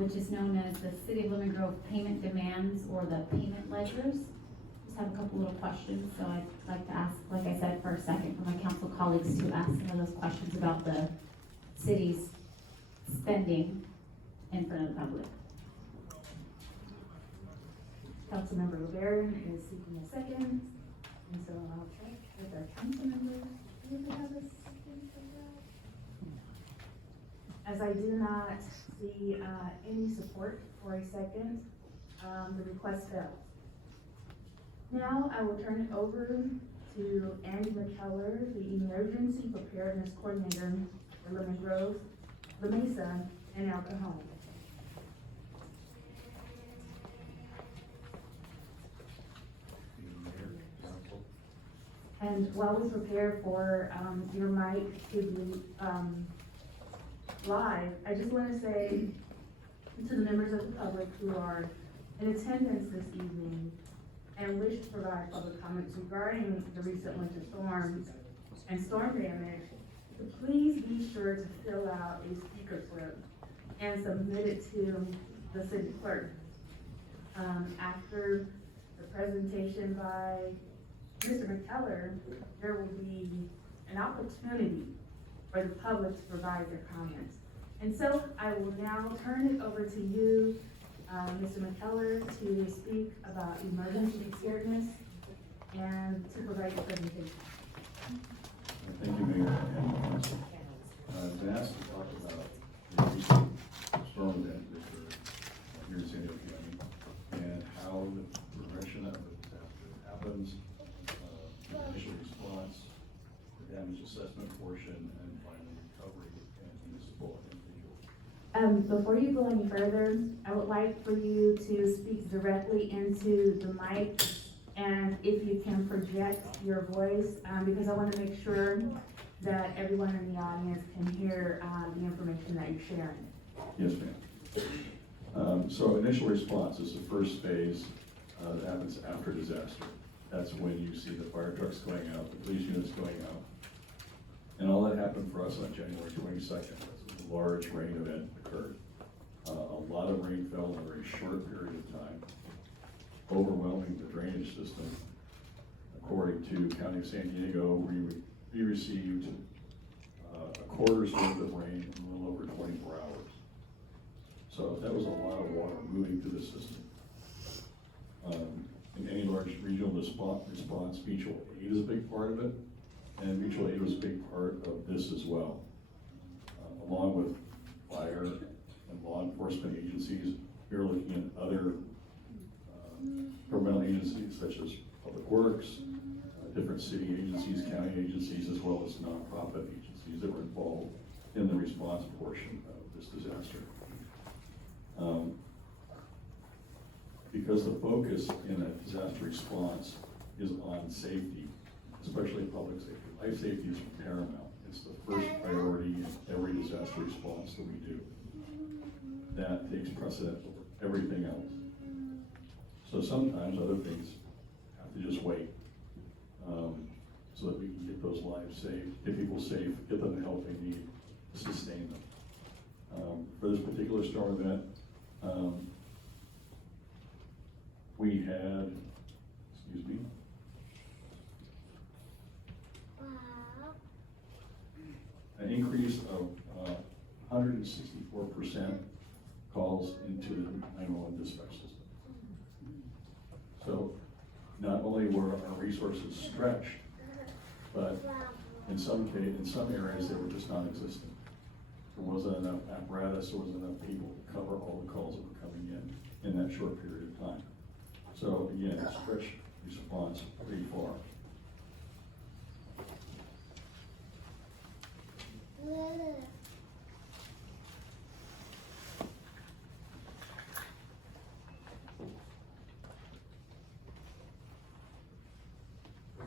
which is known as the City of Lemon Grove payment demands or the payment ledgers. Just have a couple little questions, so I'd like to ask, like I said, for a second for my council colleagues to ask some of those questions about the city's spending in front of the public. Councilmember Rivera is seeking a second, and so I'll check with our council members. Do we have a second for that? As I do not see any support for a second, the request fails. Now I will turn it over to Andy McKellar, the Emergency Preparedness Coordinator for Lemon Grove, La Mesa, and El Cajon. And while we prepare for your mic to be live, I just want to say to the members of the public who are in attendance this evening and wish to provide public comments regarding the recent winter storms and storm damage, to please be sure to fill out a speaker slip and submit it to the city clerk. After the presentation by Mr. McKellar, there will be an opportunity for the public to provide their comments. And so I will now turn it over to you, Mr. McKellar, to speak about emergency preparedness and to provide your presentation. Thank you, Mayor and Council. I've been asked to talk about the recent storm event that occurred here in San Diego County and how the progression of the disaster happens, the initial response, the damage assessment portion, and finally recovery and municipal and individual. Before you go any further, I would like for you to speak directly into the mic, and if you can project your voice, because I want to make sure that everyone in the audience can hear the information that you're sharing. Yes, ma'am. So initial response is the first phase that happens after disaster. That's when you see the fire trucks going out, the police units going out. And all that happened for us on January 22nd. That's when a large rain event occurred. A lot of rain fell in a very short period of time, overwhelming the drainage system. According to County of San Diego, we received a quarter's worth of rain in a little over 24 hours. So that was a lot of water moving through the system. In any large regional response, mutual aid is a big part of it, and mutual aid was a big part of this as well. Along with fire and law enforcement agencies, we are looking at other governmental agencies such as Public Works, different city agencies, county agencies, as well as nonprofit agencies that were involved in the response portion of this disaster. Because the focus in a disaster response is on safety, especially public safety. Life safety is paramount. It's the first priority in every disaster response that we do. That takes precedence over everything else. So sometimes other things have to just wait, so that we can get those lives saved, get people safe, get them the help they need to sustain them. For this particular storm event, we had, an increase of 164% calls into the 911 dispatch system. So not only were our resources stretched, but in some areas they were just non-existent. There wasn't enough apparatus, there wasn't enough people to cover all the calls that were coming in that short period of time. So again, it stretched response pretty far.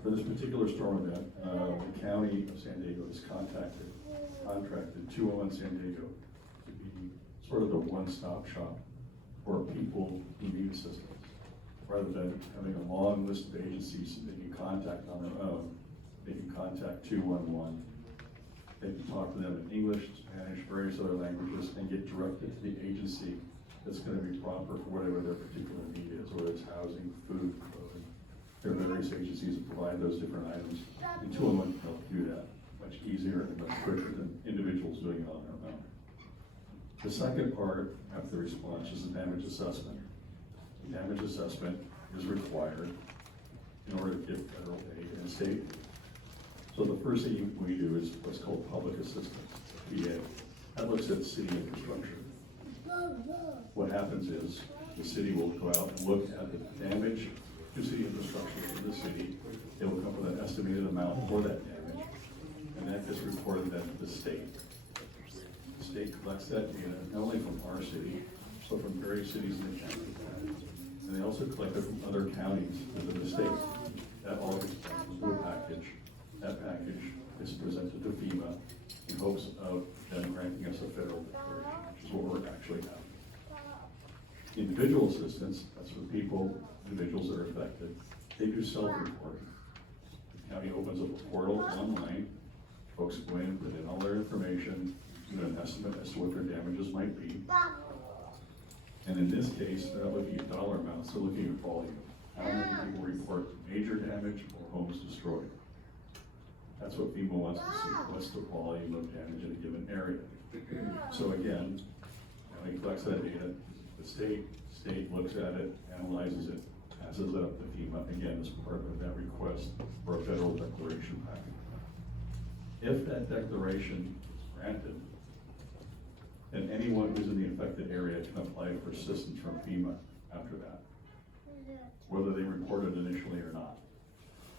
For this particular storm event, the County of San Diego has contracted 201 San Diego to be sort of the one-stop shop for people who need assistance. Rather than having a long list of agencies that they can contact on their own, they can contact 211. They can talk to them in English, Spanish, various other languages, and get directed to the agency that's gonna be proper for whatever their particular need is, whether it's housing, food, clothing. There are various agencies that provide those different items, and two-in-one can help do that much easier and much quicker than individuals doing it on their own. The second part after the response is the damage assessment. The damage assessment is required in order to get federal aid and state. So the first thing we do is what's called public assistance, PA. That looks at city infrastructure. What happens is the city will go out and look at the damage to city infrastructure in the city. They will come up with an estimated amount for that damage, and that gets reported then to the state. The state collects that data not only from our city, but from various cities in the county. And they also collect it from other counties within the state. That all gets put into a package. That package is presented to FEMA in hopes of them granting us a federal declaration, which is what we're actually having. Individual assistance, that's for people, individuals that are affected, they do self-reporting. The county opens up a portal online, folks go in, put in all their information, give an estimate as to what their damages might be. And in this case, they're not looking at dollar amounts, they're looking at volume. How many people report major damage or homes destroyed? That's what FEMA wants to see, what's the volume of damage in a given area. So again, county collects that data, the state looks at it, analyzes it, passes it up to FEMA, again, as part of that request for a federal declaration package. If that declaration is granted, then anyone who's in the affected area can apply for assistance from FEMA after that, whether they report it initially or not.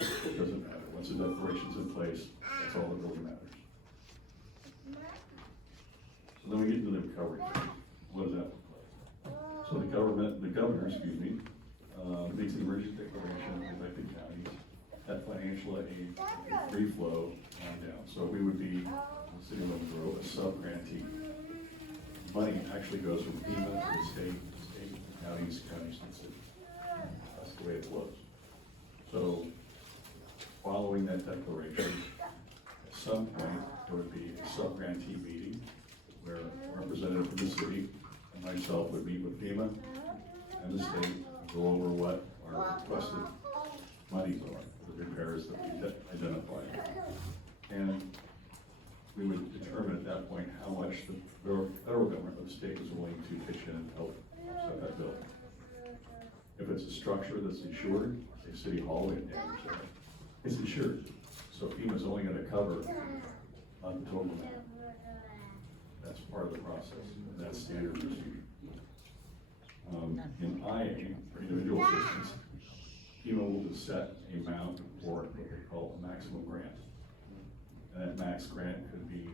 It doesn't matter. Once the declaration's in place, that's all that really matters. So then we get into the recovery. What does that look like? So the governor, makes an emergency declaration in affected counties. That financial aid, free flow on down. So we would be, the city of Lemon Grove, a sub-grantee. Money actually goes from FEMA to the state, counties to the city. That's the way it flows. So following that declaration, at some point, there would be a sub-grantee meeting where a representative from the city and myself would meet with FEMA and the state, and go over what our requested monies are for the repairs that we identified. And we would determine at that point how much the federal government or the state was willing to pitch in and help offset that bill. If it's a structure that's insured, say City Hall, we had damage there, it's insured. So FEMA's only gonna cover on the total amount. That's part of the process, and that's standard procedure. In IA, for individual assistance, FEMA will just set an amount for what they call a maximum grant. And that max grant could be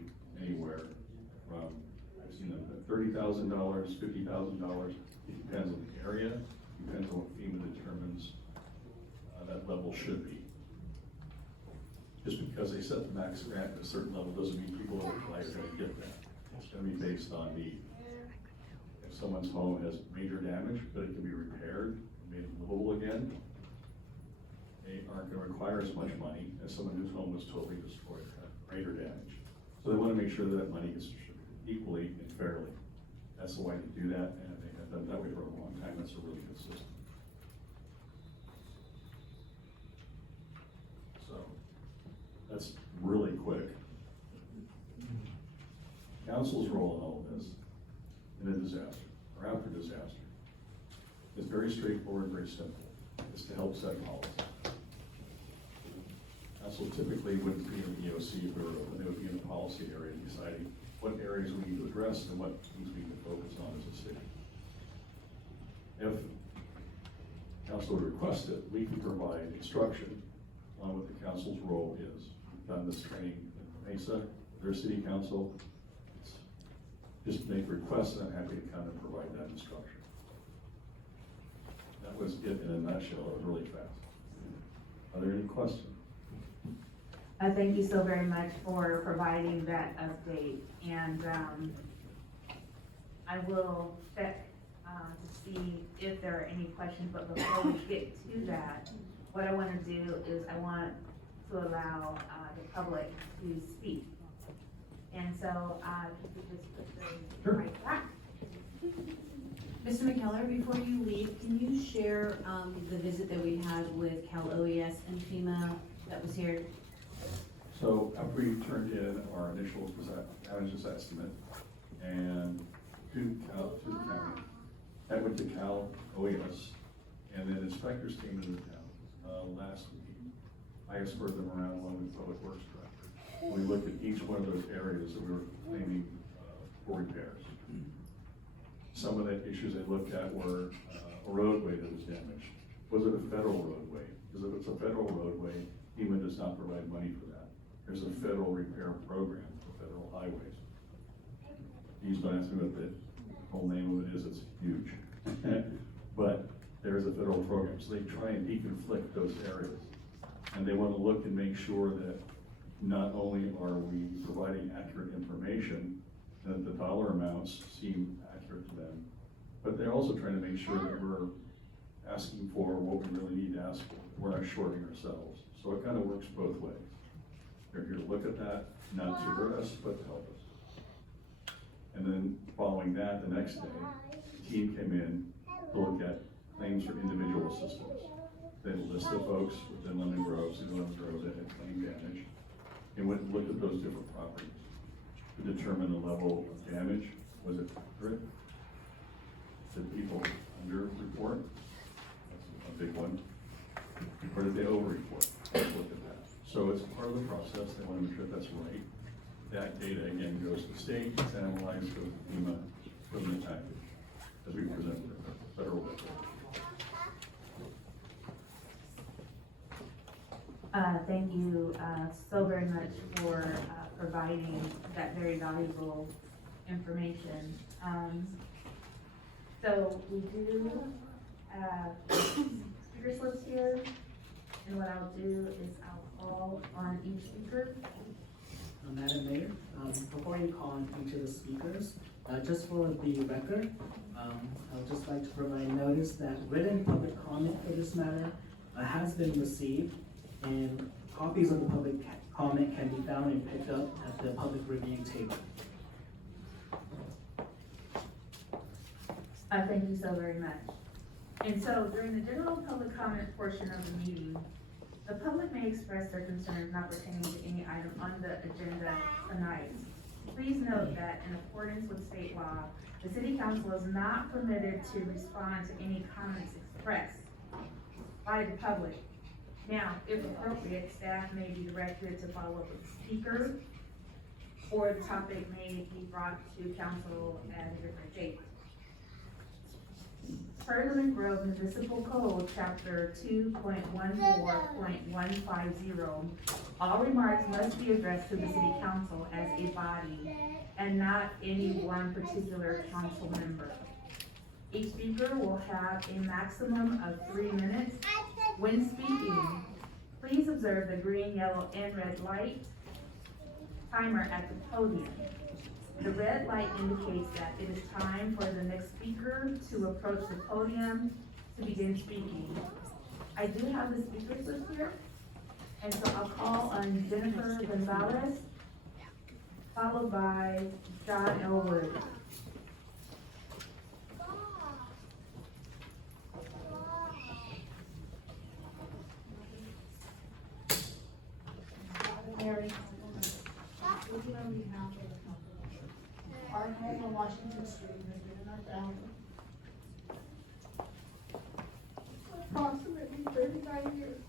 anywhere from, I've seen them at $30,000, $50,000. It depends on the area, depends on what FEMA determines that level should be. Just because they set the max grant at a certain level doesn't mean people that apply are gonna get that. It's gonna be based on need. If someone's home has major damage, but it can be repaired, made livable again, they aren't gonna require as much money as someone whose home was totally destroyed, had greater damage. So they wanna make sure that money gets distributed equally and fairly. That's the way to do that, and they have done that way for a long time. That's a really good system. So, that's really quick. Council's role in all of this, in a disaster, or after disaster, is very straightforward, very simple. It's to help set policy. Council typically wouldn't be in the EOC if we were open. They would be in the policy area deciding what areas we need to address and what things we can focus on as a city. If council would request it, we can provide instruction on what the council's role is. We've done this training in Mesa, their city council. Just make requests, and I'm happy to come and provide that instruction. That was it in a nutshell. It was really fast. Are there any questions? Thank you so very much for providing that update, and I will check to see if there are any questions, but before we get to that, what I want to do is I want to allow the public to speak. And so, if you could just put the Sure. right back. Mr. McKellar, before you leave, can you share, the visit that we had with Cal OES and FEMA that was here? So after we turned in our initial damages estimate and to the county, that went to Cal OES, and then inspectors came into the town, last week. I escorted them around along with Public Works Director. We looked at each one of those areas that we were claiming, for repairs. Some of the issues they looked at were, a roadway that was damaged. Was it a federal roadway? Because if it's a federal roadway, FEMA does not provide money for that. There's a federal repair program for federal highways. He's gonna ask me what the whole name of it is, it's huge. But there is a federal program, so they try and deconflict those areas. And they wanna look and make sure that not only are we providing accurate information, that the dollar amounts seem accurate to them, but they're also trying to make sure that we're asking for what we really need to ask for. We're not shorting ourselves. So it kind of works both ways. They're here to look at that, not to hurt us, but to help us. And then following that, the next day, the team came in to look at claims for individual systems. They had a list of folks within Lemon Grove, that had claim damage, and went and looked at those different properties to determine the level of damage. Was it accurate? Did people under-report? That's a big one. Or did they over-report? Let's look at that. So it's part of the process. They want to make sure that's right. That data again goes to the state, it's analyzed, goes to FEMA, put in the package as we present it to the federal level. Thank you, so very much for, providing that very valuable information. So we do have speaker slips here, and what I'll do is I'll call on each speaker. Madam Mayor, before you call on each of the speakers, just for the record, I'd just like to provide notice that written public comment for this matter has been received, and copies of the public comment can be found and picked up at the public review table. Thank you so very much. And so during the general public comment portion of the meeting, the public may express their concerns not pertaining to any item on the agenda tonight. Please note that in accordance with state law, the city council is not permitted to respond to any comments expressed by the public. Now, if appropriate, staff may be directed to follow up with the speaker, or the topic may be brought to council at a different date. Per Lemon Grove Municipal Code, Chapter 2.14.150, all remarks must be addressed to the city council as a body and not any one particular council member. Each speaker will have a maximum of 3 minutes. When speaking, please observe the green, yellow, and red light timer at the podium. The red light indicates that it is time for the next speaker to approach the podium to begin speaking. I do have the speakers list here, and so I'll call on Jennifer Gonzalez, followed by John Elwood. Mary, speaking on behalf of the company. Our home on Washington Street has been in our family for approximately 39 years.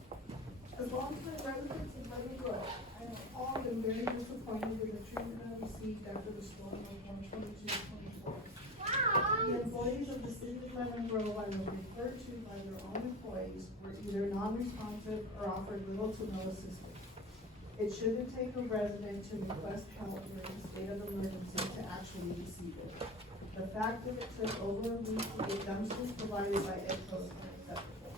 As long-time residents of Lemon Grove, I have all been very disappointed in the treatment I received after the storm of 122-24. The employees of the city of Lemon Grove I was referred to by their own employees were either non-responsive or offered little to no assistance. It shouldn't take a resident to request help during a state of emergency to actually receive it. The fact that it took over a week to get dumpsters provided by EDCO is unacceptable.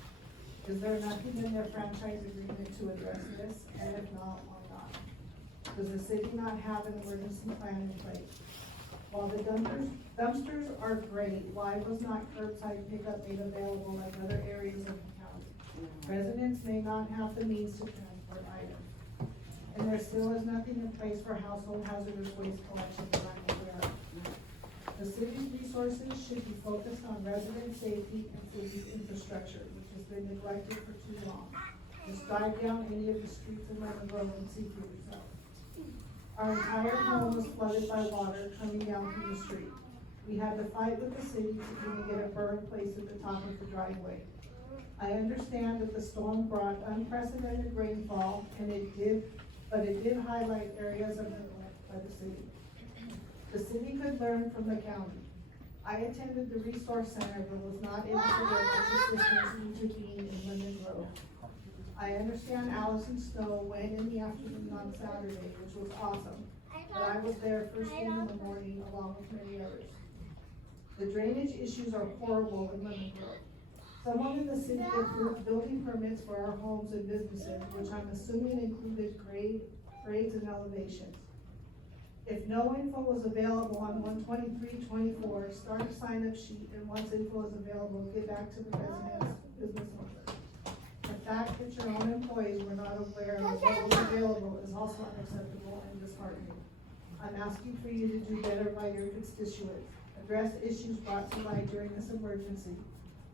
Is there nothing in their franchise agreement to address this? And if not, why not? Does the city not have an emergency plan in place? While the dumpsters are great, why was not curbside pickup made available like other areas of the county? Residents may not have the means to transport items. And there still is nothing in place for household hazardous waste collection that I'm aware of. The city's resources should be focused on resident safety and city's infrastructure, which has been neglected for too long. Just drive down any of the streets in Lemon Grove and see for yourself. Our entire home was flooded by water coming down from the street. We had to fight with the city to even get a berm placed at the top of the driveway. I understand that the storm brought unprecedented rainfall, but it did highlight areas of neglect by the city. The city could learn from the county. I attended the resource center but was not able to witness assistance intervene in Lemon Grove. I understand Allison Snow went in the afternoon on Saturday, which was awesome, but I was there first thing in the morning along with many others. The drainage issues are horrible in Lemon Grove. Someone in the city approved building permits for our homes and businesses, which I'm assuming included grades and elevations. If no info was available on 12324, start a sign-up sheet, and once info is available, get back to the residents, business owners. The fact that your own employees were not aware of what was available is also unacceptable and disheartening. I'm asking for you to do better by your constituents. Address issues brought to light during this emergency.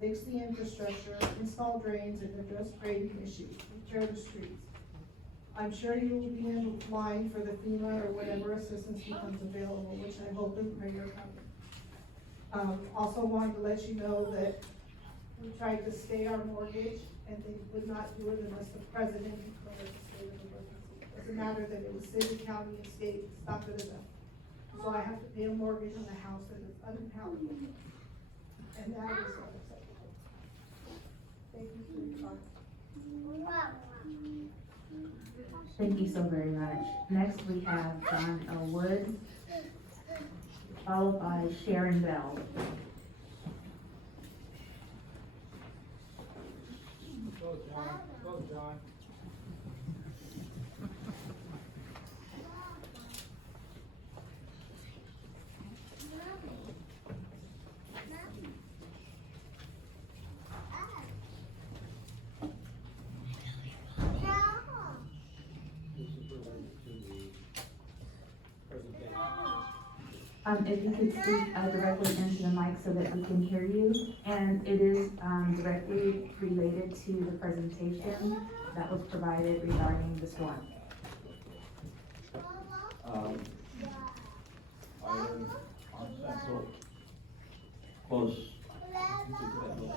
Fix the infrastructure, install drains, and address grading issues. Repair the streets. I'm sure you will be in line for the FEMA or whatever assistance becomes available, which I hope and pray you're coming. Also wanted to let you know that we tried to stay our mortgage, and they would not do it unless the president declared a state of emergency. Doesn't matter that it was city, county, and state, it's not good enough. So I have to pay a mortgage on the house that is uninhabitable, and that is unacceptable. Thank you for your time. Thank you so very much. Next, we have John L. Wood, followed by Sharon Bell. Go, John. Go, John. This is related to the presentation. If you could speak directly into the mic so that we can hear you, and it is directly related to the presentation that was provided regarding the storm. I live on Central, close to Bedlow.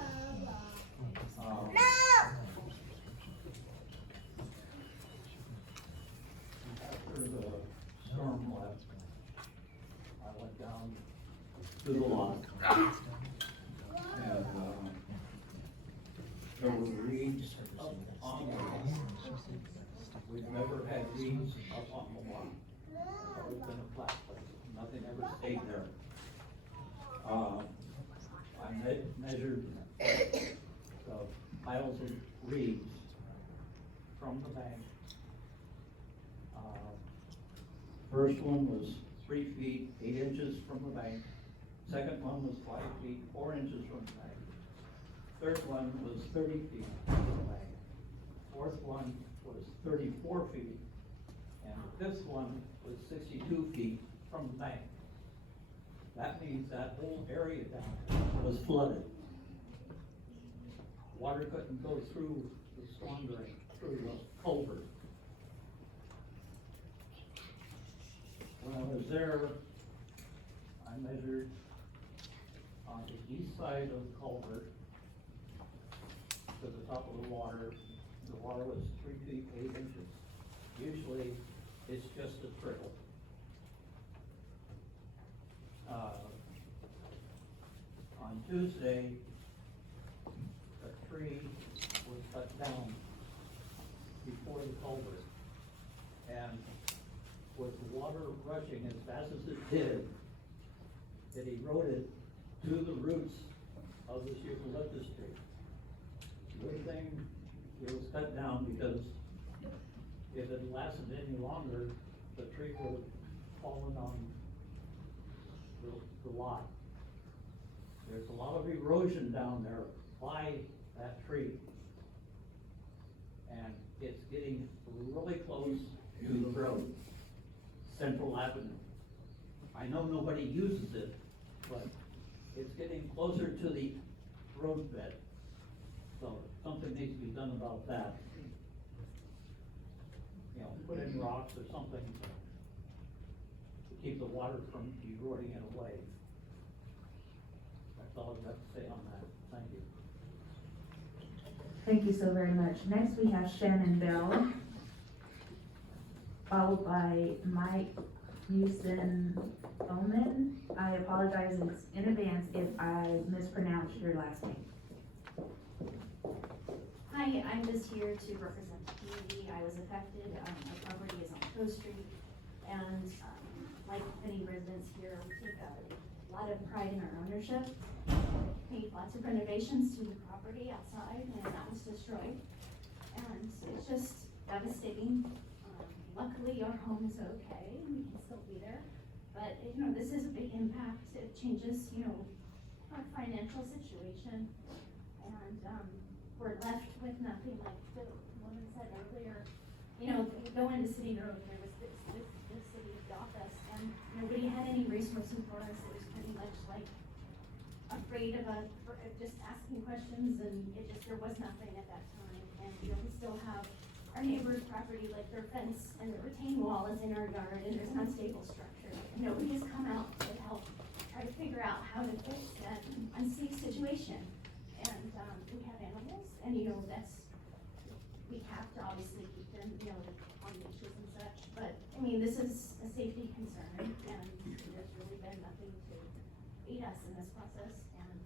After the storm left, I went down to the lot. And, there were reeds up on the lot. We've never had reeds up on the lot. It's always been a flat place, nothing ever stayed there. I measured the piles of reeds from the bank. First one was 3 feet, 8 inches from the bank. Second one was 5 feet, 4 inches from the bank. Third one was 30 feet from the bank. Fourth one was 34 feet. And the fifth one was 62 feet from the bank. That means that whole area down there was flooded. Water couldn't go through the storm drain, through the culvert. When I was there, I measured on the east side of the culvert to the top of the water was 3 feet, 8 inches. Usually, it's just a trickle. On Tuesday, a tree was cut down before the culvert. And with the water rushing as fast as it did, it eroded to the roots of this eucalyptus tree. Good thing it was cut down, because if it lasted any longer, the tree would have fallen on the lot. There's a lot of erosion down there by that tree. And it's getting really close to the road, Central Avenue. I know nobody uses it, but it's getting closer to the road bed. So something needs to be done about that. You know, put in rocks or something to keep the water from eroding it away. That's all I've got to say on that. Thank you. Thank you so very much. Next, we have Shannon Bell, followed by Mike Houston Bowman. I apologize in advance if I mispronounced your last name. Hi, I'm just here to represent the community. I was affected. My property is on Coast Street. And like many residents here, we take a lot of pride in our ownership. Made lots of renovations to the property outside and that was destroyed. And it's just devastating. Luckily, our home is okay. We can still be there. But, you know, this is a big impact. It changes, you know, our financial situation. And, we're left with nothing, like the woman said earlier. You know, we go into City Road, there was this city office, and nobody had any resources for us. It was pretty much like afraid of us, just asking questions, and there was nothing at that time. And, you know, we still have our neighbor's property, like their fence and their retaining wall is in our yard, and there's an unstable structure. Nobody has come out to help try to figure out how to fix that unsafe situation. And, we have animals, and, you know, we have to obviously keep them, you know, on leashes and such, but, I mean, this is a safety concern, and there's really been nothing to aid us in this process, and,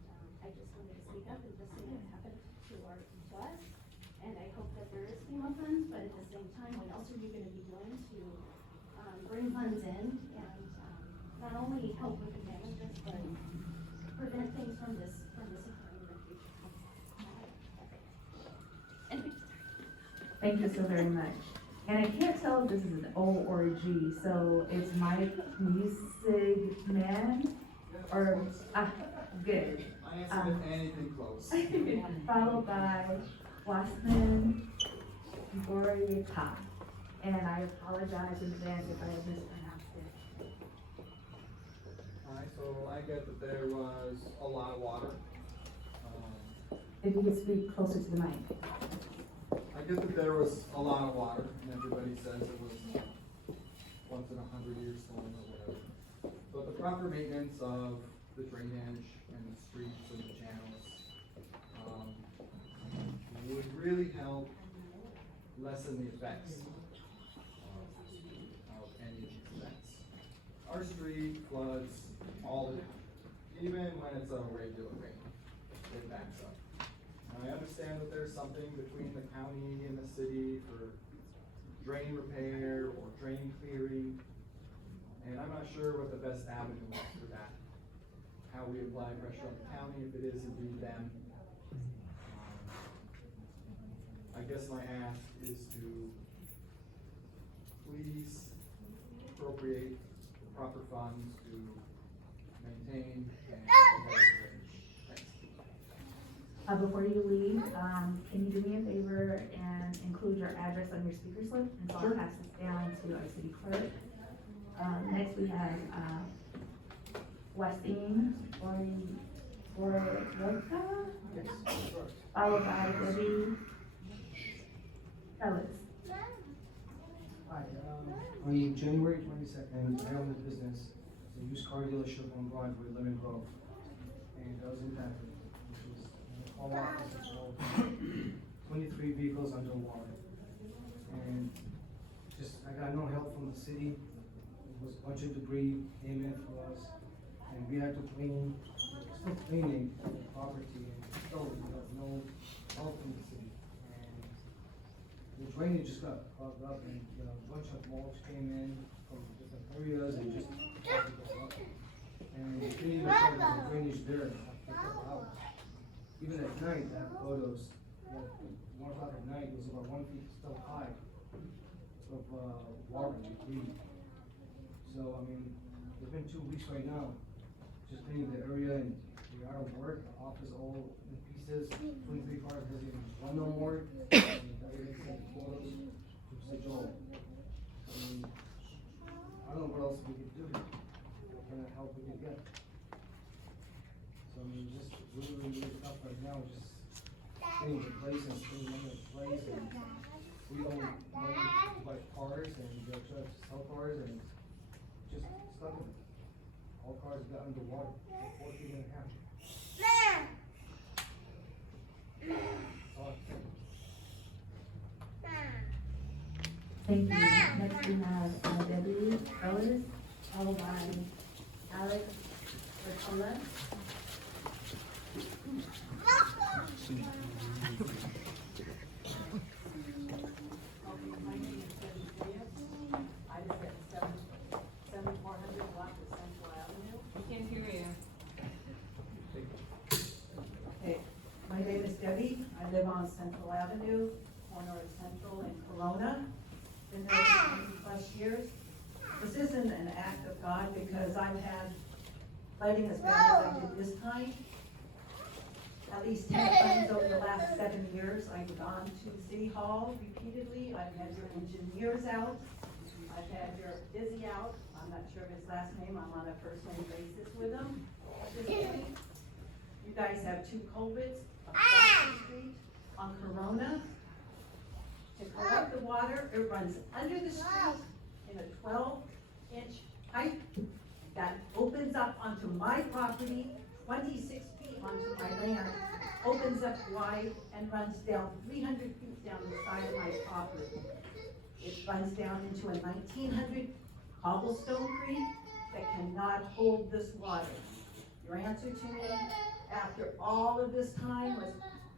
I just wanted to speak up and just say what happened to us, and I hope that there is FEMA funds, but at the same time, what else are you gonna be doing to, bring funds in, and, not only help with the damages, but prevent things from this occurring in the future. Thank you so very much. And I can't tell if this is an O or a G, so it's Mike Musigman, or, good. I answered anything close. Followed by Wasman Gorita. And I apologize in advance if I have mispronounced it. Alright, so I get that there was a lot of water. If you could speak closer to the mic. I get that there was a lot of water, and everybody says it was once in 100-year storm or whatever. But the proper maintenance of the drainage and the streets and the channels would really help lessen the effects of any of these events. Our street floods all the time, even when it's a regular rain, it backs up. I understand that there's something between the county and the city for drain repair or drain clearing, and I'm not sure what the best avenue is for that. How we apply pressure on the county, if it is indeed them. I guess my ask is to please appropriate the proper funds to maintain and prevent drainage. Thanks. Before you leave, can you do me a favor and include your address on your speaker slip? And so I'll pass this down to our city clerk. Next we have, Westing Orioka, followed by Debbie Ellis. Hi, on January 22nd, I own a business, a used car dealership on Broadway, Lemon Grove, and I was impacted, which was, all offices, 23 vehicles underwater, and just, I got no help from the city. It was a bunch of debris came in for us, and we had to clean, still cleaning the property, and still, we have no help from the city. The drainage just got clogged up, and a bunch of mulch came in from different areas and just clogged it up. And we couldn't even tell there was drainage there after a couple hours. Even at night, I have photos, 1 o'clock at night, it was about 1 feet still high of water and debris. So, I mean, it's been 2 weeks right now, just cleaning the area, and we are at work, the office all in pieces, 23 cars doesn't even run no more. Photos to St. Joel. I don't know what else we could do, what kind of help we can get. really, really tough right now, just getting the place and staying in the place, and we don't know to buy cars, and they're trying to sell cars, and it's just stuck in it. All cars got underwater, for 14 and a half. That's all I can say. Thank you. Next we have Debbie Rose, followed by Alex Ritola. My name is Debbie Reyes. I live at 7400 block of Central Avenue. I can't hear you. Okay, my name is Debbie. I live on Central Avenue, corner of Central and Corona. Been there for 20+ years. This isn't an act of God because I've had flooding as bad as I did this time. At least 10 times over the last 7 years. I've gone to City Hall repeatedly. I've had your engineers out. I've had your Dizzy out. I'm not sure of his last name. I'm on a first name basis with him at this point. You guys have 2 culverts across the street on Corona. To collect the water, it runs under the street in a 12-inch pipe that opens up onto my property, 26 feet onto my land, opens up wide and runs down 300 feet down the side of my property. It runs down into a 1900 cobblestone creek that cannot hold this water. Your answer to me after all of this time was,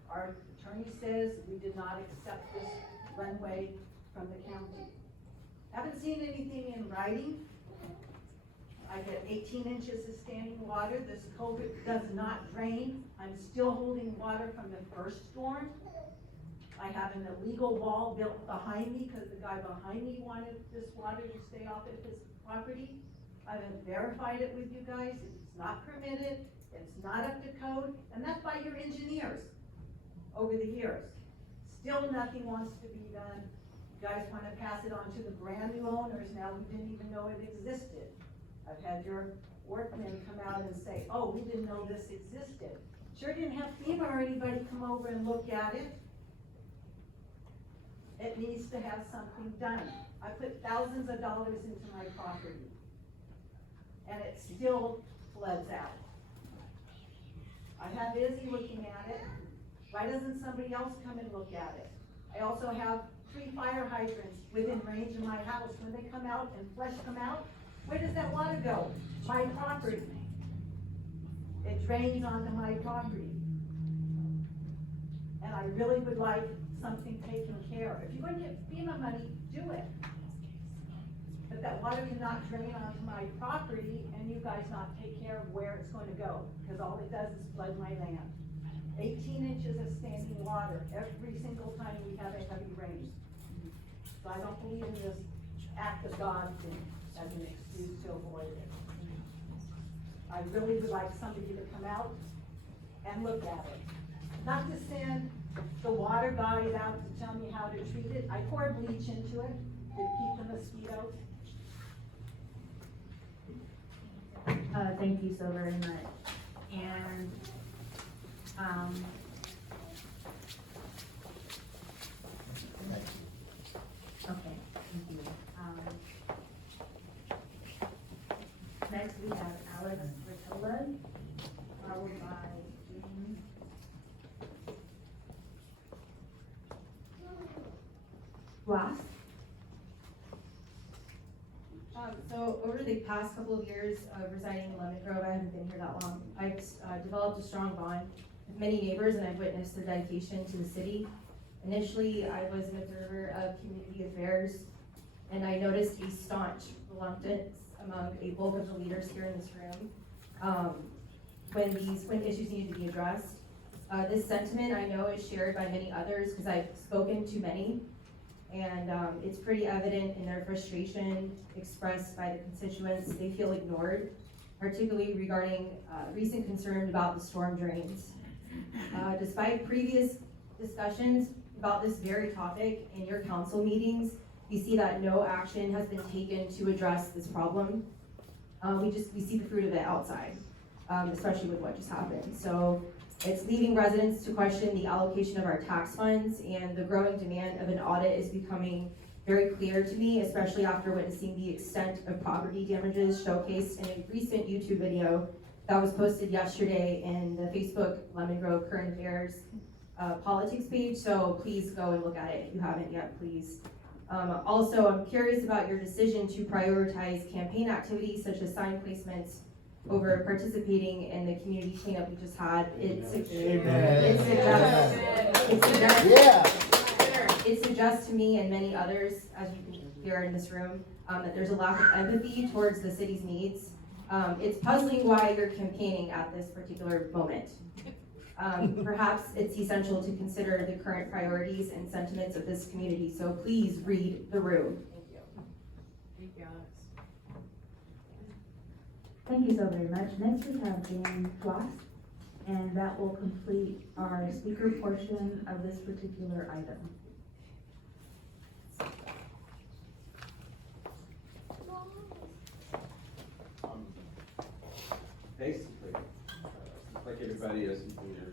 our attorney says we did not accept this runway from the county. Haven't seen anything in writing. I get 18 inches of standing water. This culvert does not drain. I'm still holding water from the first storm. I have an illegal wall built behind me because the guy behind me wanted this water to stay off of his property. I've verified it with you guys. It's not permitted. It's not up to code, and that's by your engineers over the years. Still nothing wants to be done. You guys want to pass it on to the brand new owners now who didn't even know it existed. I've had your workmen come out and say, oh, we didn't know this existed. Sure didn't have FEMA or anybody come over and look at it. It needs to have something done. I put thousands of dollars into my property, and it still floods out. I have Izzy looking at it. Why doesn't somebody else come and look at it? I also have 3 fire hydrants within range of my house. When they come out and flush them out, where does that water go? My property. It drains onto my property. And I really would like something taken care of. If you're going to get FEMA money, do it. But that water cannot drain onto my property and you guys not take care of where it's going to go, because all it does is flood my land. 18 inches of standing water every single time we have a heavy rain. So I don't believe in this act of God thing as an excuse to avoid it. I really would like somebody to come out and look at it. Not to send the water guys out to tell me how to treat it. I pour bleach into it to keep the mosquitoes. Thank you so very much. And, okay, thank you. Next we have Alex Ritola, followed by James Ross. So over the past couple of years of residing in Lemon Grove, I haven't been here that long, I've developed a strong bond with many neighbors, and I've witnessed their dedication to the city. Initially, I was an observer of community affairs, and I noticed a staunch reluctance among a bulk of the leaders here in this room when issues needed to be addressed. This sentiment I know is shared by many others because I've spoken to many. And it's pretty evident in their frustration expressed by the constituents. They feel ignored, particularly regarding recent concerns about the storm drains. Despite previous discussions about this very topic in your council meetings, we see that no action has been taken to address this problem. We see the fruit of it outside, especially with what just happened. So It's leading residents to question the allocation of our tax funds, and the growing demand of an audit is becoming very clear to me, especially after witnessing the extent of property damages showcased in a recent YouTube video that was posted yesterday in the Facebook Lemon Grove Current Affairs politics page. So please go and look at it if you haven't yet, please. Also, I'm curious about your decision to prioritize campaign activities such as sign placements over participating in the community cleanup we just had. It suggests to me and many others, as you can hear in this room, that there's a lack of empathy towards the city's needs. It's puzzling why you're campaigning at this particular moment. Perhaps it's essential to consider the current priorities and sentiments of this community, so please read the room. Thank you, Alex. Thank you so very much. Next we have Jan Floss, and that will complete our speaker portion of this particular item. Basically, just like everybody else in here,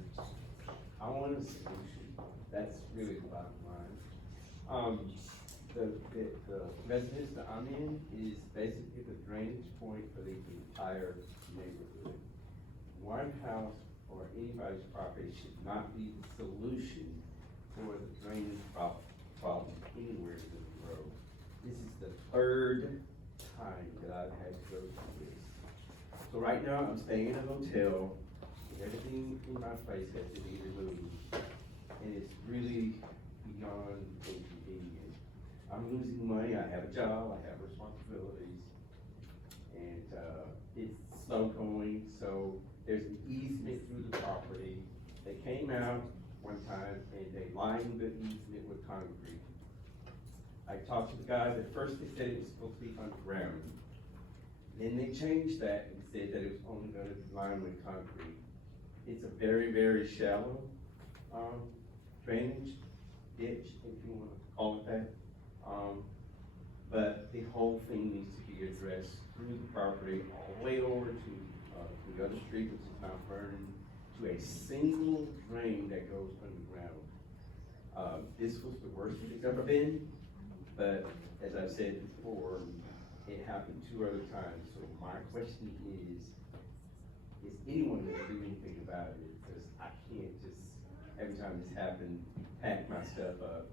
I want a solution. That's really the bottom line. The residence that I'm in is basically the drainage point for the entire neighborhood. One house or anybody's property should not be the solution for the drainage problem anywhere in the road. This is the third time that I've had to go through this. So right now, I'm staying in a hotel, and everything in my place has to be removed, and it's really beyond inconvenient. I'm losing money, I have a job, I have responsibilities, and it's slow going, so there's an easement through the property. They came out one time and they lined the easement with concrete. I talked to the guys, at first they said it was supposed to be underground. Then they changed that and said that it was only gonna be lined with concrete. It's a very, very shallow, drainage ditch, if you wanna call it that. But the whole thing needs to be addressed through the property, all the way over to the other street, which is now burning, to a single drain that goes underground. This was the worst it's ever been, but as I've said before, it happened 2 other times. So my question is anyone gonna do anything about it? Because I can't just, every time this happens, pack my stuff up,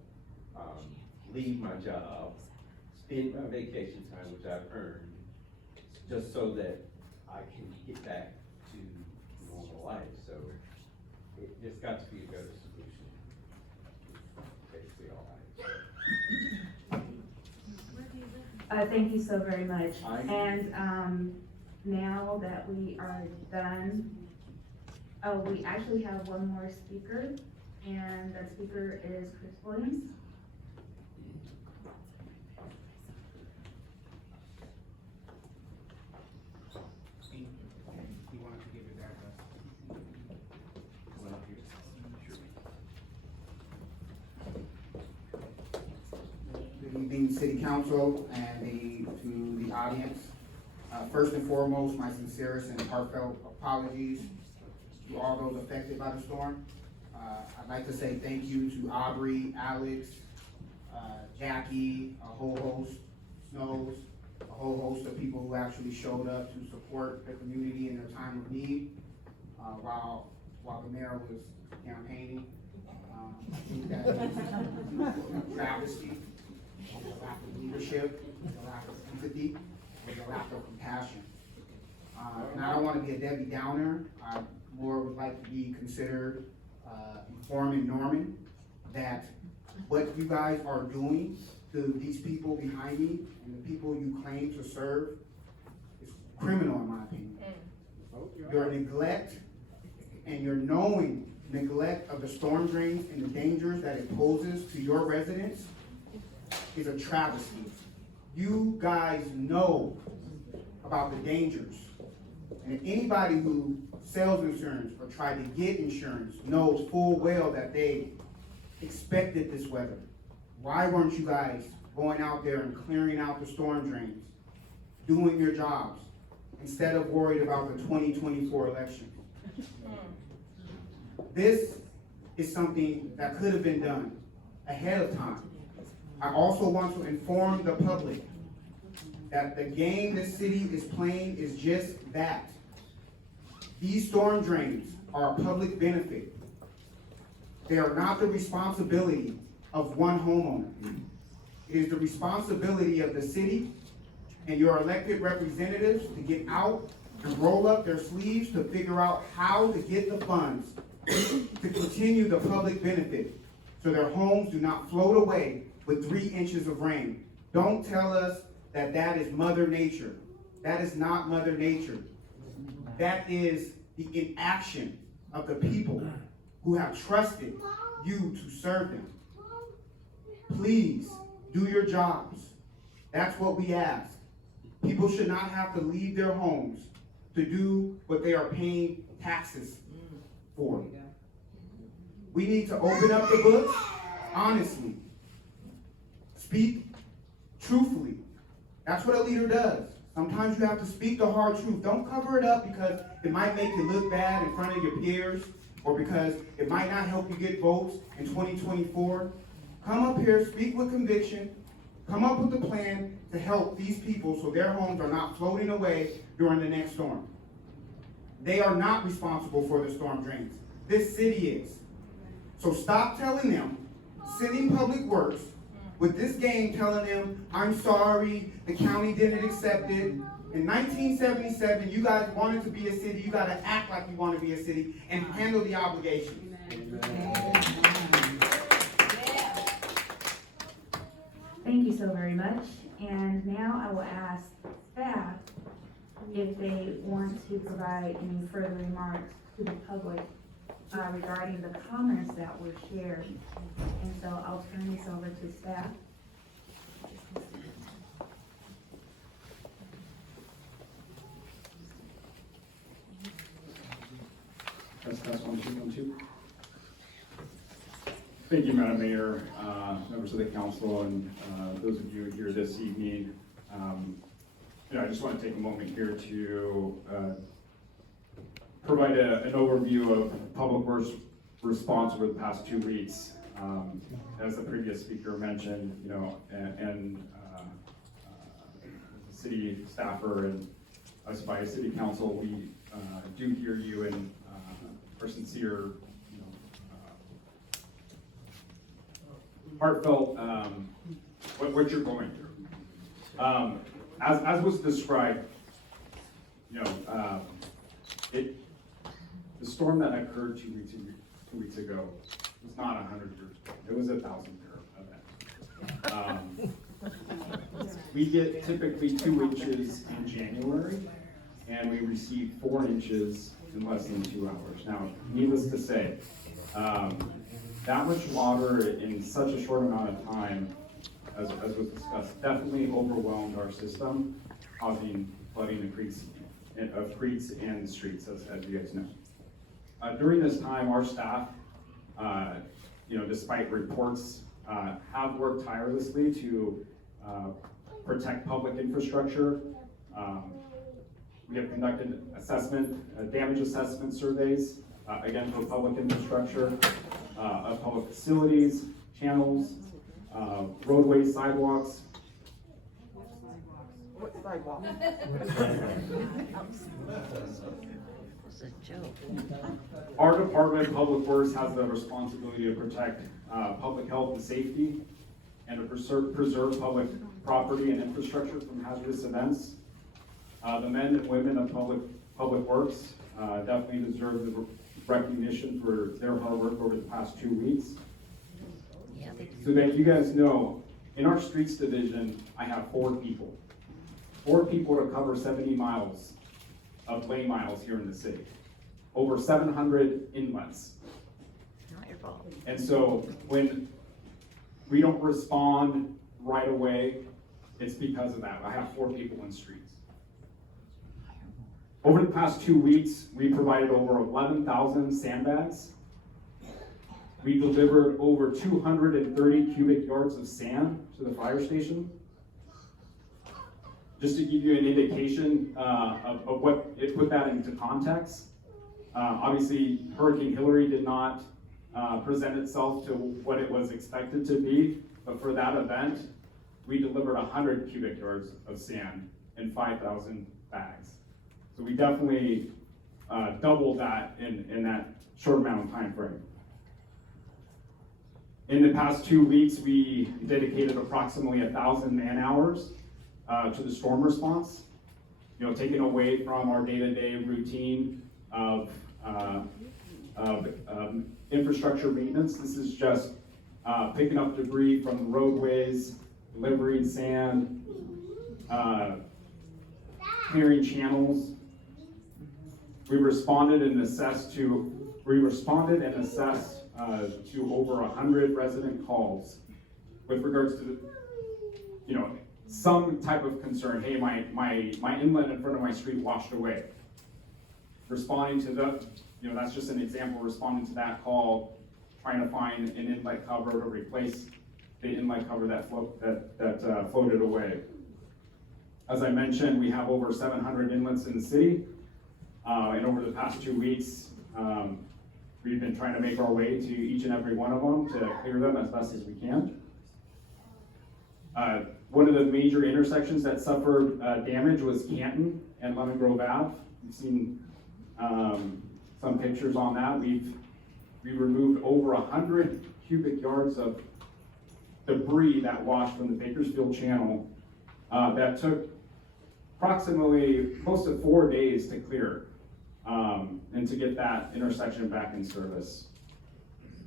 leave my job, spend my vacation time, which I've earned, just so that I can get back to normal life. So there's got to be a better solution. Basically all I have. Thank you so very much. And now that we are done, we actually have one more speaker, and that speaker is Chris Williams. You wanted to give your address. Good evening, City Council and to the audience. First and foremost, my sincerest and heartfelt apologies to all those affected by the storm. I'd like to say thank you to Aubrey, Alex, Jackie, a whole host, Snows, a whole host of people who actually showed up to support the community in their time of need, while the mayor was campaigning. I think that is a travesty, a lack of leadership, a lack of empathy, and a lack of compassion. And I don't want to be a Debbie Downer. I more would like to be considered informing Norman that what you guys are doing to these people behind me and the people you claim to serve is criminal in my opinion. Your neglect and your knowing neglect of the storm drains and the dangers that it poses to your residents is a travesty. You guys know about the dangers. And anybody who sells insurance or tried to get insurance knows full well that they expected this weather. Why weren't you guys going out there and clearing out the storm drains, doing your jobs, instead of worried about the 2024 election? this is something that could have been done ahead of time. I also want to inform the public that the game this city is playing is just that. These storm drains are a public benefit. They are not the responsibility of one homeowner. It is the responsibility of the city and your elected representatives to get out and roll up their sleeves to figure out how to get the funds to continue the public benefit so their homes do not float away with 3 inches of rain. Don't tell us that that is Mother Nature. That is not Mother Nature. That is the inaction of the people who have trusted you to serve them. Please do your jobs. That's what we ask. People should not have to leave their homes to do what they are paying taxes for. We need to open up the books honestly. Speak truthfully. That's what a leader does. Sometimes you have to speak the hard truth. Don't cover it up because it might make you look bad in front of your peers or because it might not help you get votes in 2024. Come up here, speak with conviction, come up with a plan to help these people so their homes are not floating away during the next storm. They are not responsible for the storm drains. This city is. So stop telling them, sending Public Works with this game telling them, I'm sorry, the county didn't accept it. In 1977, you guys wanted to be a city, you gotta act like you want to be a city and handle the obligations. Thank you so very much. And now I will ask staff if they want to provide any further remarks to the public regarding the comments that were shared. And so I'll turn this over to staff. Test 1, 2, 1, 2. Thank you, Madam Mayor, members of the council, and those of you here this evening. I just want to take a moment here to provide an overview of Public Works response over the past 2 weeks. As the previous speaker mentioned, and the city staffer and us by city council, we do hear you and are sincere, heartfelt what you're going through. As was described, the storm that occurred 2 weeks ago was not 100 years ago. It was a 1,000-year event. We get typically 2 inches in January, and we receive 4 inches in less than 2 hours. Now, needless to say, that much water in such a short amount of time, as was discussed, definitely overwhelmed our system, causing flooding of creeks and streets, as you guys know. During this time, our staff, despite reports, have worked tirelessly to protect public infrastructure. We have conducted damage assessment surveys, again, for public infrastructure, of public facilities, channels, roadways, sidewalks. What sidewalk? Our department, Public Works, has the responsibility to protect public health and safety and to preserve public property and infrastructure from hazardous events. The men and women of Public Works definitely deserve the recognition for their hard work over the past 2 weeks. So that you guys know, in our streets division, I have 4 people. 4 people to cover 70 miles of lane miles here in the city. Over 700 inlets. Not your fault. And so when we don't respond right away, it's because of that. I have 4 people in streets. Over the past 2 weeks, we provided over 11,000 sandbags. We delivered over 230 cubic yards of sand to the fire station. Just to give you an indication of what it put that into context, Obviously, Hurricane Hillary did not present itself to what it was expected to be, but for that event, we delivered 100 cubic yards of sand in 5,000 bags. So we definitely doubled that in that short amount of time frame. In the past 2 weeks, we dedicated approximately 1,000 man-hours to the storm response. You know, taken away from our day-to-day routine of infrastructure maintenance. This is just picking up debris from the roadways, delivering sand, clearing channels. We responded and assessed to over 100 resident calls with regards to, you know, some type of concern. Hey, my inlet in front of my street washed away. Responding to the, you know, that's just an example, responding to that call, trying to find an inlet cover to replace the inlet cover that floated away. As I mentioned, we have over 700 inlets in the city, and over the past 2 weeks, we've been trying to make our way to each and every one of them to clear them as best as we can. One of the major intersections that suffered damage was Canton and Lemon Grove Ave. We've seen some pictures on that. We removed over 100 cubic yards of debris that washed from the Bakersfield Channel that took approximately close to 4 days to clear and to get that intersection back in service.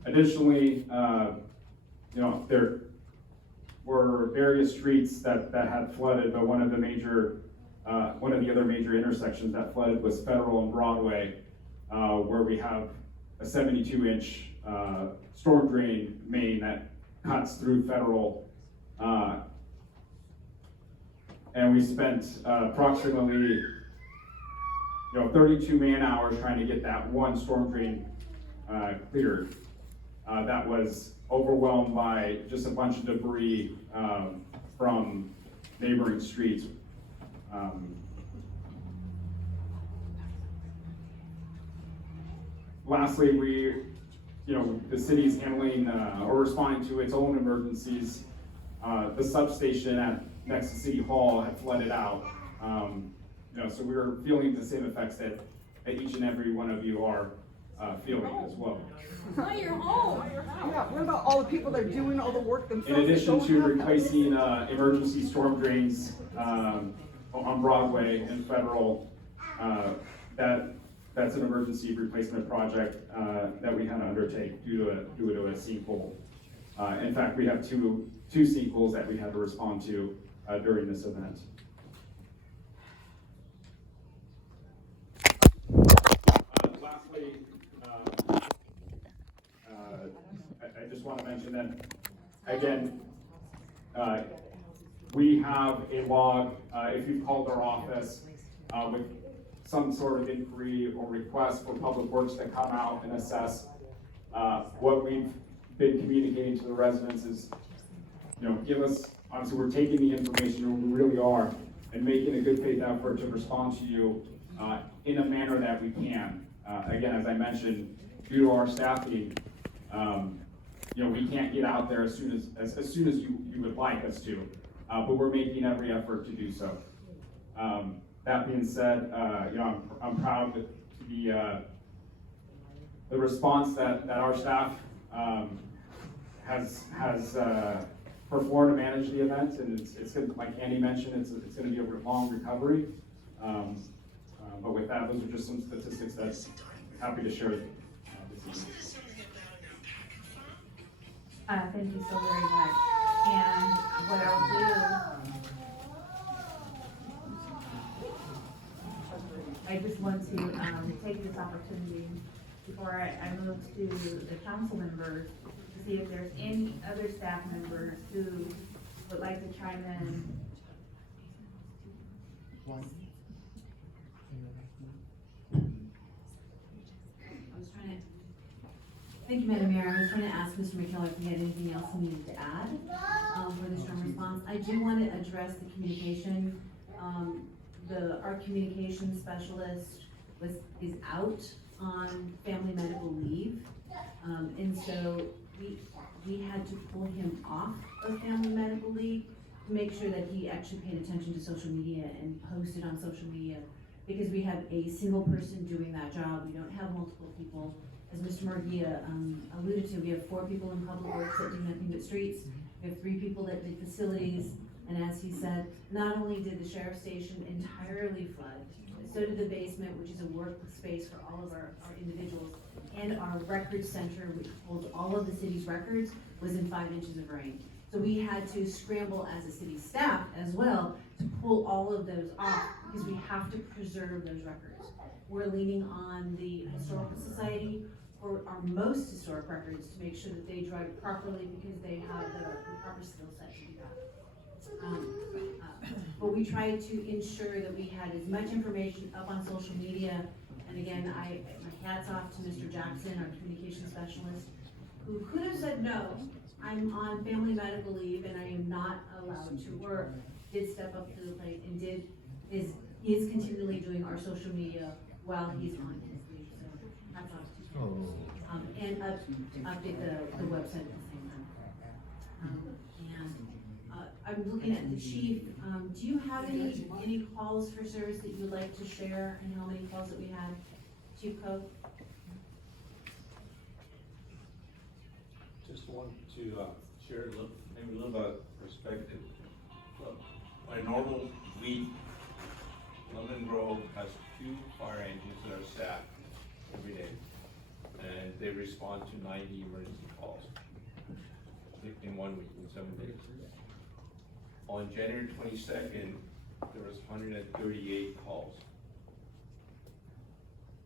Additionally, you know, there were various streets that had flooded, but one of the other major intersections that flooded was Federal and Broadway, where we have a 72-inch storm drain main that cuts through Federal, and we spent approximately 32 man-hours trying to get that one storm drain cleared. That was overwhelmed by just a bunch of debris from neighboring streets. Lastly, the city's handling or responding to its own emergencies. The substation next to City Hall had flooded out. So we're feeling the same effects that each and every one of you are feeling as well. Not your home. Yeah, what about all the people that are doing all the work themselves? In addition to replacing emergency storm drains on Broadway and Federal, that's an emergency replacement project that we had to undertake due to a sinkhole. In fact, we have two sinkholes that we had to respond to during this event. Lastly, I just want to mention that, again, we have a log, if you've called our office with some sort of inquiry or request for Public Works to come out and assess what we've been communicating to the residents is, give us, obviously we're taking the information, we really are, and making a good faith effort to respond to you in a manner that we can. Again, as I mentioned, due to our staffing, we can't get out there as soon as you would like us to, but we're making every effort to do so. That being said, I'm proud to be the response that our staff has performed to manage the event, and it's going to, like Andy mentioned, it's going to be a long recovery. But with that, those are just some statistics that I'm happy to share this evening. Thank you so very much. And what I'll do, I just want to take this opportunity before I move to the council members to see if there's any other staff members who would like to chime in. Thank you, Madam Mayor. I was trying to ask Mr. McKellar if he had anything else he needed to add for the storm response. I do want to address the communication. Our communication specialist is out on family medical leave. And so we had to pull him off of family medical leave to make sure that he actually paid attention to social media and posted on social media. Because we have a single person doing that job, we don't have multiple people. As Mr. Margia alluded to, we have 4 people in public works that do nothing but streets. We have 3 people that did facilities, and as he said, not only did the sheriff's station entirely flood, so did the basement, which is a workspace for all of our individuals, and our record center, which holds all of the city's records, was in 5 inches of rain. So we had to scramble as a city staff as well to pull all of those off, because we have to preserve those records. We're leaning on the Historical Society for our most historic records to make sure that they drive properly, because they have the proper skill set to do that. But we tried to ensure that we had as much information up on social media. And again, my hat's off to Mr. Jackson, our communication specialist, who could have said, no, I'm on family medical leave and I am not allowed to work, did step up to the plate and is continually doing our social media while he's on his leave. So hats off to him. And update the website at the same time. I'm looking at the chief. Do you have any calls for service that you'd like to share, and how many calls that we had? Chief Coe? Just want to share maybe a little bit of perspective. On a normal week, Lemon Grove has 2 fire engines that are staffed every day, and they respond to 90 emergency calls in 1 week, in 7 days. On January 22nd, there was 138 calls.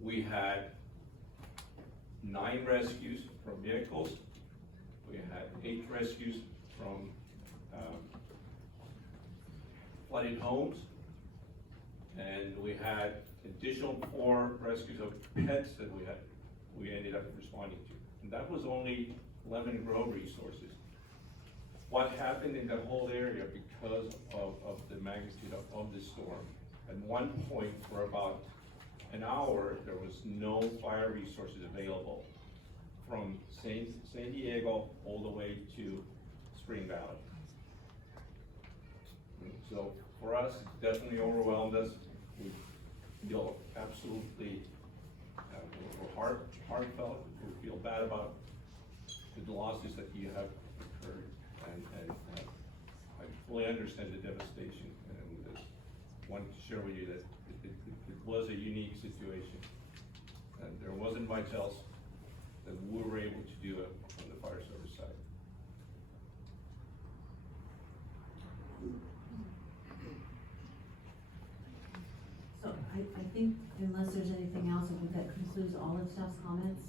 We had 9 rescues from vehicles. We had 8 rescues from flooded homes. And we had additional 4 rescues of pets that we ended up responding to. And that was only Lemon Grove resources. What happened in that whole area because of the magnitude of the storm? At one point, for about an hour, there was no fire resources available from San Diego all the way to Spring Valley. So for us, it definitely overwhelmed us. We feel absolutely, we're heartfelt. We feel bad about the losses that you have occurred. And I fully understand the devastation, and just wanted to share with you that it was a unique situation. And there wasn't much else that we were able to do on the fire service side. So I think unless there's anything else, I think that concludes all of staff's comments.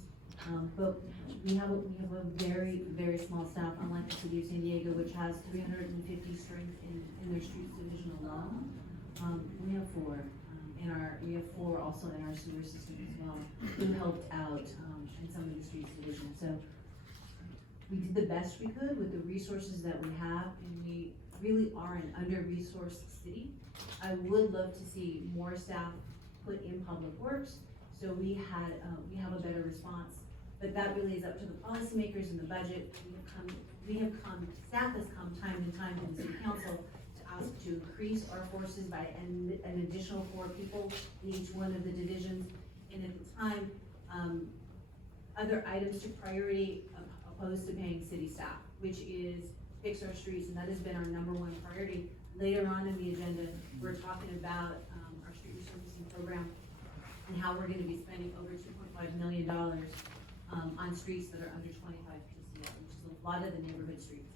But we have a very, very small staff, unlike the city of San Diego, which has 350 strength in their streets division alone. We have 4, we have 4 also in our sewer system as well, who helped out in some of the streets division. So we did the best we could with the resources that we have, and we really are an under-resourced city. I would love to see more staff put in public works, so we have a better response. But that really is up to the policymakers and the budget. Staff has come time and time to the city council to ask to increase our forces by an additional 4 people in each one of the divisions. And at the time, other items took priority opposed to paying city staff, which is fix our streets, and that has been our #1 priority. Later on in the agenda, we're talking about our street resurfacing program and how we're gonna be spending over $2.5 million on streets that are under 25 PCL, which is a lot of the neighborhood streets.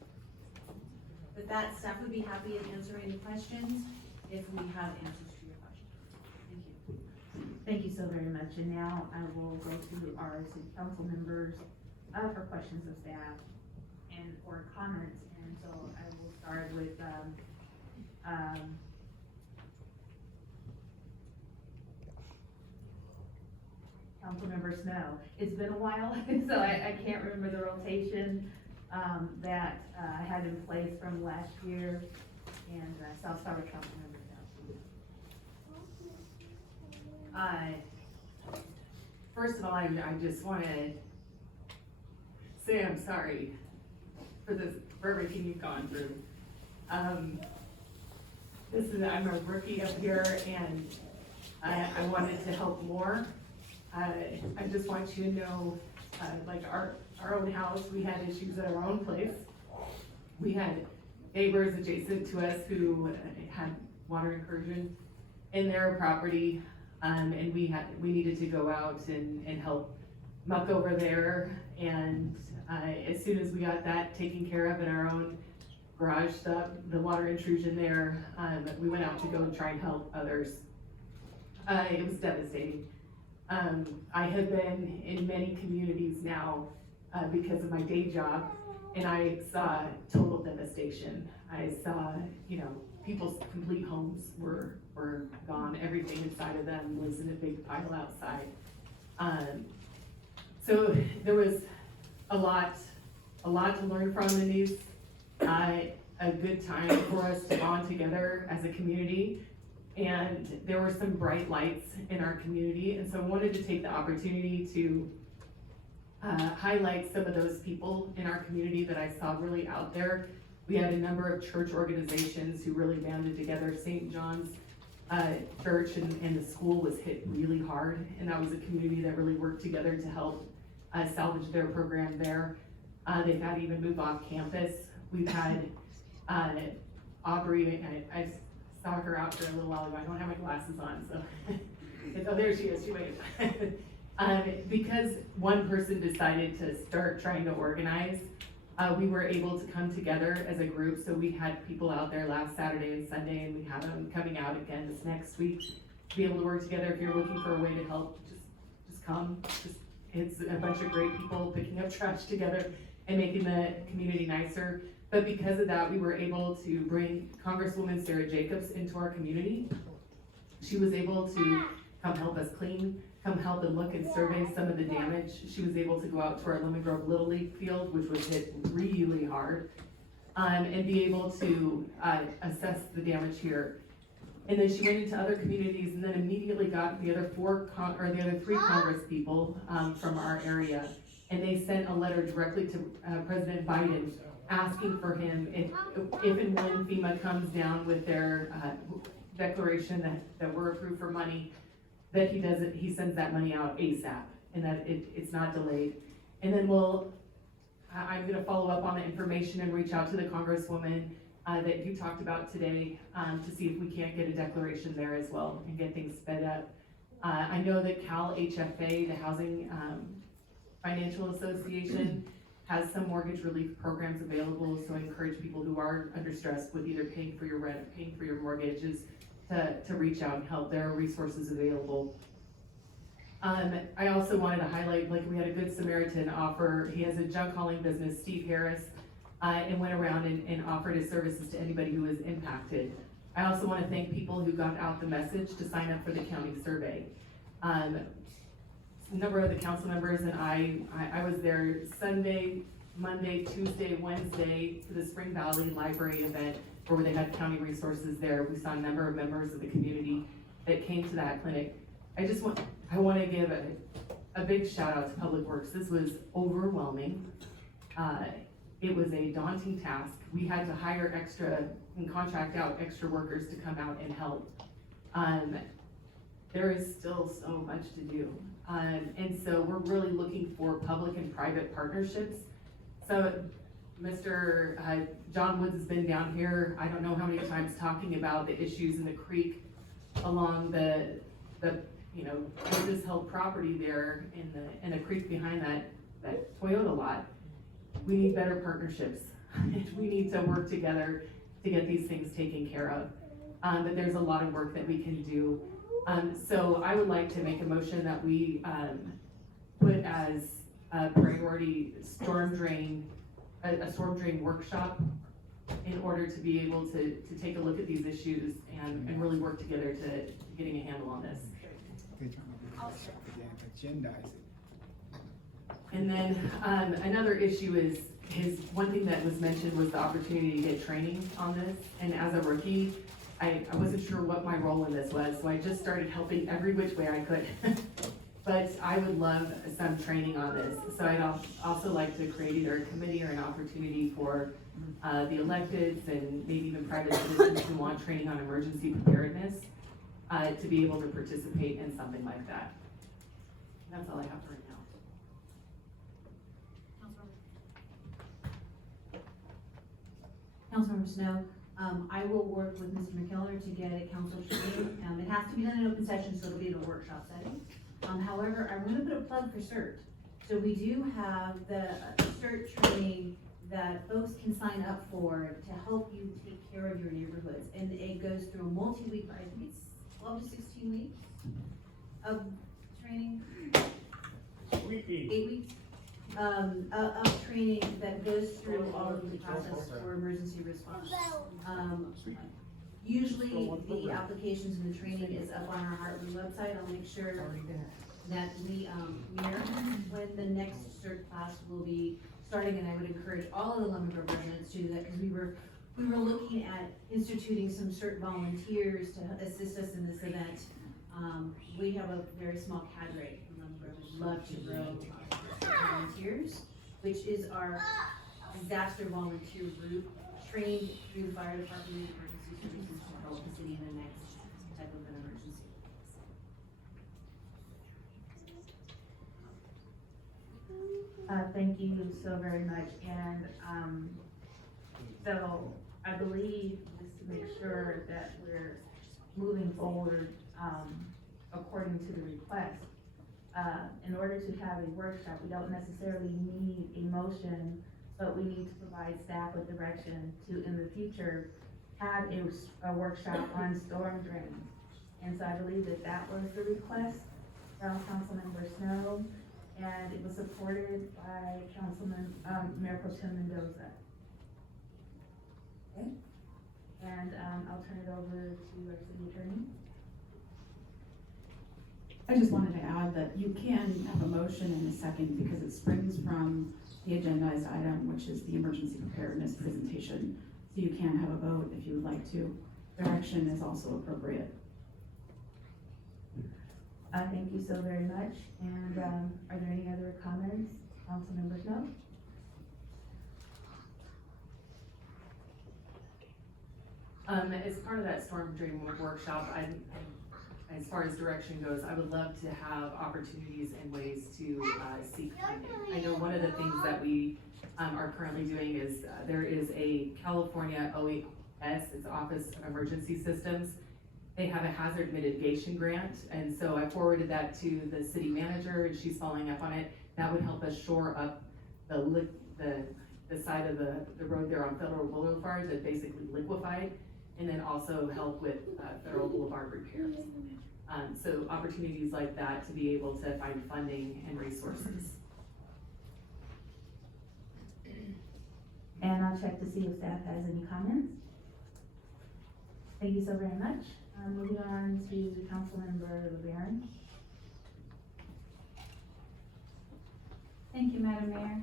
With that, staff would be happy to answer any questions if we have answers to your questions. Thank you. Thank you so very much. And now I will go to our city council members for questions of staff and or comments. And so I will start with Councilmember Snow. It's been a while, so I can't remember the rotation that I had in place from last year. And so I'll start with Councilmember Snow. first of all, I just wanna say I'm sorry for everything you've gone through. I'm a rookie up here and I wanted to help more. I just want you to know, like our own house, we had issues at our own place. We had neighbors adjacent to us who had water incursion in their property. And we needed to go out and help muck over there. And as soon as we got that taken care of in our own garage stuff, the water intrusion there, we went out to go and try and help others. It was devastating. I have been in many communities now because of my day job, and I saw total devastation. I saw, people's complete homes were gone. Everything inside of them was in a big pile outside. So there was a lot to learn from in these. A good time for us to bond together as a community. And there were some bright lights in our community. And so I wanted to take the opportunity to highlight some of those people in our community that I saw really out there. We had a number of church organizations who really banded together. St. John's Church and the school was hit really hard, and that was a community that really worked together to help salvage their program there. They've had to even move off campus. We've had Aubrey, I saw her out there a little while ago. I don't have my glasses on, so oh, there she is. She waved. Because one person decided to start trying to organize, we were able to come together as a group. So we had people out there last Saturday and Sunday, and we have them coming out again this next week to be able to work together. If you're looking for a way to help, just come. It's a bunch of great people picking up trash together and making the community nicer. But because of that, we were able to bring Congresswoman Sarah Jacobs into our community. She was able to come help us clean, come help and look and survey some of the damage. She was able to go out to our Lemon Grove Little League field, which was hit really hard, and be able to assess the damage here. And then she went into other communities and then immediately got the other three Congress people from our area. And they sent a letter directly to President Biden asking for him, if and when FEMA comes down with their declaration that we're approved for money, that he sends that money out ASAP, and that it's not delayed. And then I'm gonna follow up on the information and reach out to the Congresswoman that you talked about today to see if we can't get a declaration there as well and get things sped up. I know that Cal HFA, the Housing Financial Association, has some mortgage relief programs available, so I encourage people who are under stress with either paying for your rent or paying for your mortgages to reach out and help. There are resources available. I also wanted to highlight, like, we had a Good Samaritan offer. He has a junk hauling business, Steve Harris, and went around and offered his services to anybody who was impacted. I also want to thank people who got out the message to sign up for the county survey. A number of the council members and I was there Sunday, Monday, Tuesday, Wednesday for the Spring Valley Library event where they had county resources there. We saw a number of members of the community that came to that clinic. I want to give a big shout out to Public Works. This was overwhelming. It was a daunting task. We had to hire and contract out extra workers to come out and help. There is still so much to do. And so we're really looking for public and private partnerships. So Mr. John Woods has been down here, I don't know how many times, talking about the issues in the creek along the business held property there in the creek behind that Toyota lot. We need better partnerships. We need to work together to get these things taken care of. But there's a lot of work that we can do. So I would like to make a motion that we put as a priority a storm drain workshop in order to be able to take a look at these issues and really work together to getting a handle on this. And then another issue is one thing that was mentioned was the opportunity to get training on this. And as a rookie, I wasn't sure what my role in this was, so I just started helping every which way I could. But I would love some training on this, so I'd also like to create either a committee or an opportunity for the electeds and maybe even private citizens who want training on emergency preparedness, to be able to participate in something like that. That's all I have for right now. Councilmember Snow, I will work with Mr. McKellar to get a council training. It has to be done in open session, so it'll be in a workshop setting. However, I'm gonna put a plug for CERT. So we do have the CERT training that folks can sign up for to help you take care of your neighborhoods. And it goes through a multi-week, I think it's 12 to 16 weeks of training. 8 weeks. Of training that goes through all of the process for emergency response. Usually, the applications and the training is up on our Heartland website. I'll make sure that we mirror when the next CERT class will be starting, and I would encourage all of the Lemon Grove residents to do that, because we were looking at instituting some CERT volunteers to assist us in this event. We have a very small cadre in Lemon Grove. We'd love to grow volunteers, which is our disaster volunteer group, trained through the fire department, emergency services to help the city in the next type of an emergency. Thank you so very much, and, so I believe, just to make sure that we're moving forward, according to the request, in order to have a workshop, we don't necessarily need a motion, but we need to provide staff with direction to, in the future, have a workshop on storm drains. And so I believe that that was the request from Councilmember Snow, and it was supported by Mayor Pro Tem Mendoza. Okay, and, I'll turn it over to our city attorney. I just wanted to add that you can have a motion in a second because it springs from the agendized item, which is the emergency preparedness presentation. So you can have a vote if you would like to. Direction is also appropriate. Thank you so very much. And, are there any other comments, Councilmember Snow? As part of that storm drain workshop, as far as direction goes, I would love to have opportunities and ways to seek funding. I know one of the things that we are currently doing is there is a California OES, it's Office of Emergency Systems. They have a hazard mitigation grant, and so I forwarded that to the city manager, and she's following up on it. That would help us shore up the side of the road there on Federal Boulevard that basically liquefied, and then also help with Federal Boulevard repairs. So opportunities like that to be able to find funding and resources. And I'll check to see if staff has any comments. Thank you so very much. Moving on to Councilmember LeBaron. Thank you, Madam Mayor.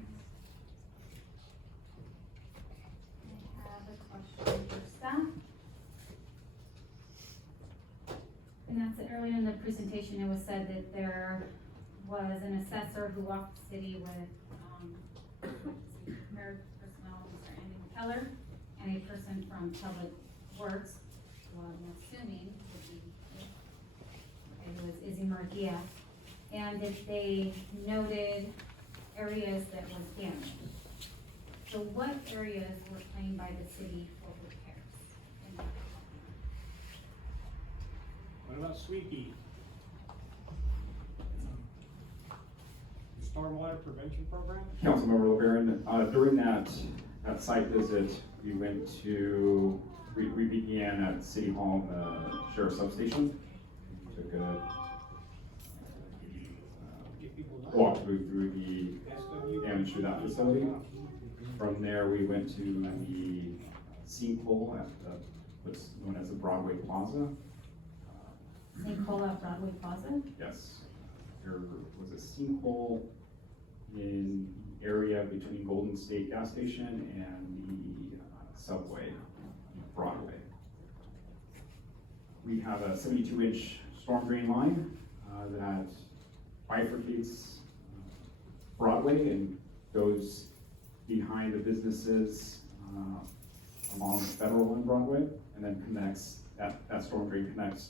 I have a question for staff. And that's it. Earlier in the presentation, it was said that there was an assessor who walked the city with, mayor personnel, Mr. Andy McKellar, and a person from Public Works, who I'm assuming would be, it was Izzy Murguia, and that they noted areas that was damaged. So what areas were claimed by the city for repairs? What about Sweetie? Stormwater prevention program? Councilmember LeBaron, during that site visit, we began at City Hall, Sheriff's Substation. We took a walk through the damage to that facility. From there, we went to the sinkhole at what's known as the Broadway Plaza. Sinkhole at Broadway Plaza? Yes. There was a sinkhole in the area between Golden State gas station and the subway, Broadway. We have a 72-inch storm drain line that bifurcates Broadway and goes behind the businesses along Federal and Broadway, and then connects, that storm drain connects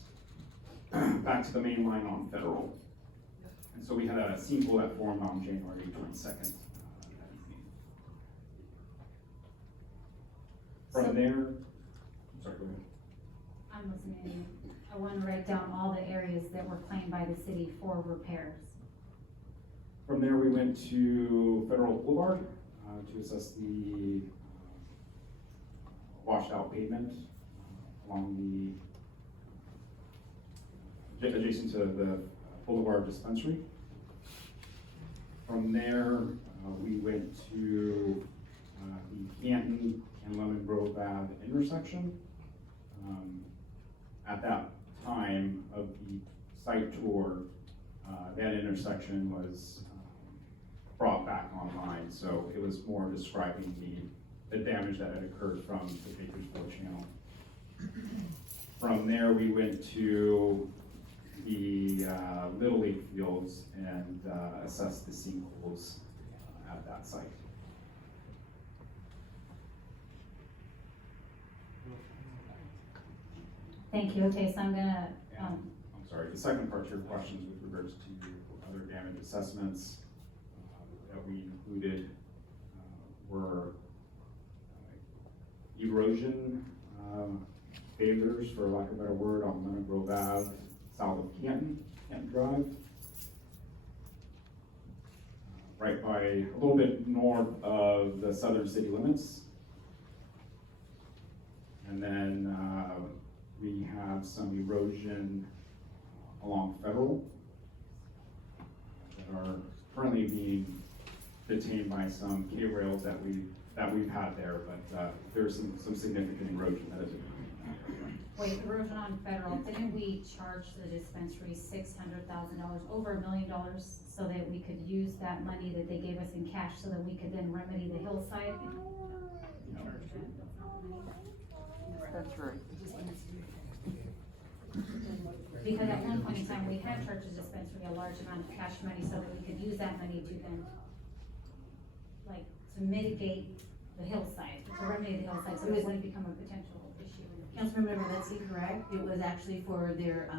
back to the main line on Federal. And so we had a sinkhole that formed on January 22nd. From there, sorry, go ahead. I'm listening to you. I want to write down all the areas that were claimed by the city for repairs. From there, we went to Federal Boulevard to assess the washed out pavement along adjacent to the Boulevard Dispensary. From there, we went to the Canton and Lemon Grove Ave intersection. At that time of the site tour, that intersection was brought back online, so it was more describing the damage that had occurred from the Bakersfield Channel. From there, we went to the Little League fields and assessed the sinkholes at that site. Thank you. Okay, so I'm gonna, I'm sorry, the second part of your question is with regards to other damage assessments that we included were erosion failures, for lack of a better word, on Lemon Grove Ave, south of Canton Drive. Right by, a little bit north of the southern city limits. And then we have some erosion along Federal that are currently being detained by some K-rails that we've had there, but there's some significant erosion that is occurring in that area. wait, erosion on Federal, didn't we charge the dispensary $600,000, over $1 million, so that we could use that money that they gave us in cash so that we could then remedy the hillside? That's right. Because at one point in time, we had charged the dispensary a large amount of cash money so that we could use that money to then, like, to mitigate the hillside, to remedy the hillside, so it wouldn't become a potential issue. Councilmember, that's incorrect. It was actually for their,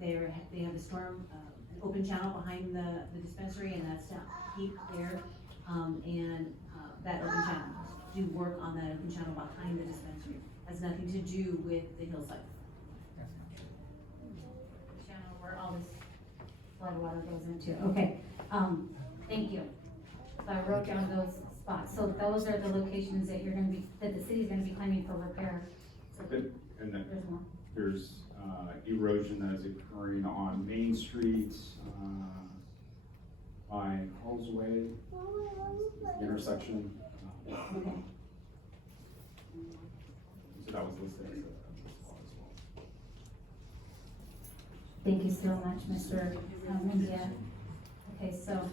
they have a storm, an open channel behind the dispensary, and that's to keep clear, and that open channel, do work on that open channel behind the dispensary. Has nothing to do with the hillside. The channel where all this flood water goes into, okay, thank you. So I wrote down those spots, so those are the locations that you're gonna be, that the city's gonna be claiming for repair. So And then there's more. there's erosion that is occurring on Main Street, by Causeway, the intersection. Okay. So that was listed as a spot as well. Thank you so much, Mr. Mendia. Okay, so,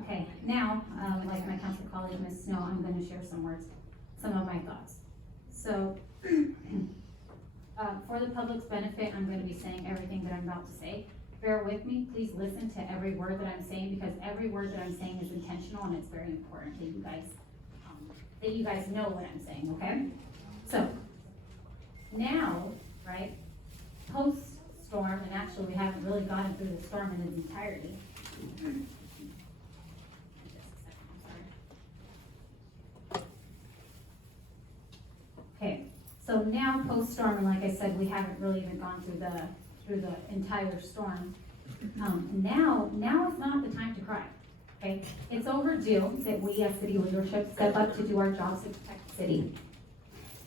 okay, now, like my council colleague, Ms. Snow, I'm gonna share some of my thoughts. So, for the public's benefit, I'm gonna be saying everything that I'm about to say. Bear with me, please listen to every word that I'm saying, because every word that I'm saying is intentional, and it's very important that you guys know what I'm saying, okay? So, now, right, post-storm, and actually we haven't really gotten through the storm in its entirety. Okay, so now post-storm, and like I said, we haven't really even gone through the entire storm. Now is not the time to cry, okay? It's overdue that we as city leadership step up to do our jobs to protect the city.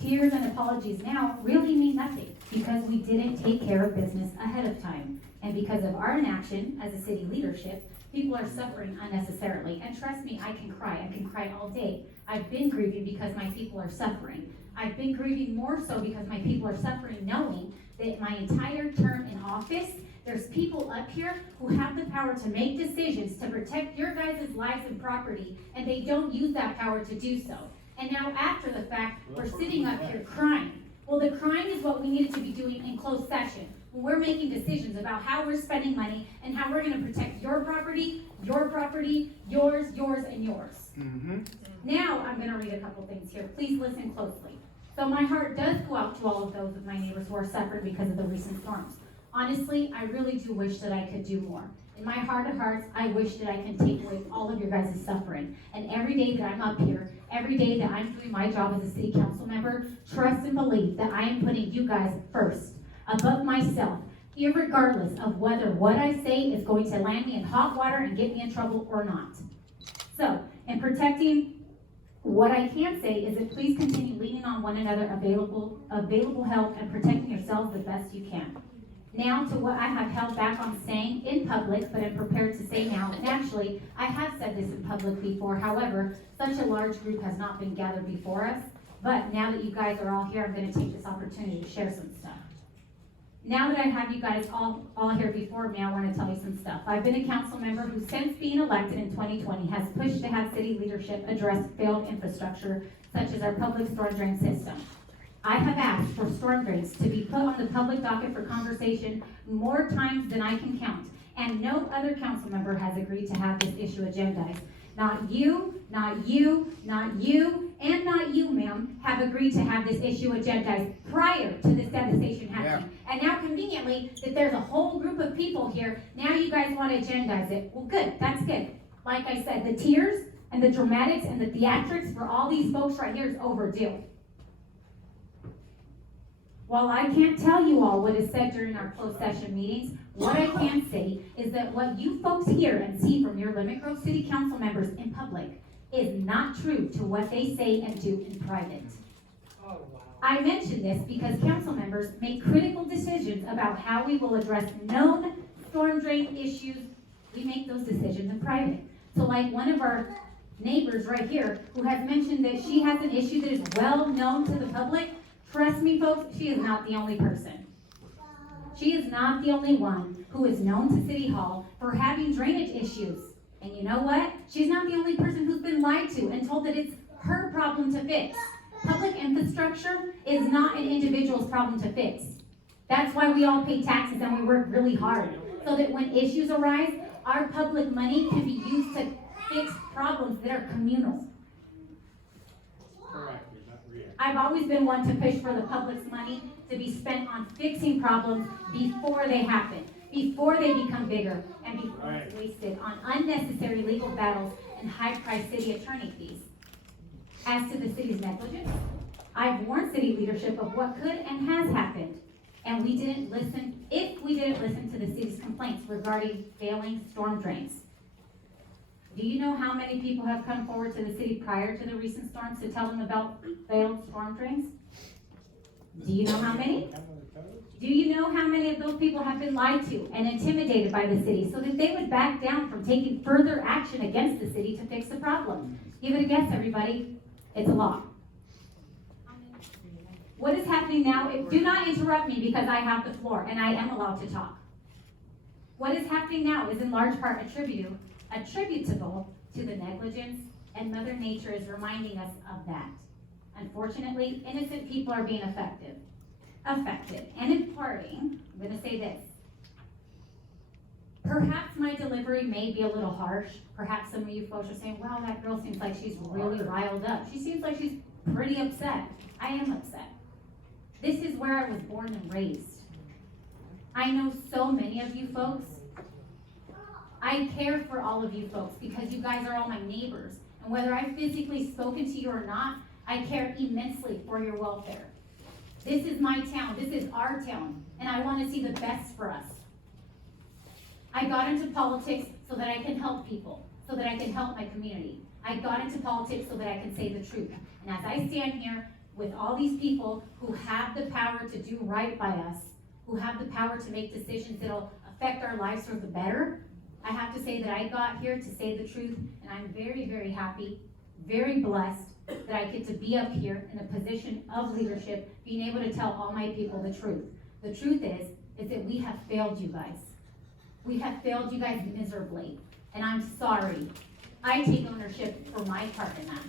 Tears and apologies now really mean nothing, because we didn't take care of business ahead of time. And because of our inaction as a city leadership, people are suffering unnecessarily. And trust me, I can cry all day. I've been grieving because my people are suffering. I've been grieving more so because my people are suffering, knowing that my entire term in office, there's people up here who have the power to make decisions to protect your guys' lives and property, and they don't use that power to do so. And now after the fact, we're sitting up here crying. Well, the crying is what we needed to be doing in closed session. when we're making decisions about how we're spending money and how we're gonna protect your property, yours, and yours. Now, I'm gonna read a couple things here. Please listen closely. So my heart does go out to all of those of my neighbors who are suffering because of the recent storms. Honestly, I really do wish that I could do more. In my heart of hearts, I wish that I can take away all of your guys' suffering. And every day that I'm up here, every day that I'm doing my job as a city council member, trust and believe that I am putting you guys first, above myself, irregardless of whether what I say is going to land me in hot water and get me in trouble or not. So, in protecting, what I can say is that please continue leaning on one another, available help, and protecting yourselves the best you can. Now to what I have held back on saying in public, but am prepared to say now, and actually, I have said this in public before, however, such a large group has not been gathered before us, but now that you guys are all here, I'm gonna take this opportunity to share some stuff. Now that I have you guys all here before me, I wanna tell you some stuff. I've been a council member who, since being elected in 2020, has pushed to have city leadership address failed infrastructure, such as our public storm drain system. I have asked for storm drains to be put on the public docket for conversation more times than I can count, and no other council member has agreed to have this issue agendized. Not you, not you, not you, and not you, ma'am, have agreed to have this issue agendized prior to this devastation happening. Yeah. And now conveniently, that there's a whole group of people here, now you guys want to agendize it. Well, good, that's good. Like I said, the tears and the dramatics and the theatrics for all these folks right here is overdue. While I can't tell you all what is said during our closed session meetings, what I can say is that what you folks hear and see from your Lemon Grove City Council members in public is not true to what they say and do in private. Oh, wow. I mention this because council members make critical decisions about how we will address known storm drain issues. We make those decisions in private. So like one of our neighbors right here who has mentioned that she has an issue that is well known to the public, trust me folks, she is not the only person. She is not the only one who is known to City Hall for having drainage issues. And you know what? She's not the only person who's been lied to and told that it's her problem to fix. Public infrastructure is not an individual's problem to fix. That's why we all pay taxes and we work really hard, so that when issues arise, our public money can be used to fix problems that are communal. Correct, not react. I've always been one to push for the public's money to be spent on fixing problems before they happen, before they become bigger, and before it's wasted on unnecessary legal battles and high-priced city attorney fees. As to the city's negligence, I've warned city leadership of what could and has happened, and if we didn't listen to the city's complaints regarding failing storm drains. Do you know how many people have come forward to the city prior to the recent storms to tell them about failed storm drains? Do you know how many? Do you know how many of those people have been lied to and intimidated by the city so that they would back down from taking further action against the city to fix the problem? Give it a guess, everybody. It's a lot. What is happening now? Do not interrupt me because I have the floor and I am allowed to talk. What is happening now is in large part attributable to the negligence, and Mother Nature is reminding us of that. Unfortunately, innocent people are being affected. And in parting, I'm going to say this. Perhaps my delivery may be a little harsh. Perhaps some of you folks are saying, wow, that girl seems like she's really riled up. She seems like she's pretty upset. I am upset. This is where I was born and raised. I know so many of you folks. I care for all of you folks because you guys are all my neighbors. And whether I've physically spoken to you or not, I care immensely for your welfare. This is my town. This is our town. And I want to see the best for us. I got into politics so that I can help people, so that I can help my community. I got into politics so that I can say the truth. And as I stand here with all these people who have the power to do right by us, who have the power to make decisions that'll affect our lives for the better, I have to say that I got here to say the truth, and I'm very, very happy, very blessed that I get to be up here in a position of leadership, being able to tell all my people the truth. The truth is that we have failed you guys. We have failed you guys miserably, and I'm sorry. I take ownership for my part in that.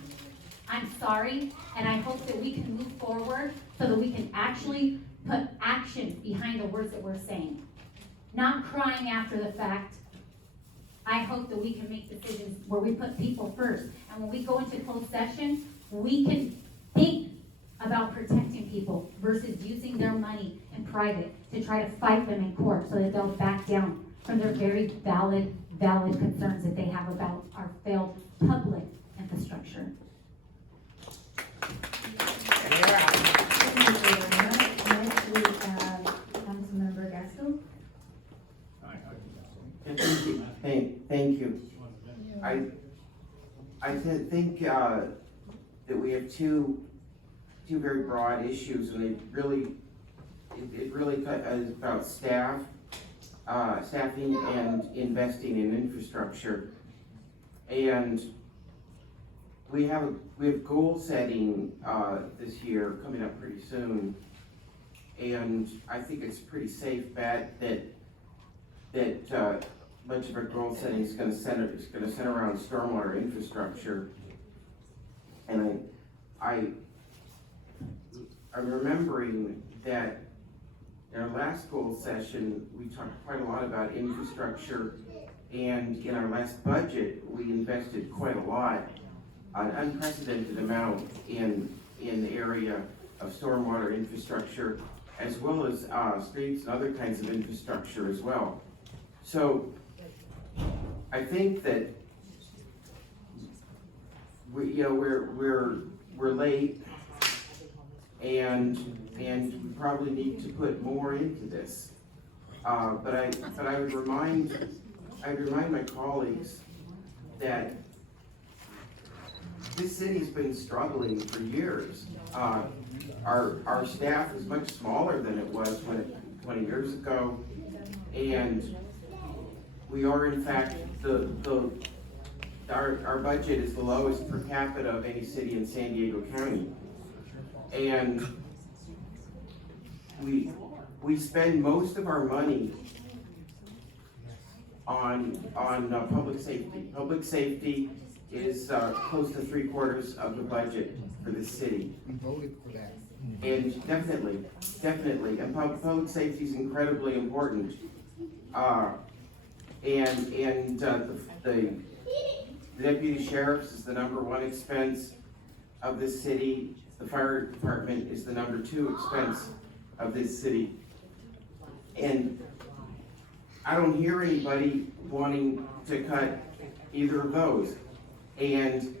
I'm sorry, and I hope that we can move forward so that we can actually put action behind the words that we're saying. Not crying after the fact. I hope that we can make decisions where we put people first. And when we go into closed session, we can think about protecting people versus using their money in private to try to fight them in court so that they'll back down from their very valid concerns that they have about our failed public infrastructure. Next, we have Councilmember Gasco. Thank you. I think that we have two very broad issues, and it really is about staffing and investing in infrastructure. And we have goal setting this year coming up pretty soon, and I think it's a pretty safe bet that much of our goal setting is going to center around stormwater infrastructure. And I'm remembering that in our last goal session, we talked quite a lot about infrastructure, and in our last budget, we invested quite a lot, an unprecedented amount in the area of stormwater infrastructure, as well as streets and other kinds of infrastructure as well. So I think that we're late, and we probably need to put more into this. But I would remind my colleagues that this city's been struggling for years. Our staff is much smaller than it was 20 years ago, and we are in fact our budget is the lowest per capita of any city in San Diego County. And we spend most of our money on public safety. Public safety is close to 3/4 of the budget for the city. We voted for that. And definitely, and public safety is incredibly important. The deputy sheriff's is the #1 expense of this city. The fire department is the #2 expense of this city. And I don't hear anybody wanting to cut either of those. And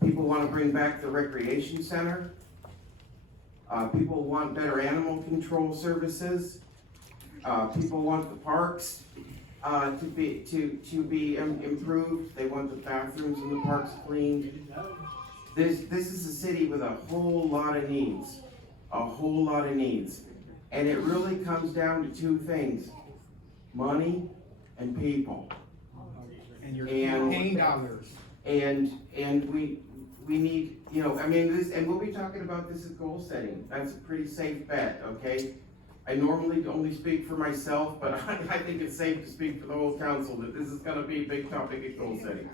people want to bring back the recreation center. People want better animal control services. People want the parks to be improved. They want the bathrooms in the parks cleaned. This is a city with a whole lot of needs, and it really comes down to two things: money and people. And your campaign dollars. And we need, and we'll be talking about this at goal setting. That's a pretty safe bet, okay? I normally only speak for myself, but I think it's safe to speak for the whole council that this is gonna be a big topic at goal setting.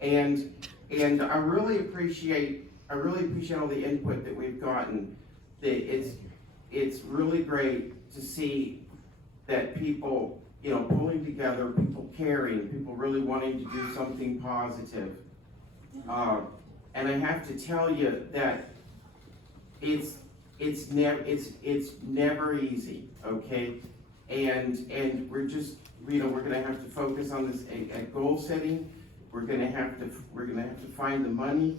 And I really appreciate all the input that we've gotten. It's really great to see that people, pulling together, people caring, people really wanting to do something positive. And I have to tell you that it's never easy, okay? And we're just, we're gonna have to focus on this at goal setting. We're gonna have to find the money.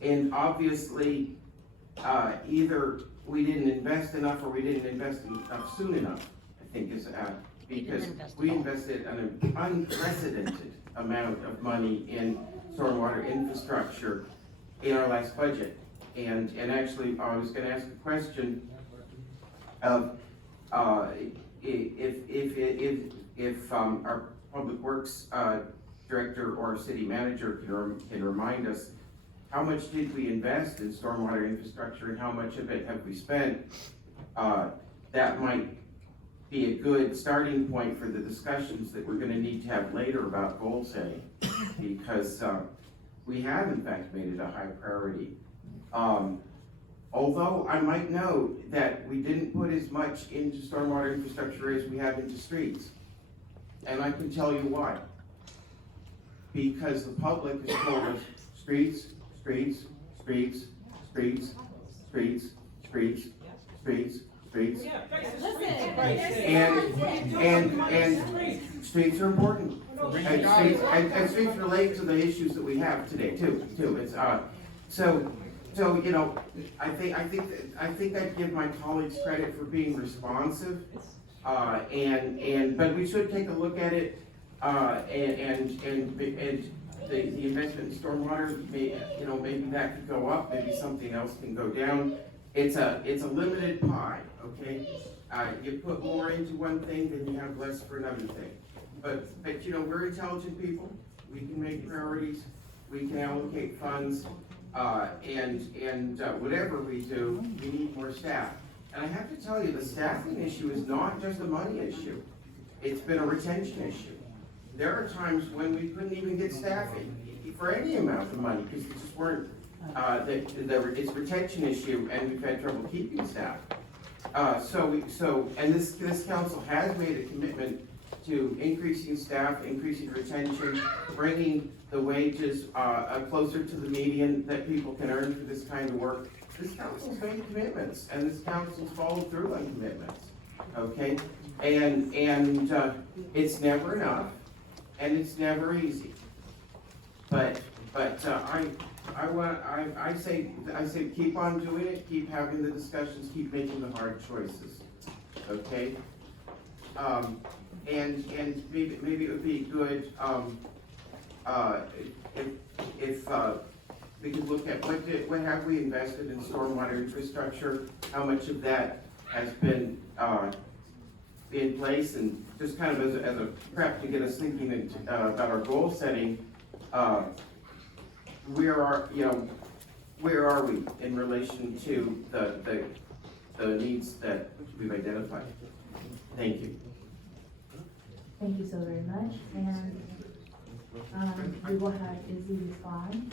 And obviously, either we didn't invest enough or we didn't invest enough soon enough, I think is, because we invested an unprecedented amount of money in stormwater infrastructure in our last budget. And actually, I was gonna ask a question of, if our public works director or city manager can remind us, how much did we invest in stormwater infrastructure and how much of it have we spent? That might be a good starting point for the discussions that we're gonna need to have later about goal setting. Because We have in fact made it a high priority. Although I might note that we didn't put as much into stormwater infrastructure as we have into streets. And I can tell you why. Because the public has told us streets, streets, streets, streets, streets, streets, streets, streets. And streets are important. And streets relate to the issues that we have today too. It's, so, you know, I think I'd give my colleagues credit for being responsive. But we should take a look at it, and the investment in stormwater, maybe that could go up, maybe something else can go down. It's a limited pie, okay? You put more into one thing, then you have less for another thing. But you know, we're intelligent people. We can make priorities. We can allocate funds. Whatever we do, we need more staff. And I have to tell you, the staffing issue is not just a money issue. It's been a retention issue. There are times when we couldn't even get staffing for any amount of money because it just weren't, it's a retention issue and we've had trouble keeping staff. And this council has made a commitment to increasing staff, increasing retention, bringing the wages closer to the median that people can earn for this kind of work. This council's made commitments, and this council's followed through on commitments, okay? And it's never enough, and it's never easy. But I say keep on doing it, keep having the discussions, keep making the hard choices, okay? And maybe it would be good if we could look at what have we invested in stormwater infrastructure, how much of that has been in place, and just kind of as a prep to get us thinking about our goal setting. Where are we in relation to the needs that we've identified? Thank you. Thank you so very much, and we will have Izzy respond.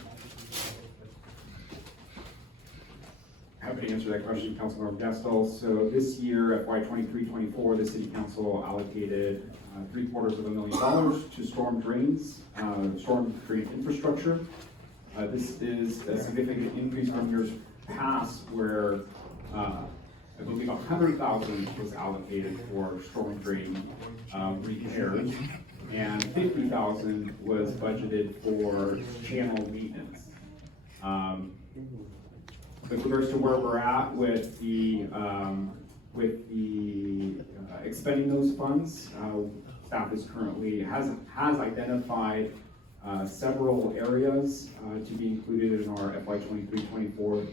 Happy to answer that question, Councilmember Gastel. So this year, FY 23-24, the City Council allocated $750,000 to storm drains, storm drain infrastructure. This is a significant increase from years past where I believe $100,000 was allocated for storm drain repairs, and $50,000 was budgeted for channel maintenance. With regards to where we're at with the expending those funds, staff is currently has identified several areas to be included in our FY 23-24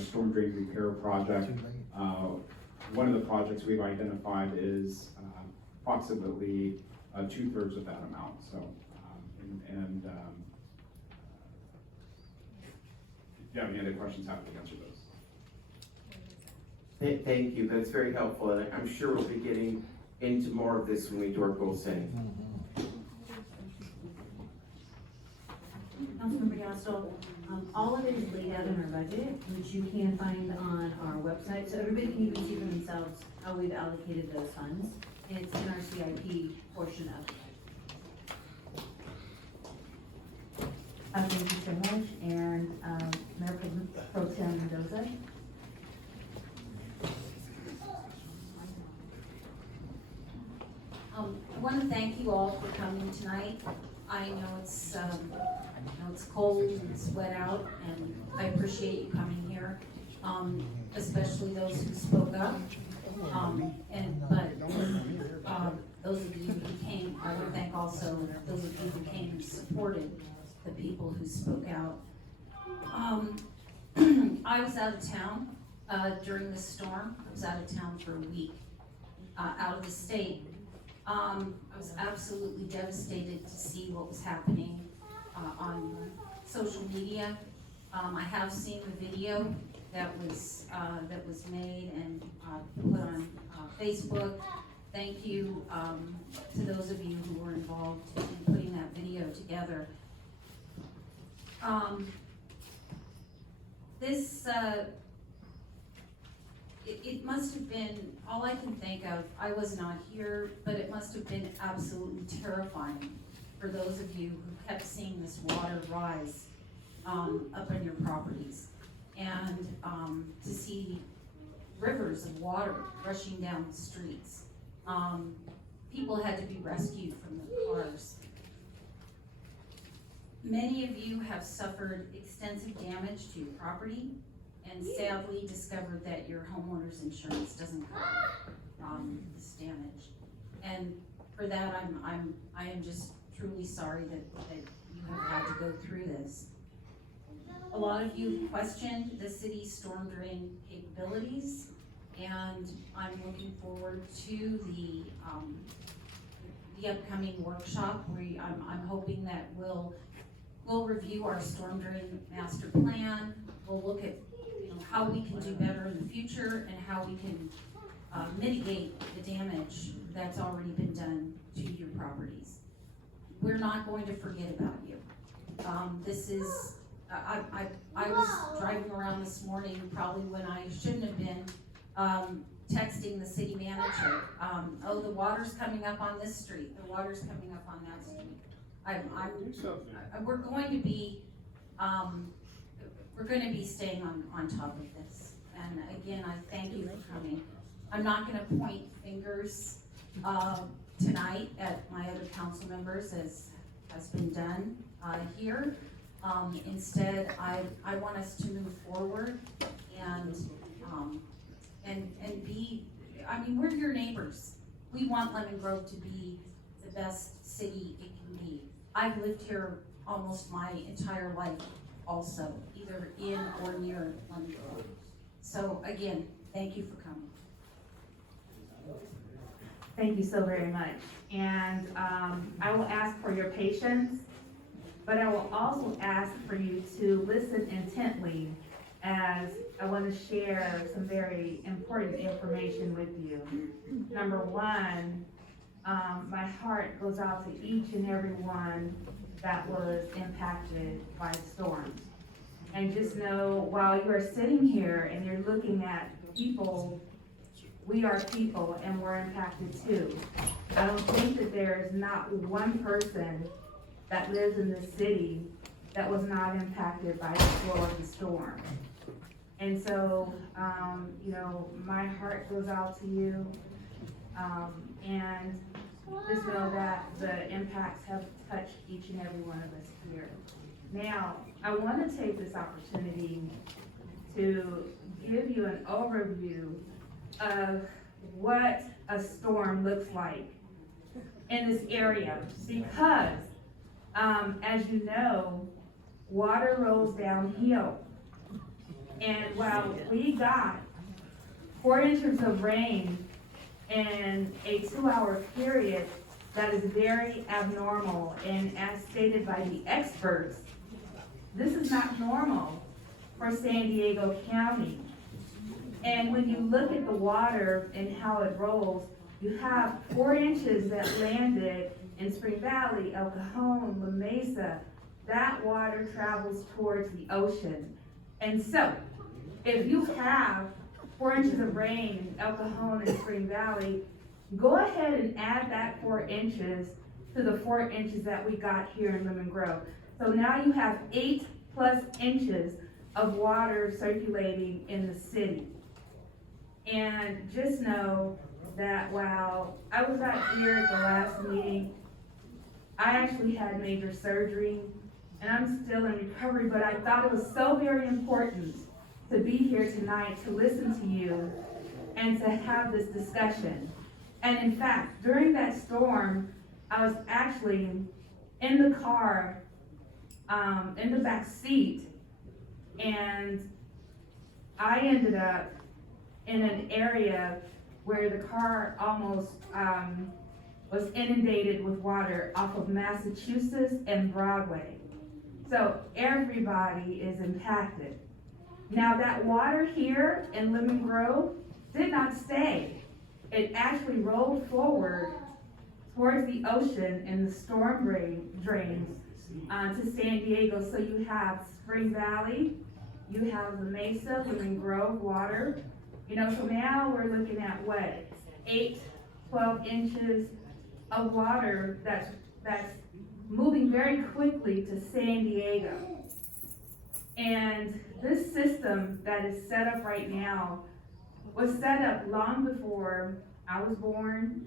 storm drain repair project. One of the projects we've identified is approximately 2/3 of that amount. So, if you have any other questions, happy to answer those. Thank you, that's very helpful, and I'm sure we'll be getting into more of this when we do our goal setting. Councilmember Gastel, all of it is laid out in our budget, which you can find on our website, so everybody can even see for themselves how we've allocated those funds, and it's in our CIP portion of it. Thank you so much, and Mayor Pro Tem Mendoza. I want to thank you all for coming tonight. I know it's cold and it's wet out, and I appreciate you coming here, especially those who spoke up. Those of you who came, I would thank also those of you who came and supported the people who spoke out. I was out of town during the storm. I was out of town for a week, out of the state. I was absolutely devastated to see what was happening on social media. I have seen the video that was made and put on Facebook. Thank you to those of you who were involved in putting that video together. This, it must have been, all I can think of, I was not here, but it must have been absolutely terrifying for those of you who kept seeing this water rise, up on your properties. And, to see rivers of water rushing down the streets. People had to be rescued from the cars. Many of you have suffered extensive damage to your property and sadly discovered that your homeowner's insurance doesn't cover this damage. And for that, I am just truly sorry that you have had to go through this. A lot of you questioned the city's storm drain capabilities, and I'm looking forward to the upcoming workshop where I'm hoping that we'll review our storm drain master plan. We'll look at how we can do better in the future and how we can mitigate the damage that's already been done to your properties. We're not going to forget about you. This is, I was driving around this morning, probably when I shouldn't have been, texting the city manager, oh, the water's coming up on this street, the water's coming up on that street. We're going to be staying on top of this. And again, I thank you for coming. I'm not gonna point fingers, tonight at my other council members as has been done, here. Instead, I want us to move forward and be, I mean, we're your neighbors. We want Lemon Grove to be the best city it can be. I've lived here almost my entire life also, either in or near Lemon Grove. So again, thank you for coming. Thank you so very much. And I will ask for your patience, but I will also ask for you to listen intently as I want to share some very important information with you. Number one, my heart goes out to each and every one that was impacted by the storms. And just know, while you are sitting here and you're looking at people, we are people and we're impacted too. I don't think that there is not one person that lives in this city that was not impacted by the flow of the storm. And so, my heart goes out to you, and just know that the impacts have touched each and every one of us here. Now, I want to take this opportunity to give you an overview of what a storm looks like in this area, because, as you know, water rolls downhill. And while we got 4 inches of rain in a 2-hour period, that is very abnormal. And as stated by the experts, this is not normal for San Diego County. And when you look at the water and how it rolls, you have 4 inches that landed in Spring Valley, El Cajon, La Mesa. That water travels towards the ocean. And so, if you have 4 inches of rain in El Cajon and Spring Valley, go ahead and add that 4 inches to the 4 inches that we got here in Lemon Grove. So now you have 8+ inches of water circulating in the city. And just know that while I was not here at the last meeting, I actually had major surgery and I'm still in recovery, but I thought it was so very important to be here tonight to listen to you and to have this discussion. And in fact, during that storm, I was actually in the car, in the back seat, and I ended up in an area where the car almost was inundated with water off of Massachusetts and Broadway. So everybody is impacted. Now that water here in Lemon Grove did not stay. It actually rolled forward towards the ocean and the storm drains to San Diego. So you have Spring Valley, you have the Mesa, Lemon Grove water. You know, so now we're looking at what, 12 inches of water that's moving very quickly to San Diego. And this system that is set up right now was set up long before I was born,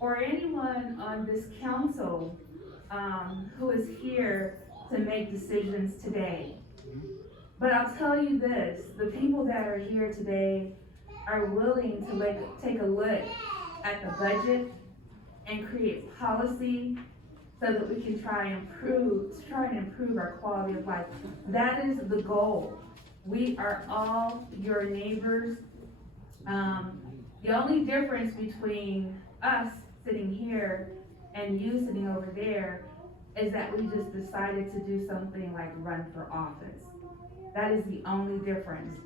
or anyone on this council who is here to make decisions today. But I'll tell you this, the people that are here today are willing to take a look at the budget and create policy so that we can try and improve our quality of life. That is the goal. We are all your neighbors. The only difference between us sitting here and you sitting over there is that we just decided to do something like run for office. That is the only difference.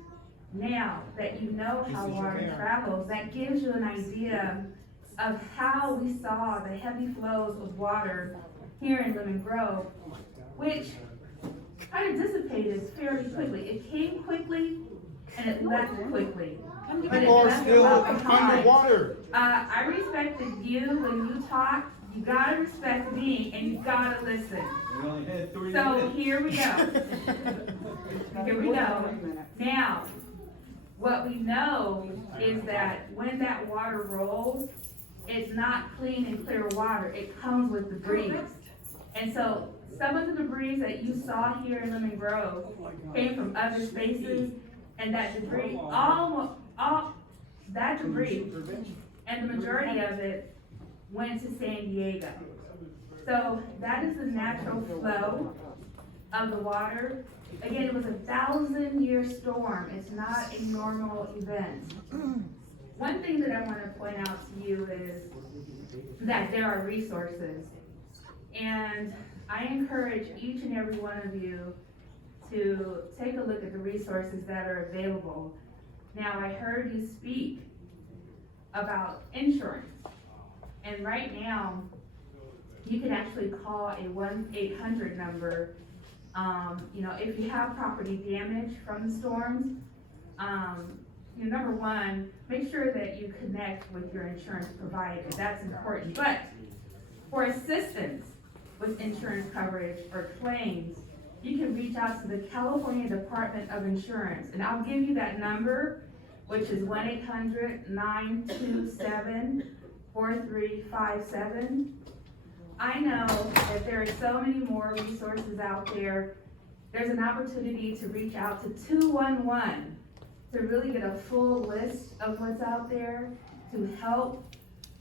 Now that you know how water travels, that gives you an idea of how we saw the heavy flows of water here in Lemon Grove, which kind of dissipated fairly quickly. It came quickly and it left quickly. But it People are left still a lot behind. underwater. I respected you when you talked. You gotta respect me and you gotta listen. We only had 3 So minutes. here we go. Here we go. Now, what we know is that when that water rolls, it's not clean and clear water. It comes with debris. And so some of the debris that you saw here in Lemon Grove came from other spaces, and that debris, all that debris, and the majority of it went to San Diego. So that is the natural flow of the water. Again, it was a 1,000-year storm. It's not a normal event. One thing that I want to point out to you is that there are resources. And I encourage each and every one of you to take a look at the resources that are available. Now, I heard you speak about insurance. And right now, you can actually call a 1-800 number. If you have property damage from the storms, number one, make sure that you connect with your insurance provider. That's important. But for assistance with insurance coverage or claims, you can reach out to the California Department of Insurance. And I'll give you that number, which is 1-800-927-4357. I know that there are so many more resources out there. There's an opportunity to reach out to 211 to really get a full list of what's out there to help.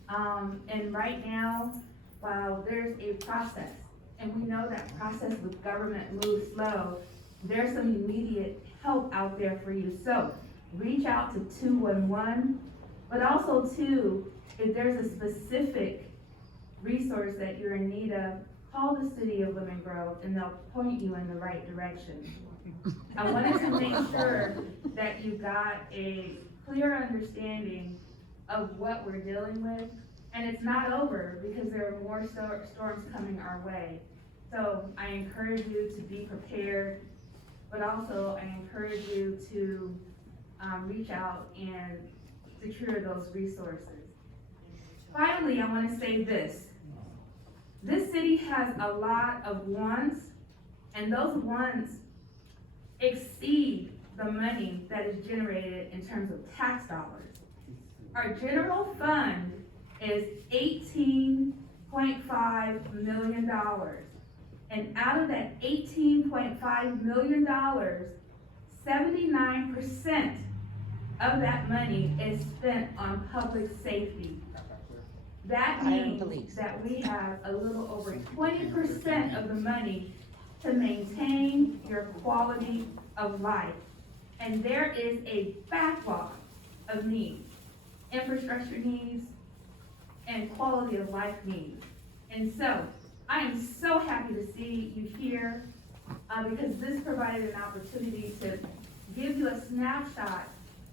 And right now, while there's a process, and we know that process with government moves slow, there's some immediate help out there for you. So reach out to 211, but also too, if there's a specific resource that you're in need of, call the city of Lemon Grove and they'll point you in the right direction. I wanted to make sure that you got a clear understanding of what we're dealing with. And it's not over because there are more storms coming our way. So I encourage you to be prepared, but also I encourage you to reach out and secure those resources. Finally, I want to say this. This city has a lot of wants, and those wants exceed the money that is generated in terms of tax dollars. Our general fund is $18.5 million. And out of that $18.5 million, 79% of that money is spent on public safety. That means that we have a little over 20% of the money to maintain your quality of life. And there is a backlog of needs, infrastructure needs, and quality of life needs. And so, I am so happy to see you here because this provided an opportunity to give you a snapshot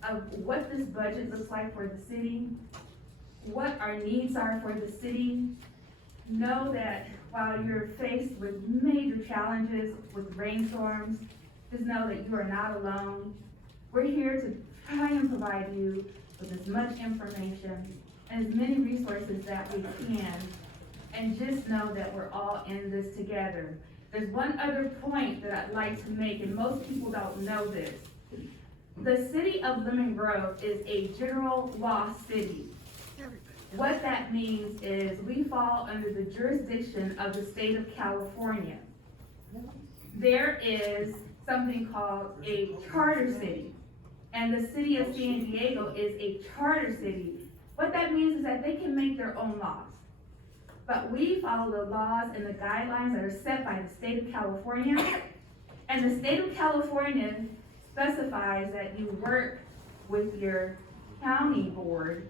of what this budget looks like for the city, what our needs are for the city, know that while you're faced with major challenges with rainstorms, just know that you are not alone. We're here to try and provide you with as much information and as many resources that we can. And just know that we're all in this together. There's one other point that I'd like to make, and most people don't know this. The city of Lemon Grove is a general law city. What that means is we fall under the jurisdiction of the state of California. There is something called a charter city, and the city of San Diego is a charter city. What that means is that they can make their own laws. But we follow the laws and the guidelines that are set by the state of California. And the state of California specifies that you work with your county board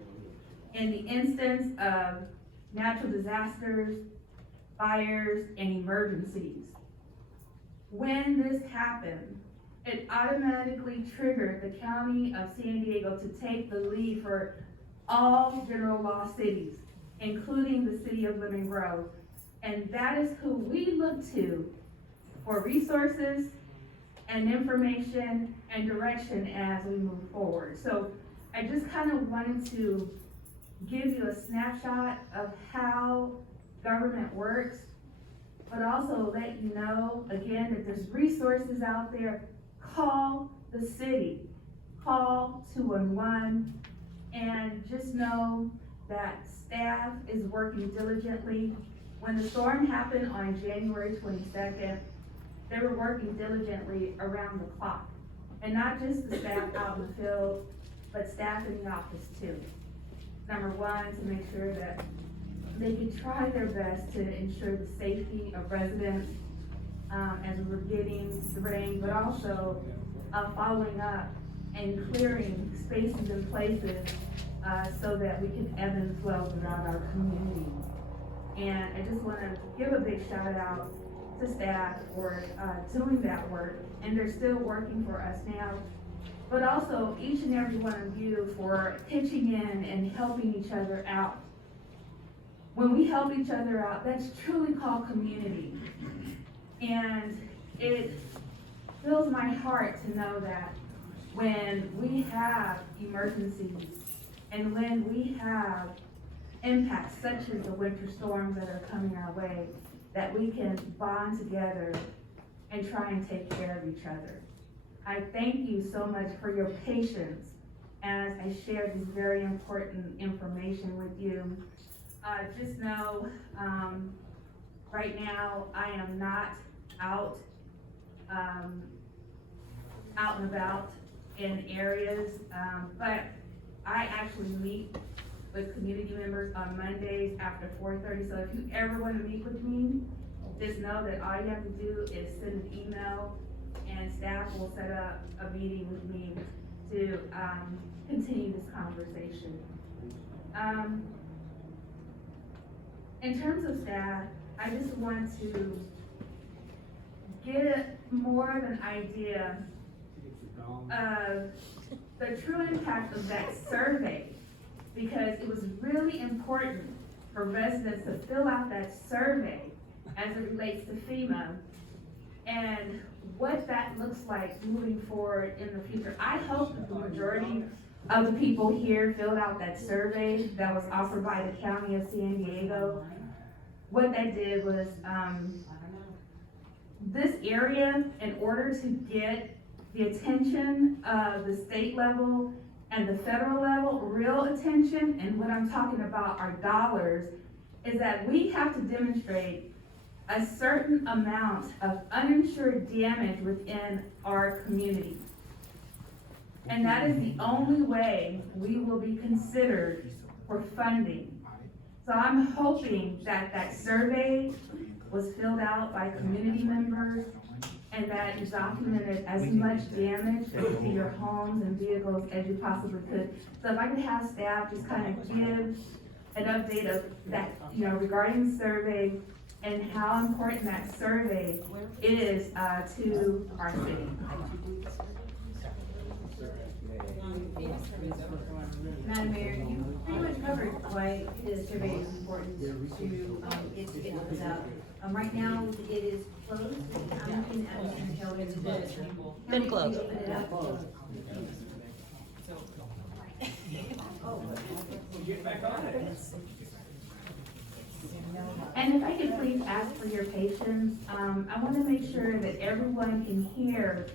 in the instance of natural disasters, fires, and emergencies. When this happened, it automatically triggered the county of San Diego to take the lead for all general law cities, including the city of Lemon Grove. And that is who we look to for resources and information and direction as we move forward. So I just kind of wanted to give you a snapshot of how government works, but also let you know, again, that there's resources out there. Call the city, call 211, and just know that staff is working diligently. When the storm happened on January 22nd, they were working diligently around the clock. And not just the staff out in the field, but staff in the office too. Number one, to make sure that they could try their best to ensure the safety of residents as we were getting the rain, but also following up and clearing spaces and places so that we can ebb and flow throughout our community. And I just want to give a big shout out to staff for doing that work, and they're still working for us now. But also each and every one of you for pitching in and helping each other out. When we help each other out, that's truly called community. And it fills my heart to know that when we have emergencies and when we have impacts such as the winter storms that are coming our way, that we can bond together and try and take care of each other. I thank you so much for your patience as I share this very important information with you. Just know, right now I am not out and about in areas, but I actually meet with community members on Mondays after 4:30. So if you ever want to meet with me, just know that all you have to do is send an email and staff will set up a meeting with me to continue this conversation. In terms of staff, I just want to get more of an idea of the true impact of that survey, because it was really important for residents to fill out that survey as it relates to FEMA and what that looks like moving forward in the future. I hope that the majority of the people here filled out that survey that was offered by the County of San Diego. What that did was, this area, in order to get the attention of the state level and the federal level, real attention, and what I'm talking about are dollars, is that we have to demonstrate a certain amount of uninsured damage within our community. And that is the only way we will be considered for funding. So I'm hoping that that survey was filled out by community members and that you documented as much damage to your homes and vehicles as you possibly could. So if I could have staff just kind of give an update of that, regarding the survey and how important that survey is to our city. Madam Mayor, you pretty much covered why the survey is important to, it to get those out. Right now, it is closed, I'm looking at Mr. Taylor to the. Been closed. Open it up. Get back on it. And if I could please ask for your patience, I want to make sure that everyone can hear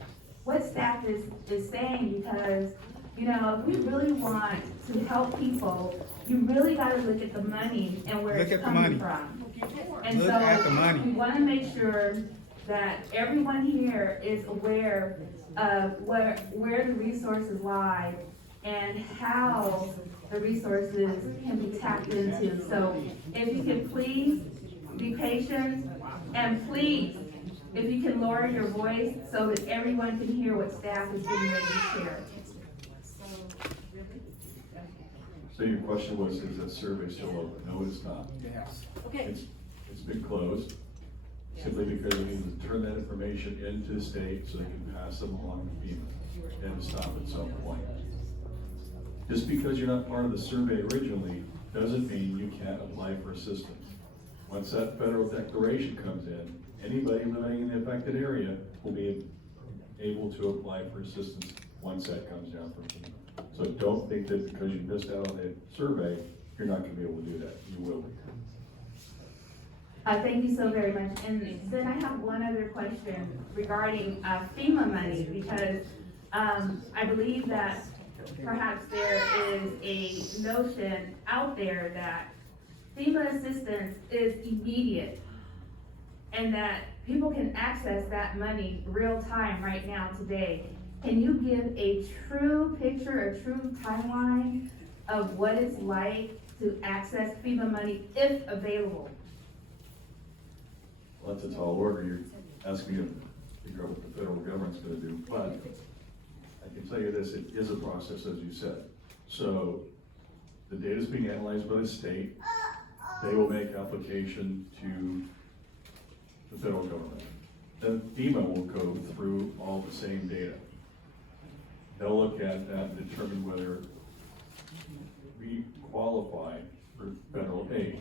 what staff is saying, because, you know, if we really want to help people, you really got to look at the money and where it's coming from. And so we want to make sure that everyone here is aware of where the resources lie and how the resources can be tapped into. So if you could please be patient, and please, if you can lower your voice so that everyone can hear what staff is getting ready to share. So your question was, is that survey still open? No, it's not. Yes. Okay. It's been closed, simply because we need to turn that information into the state so they can pass them along to FEMA and to stop at some point. Just because you're not part of the survey originally, doesn't mean you can't apply for assistance. Once that federal declaration comes in, anybody living in the affected area will be able to apply for assistance once that comes down from FEMA. So don't think that because you missed out on the survey, you're not gonna be able to do that. You will be. Thank you so very much. And then I have one other question regarding FEMA money, because I believe that perhaps there is a notion out there that FEMA assistance is immediate and that people can access that money real time right now today. Can you give a true picture, a true timeline of what it's like to access FEMA money if available? Well, that's a tall order. You're asking me to figure out what the federal government's gonna do, but I can tell you this, it is a process, as you said. So the data's being analyzed by the state. They will make application to the federal government. Then FEMA will go through all the same data. They'll look at that and determine whether we qualify for federal aid.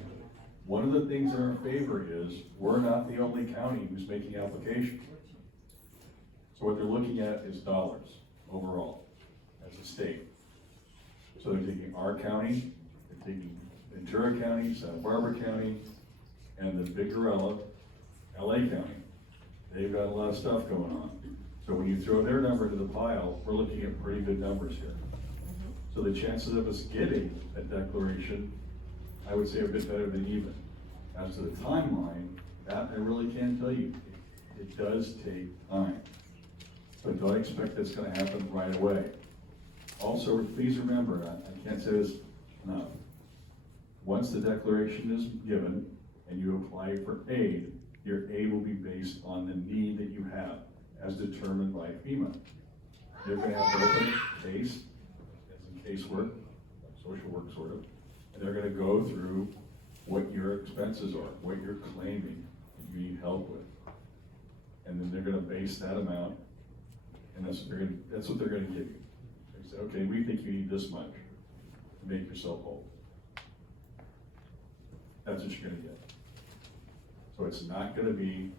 One of the things in our favor is we're not the only county who's making applications. So what they're looking at is dollars overall as a state. So they're taking our county, they're taking Ventura County, Santa Barbara County, and the big gorilla, LA County. They've got a lot of stuff going on. So when you throw their number into the pile, we're looking at pretty good numbers here. So the chances of us getting a declaration, I would say, are a bit better than even. As to the timeline, that I really can't tell you. It does take time. But don't expect that's gonna happen right away. Also, please remember, I can't say this enough. Once the declaration is given and you apply for aid, your aid will be based on the need that you have as determined by FEMA. They're gonna have to open a case, as in casework, social work sort of, and they're gonna go through what your expenses are, what you're claiming that you need help with. And then they're gonna base that amount, and that's what they're gonna give you. They say, okay, we think you need this much to make yourself whole. That's what you're gonna get. So it's not gonna be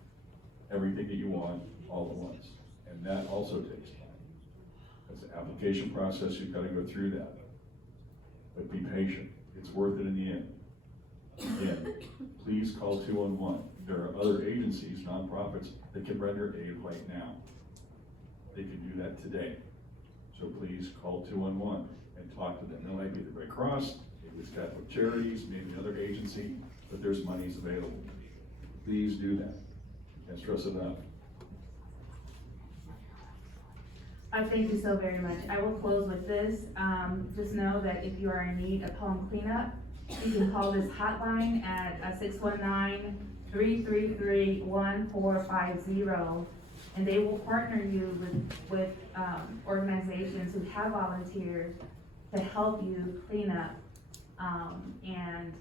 everything that you want all at once. And that also takes time. It's an application process, you've gotta go through that. But be patient, it's worth it in the end. Again, please call 211. There are other agencies, nonprofits, that can render aid right now. They can do that today. So please call 211 and talk to them. It might be the Red Cross, maybe it's Catholic Charities, maybe another agency, but there's monies available. Please do that. Can't stress it enough. Thank you so very much. I will close with this. Just know that if you are in need of home cleanup, you can call this hotline at 619-333-1450, and they will partner you with organizations who have volunteers to help you clean up. And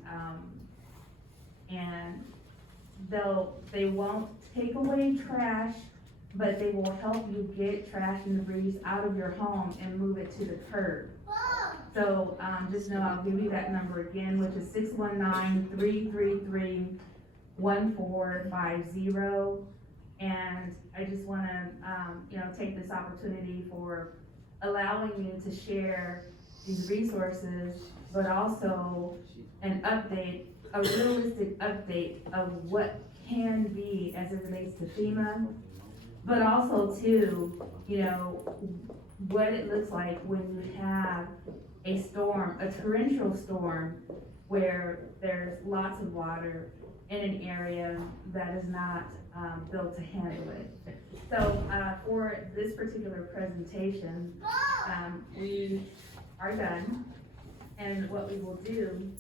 they won't take away trash but they will help you get trash and debris out of your home and move it to the curb. So, just know I'll give you that number again, which is 619-333-1450. And I just wanna, take this opportunity for allowing me to share these resources, but also an update, a realistic update of what can be as it relates to FEMA, but also too, what it looks like when you have a storm, a torrential storm, where there's lots of water in an area that is not built to handle it. So for this particular presentation, we are done. And what we will do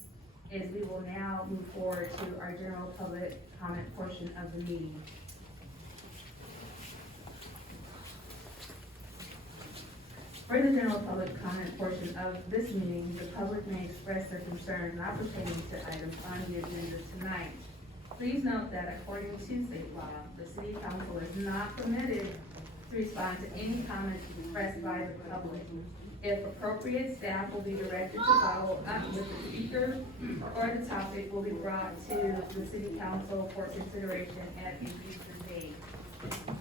is we will now move forward to our general public comment portion of the meeting. For the general public comment portion of this meeting, the public may express their concerns not pertaining to items on the agenda tonight. Please note that according to state law, the city council is not permitted to respond to any comments expressed by the public. If appropriate, staff will be directed to follow up with the speaker, or the topic will be brought to the city council for consideration at a future date.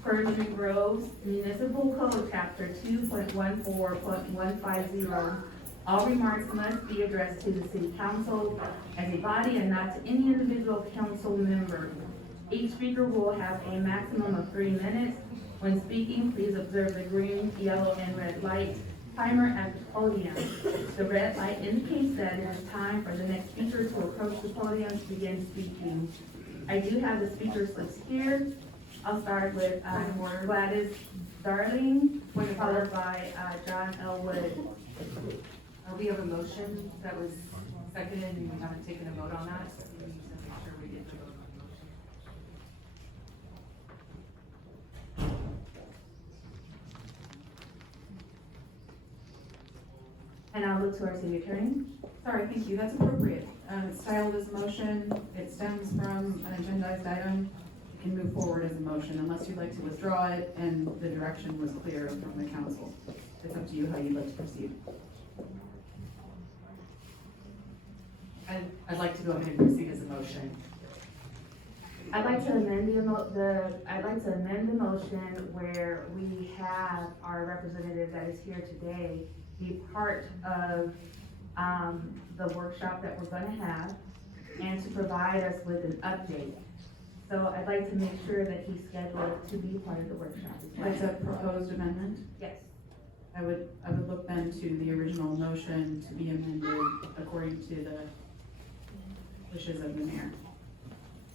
Per Lemon Grove's Municipal Code, Chapter 2.14.150, all remarks must be addressed to the city council as a body and not to any individual council member. Each speaker will have a maximum of 3 minutes. When speaking, please observe the green, yellow, and red light timer at the podium. The red light indicates that it is time for the next speaker to approach the podium to begin speaking. I do have the speaker slips here. I'll start with Gladys Darling, followed by John Elwood. We have a motion that was seconded and we haven't taken a vote on that. So we need to make sure we get the vote on the motion. And I'll look to our city attorney. Sorry, thank you, that's appropriate. It's styled as a motion, it stems from an agendized item. It can move forward as a motion unless you'd like to withdraw it and the direction was clear from the council. It's up to you how you'd like to proceed. I'd like to go ahead and proceed as a motion. I'd like to amend the motion where we have our representative that is here today be part of, the workshop that we're gonna have and to provide us with an update. So I'd like to make sure that he's scheduled to be part of the workshop. That's a proposed amendment? Yes. I would look then to the original motion to be amended according to the wishes of the mayor.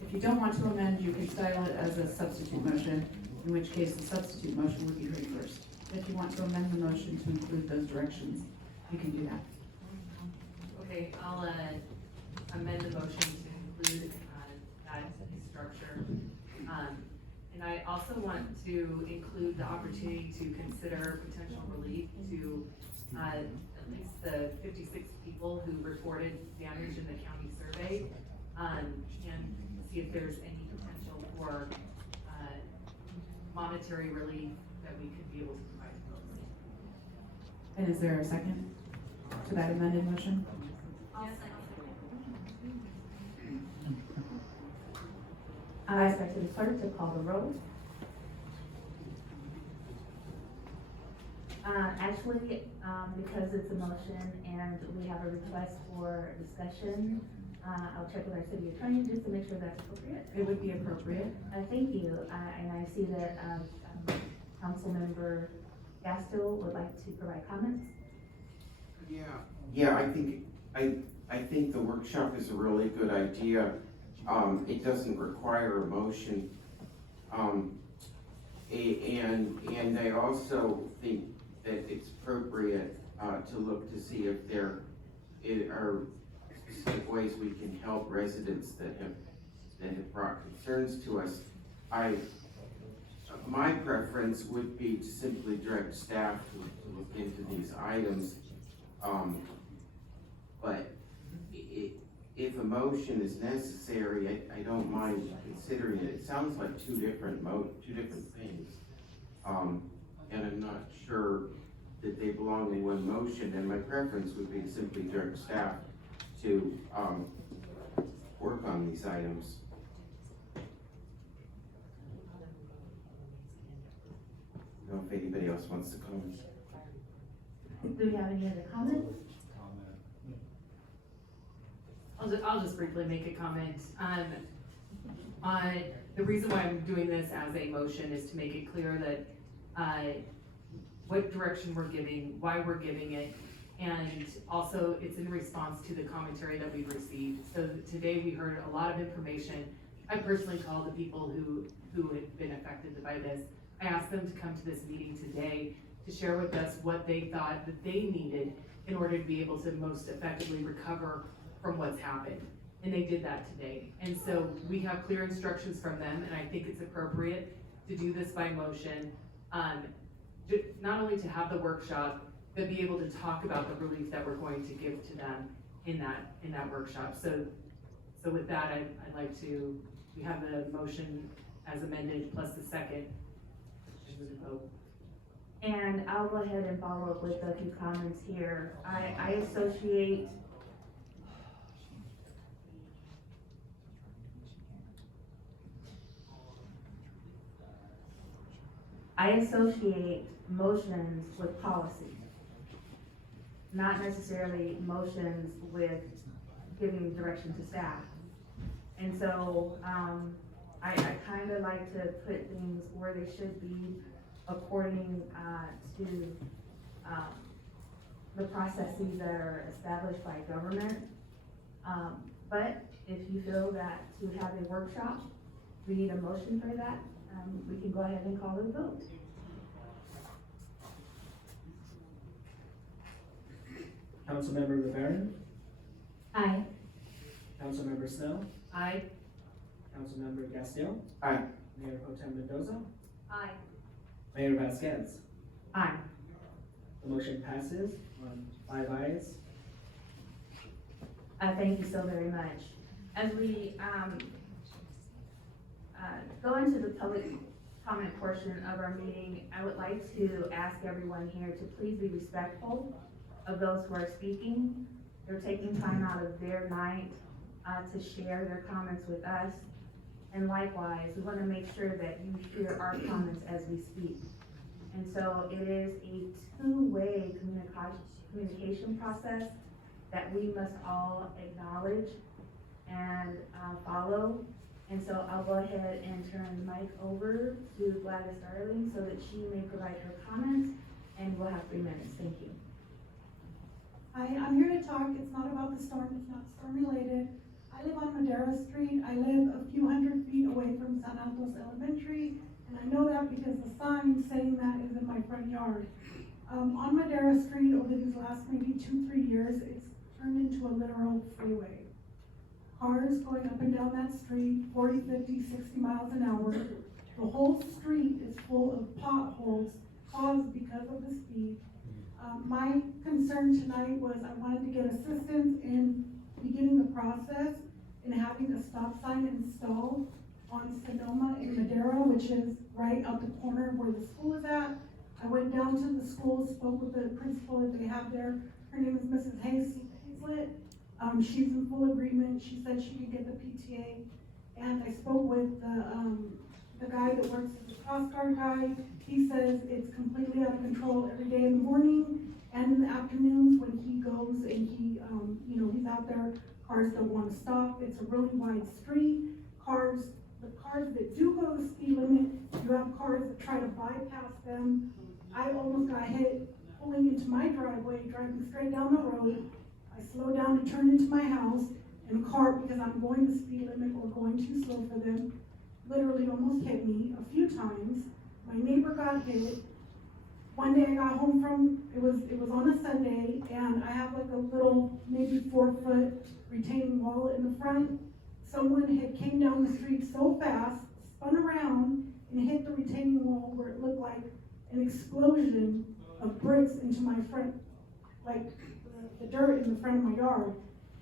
If you don't want to amend, you can style it as a substitute motion, in which case the substitute motion would be heard first. If you want to amend the motion to include those directions, you can do that. Okay, I'll amend the motion to include that structure. And I also want to include the opportunity to consider potential relief to at least the 56 people who reported damage in the county survey, and see if there's any potential for monetary relief that we could be able to provide to those. And is there a second to that amended motion? I ask the clerk to call the roll. Actually, because it's a motion and we have a request for discussion, I'll check with our city attorney just to make sure that's appropriate. It would be appropriate. Thank you, and I see that, Councilmember Gastill would like to provide comments. Yeah, I think the workshop is a really good idea. It doesn't require a motion. And I also think that it's appropriate, to look to see if there are specific ways we can help residents that have brought concerns to us. My preference would be to simply direct staff to look into these items. But if a motion is necessary, I don't mind considering it. It sounds like two different things. And I'm not sure that they belong in one motion, and my preference would be to simply direct staff to, work on these items. I don't know if anybody else wants to comment. Do we have any other comments? I'll just briefly make a comment. The reason why I'm doing this as a motion is to make it clear that, what direction we're giving, why we're giving it, and also it's in response to the commentary that we've received. So today we heard a lot of information. I personally called the people who had been affected by this. I asked them to come to this meeting today to share with us what they thought that they needed in order to be able to most effectively recover from what's happened. And they did that today. And so we have clear instructions from them, and I think it's appropriate to do this by motion. Not only to have the workshop, but be able to talk about the relief that we're going to give to them in that workshop. So with that, I'd like to, we have the motion as amended plus the second. And I'll go ahead and follow up with a few comments here. I associate motions with policy, not necessarily motions with giving direction to staff. And so, I kind of like to put things where they should be according to the processes that are established by government. But if you feel that to have a workshop, we need a motion for that, we can go ahead and call it a vote. Councilmember Rivera, Aye. Councilmember Snell, Aye. Councilmember Gastel, Aye. Mayor Pro Tem Mendoza, Aye. Mayor Vasquez. Aye. The motion passes on 5 ayes. Thank you so very much. As we, go into the public comment portion of our meeting, I would like to ask everyone here to please be respectful of those who are speaking. They're taking time out of their night, to share their comments with us. And likewise, we want to make sure that you hear our comments as we speak. And so it is a two-way communication process that we must all acknowledge and follow. And so I'll go ahead and turn the mic over to Gladys Darling so that she may provide her comments, and we'll have 3 minutes. Thank you. I'm here to talk, it's not about the storm, it's not storm related. I live on Madera Street, I live a few hundred feet away from San Altos Elementary, and I know that because the sign saying that is in my front yard. On Madera Street, over these last maybe 2-3 years, it's turned into a literal freeway. Cars going up and down that street, 40, 50, 60 miles an hour. The whole street is full of potholes caused because of the speed. My concern tonight was I wanted to get assistance in beginning the process and having a stop sign installed on Sonoma in Madera, which is right out the corner where the school is at. I went down to the school, spoke with the principal that they have there. Her name is Mrs. Hazlett. She's in full agreement. She said she could get the PTA. And I spoke with the guy that works as the Coast Guard guy. He says it's completely out of control every day in the morning and in the afternoons when he goes and he, he's out there. Cars don't want to stop. It's a really wide street. The cars that do go the speed limit, you have cars that try to bypass them. I almost got hit pulling into my driveway, driving straight down the road. I slowed down to turn into my house, and a car, because I'm going the speed limit or going too slow for them, literally almost hit me a few times. My neighbor got hit. One day I got home from, it was on a Sunday, and I have like a little, maybe 4-foot retaining wall in the front. Someone had came down the street so fast, spun around, and hit the retaining wall where it looked like an explosion of bricks into my front, like the dirt in the front of my yard.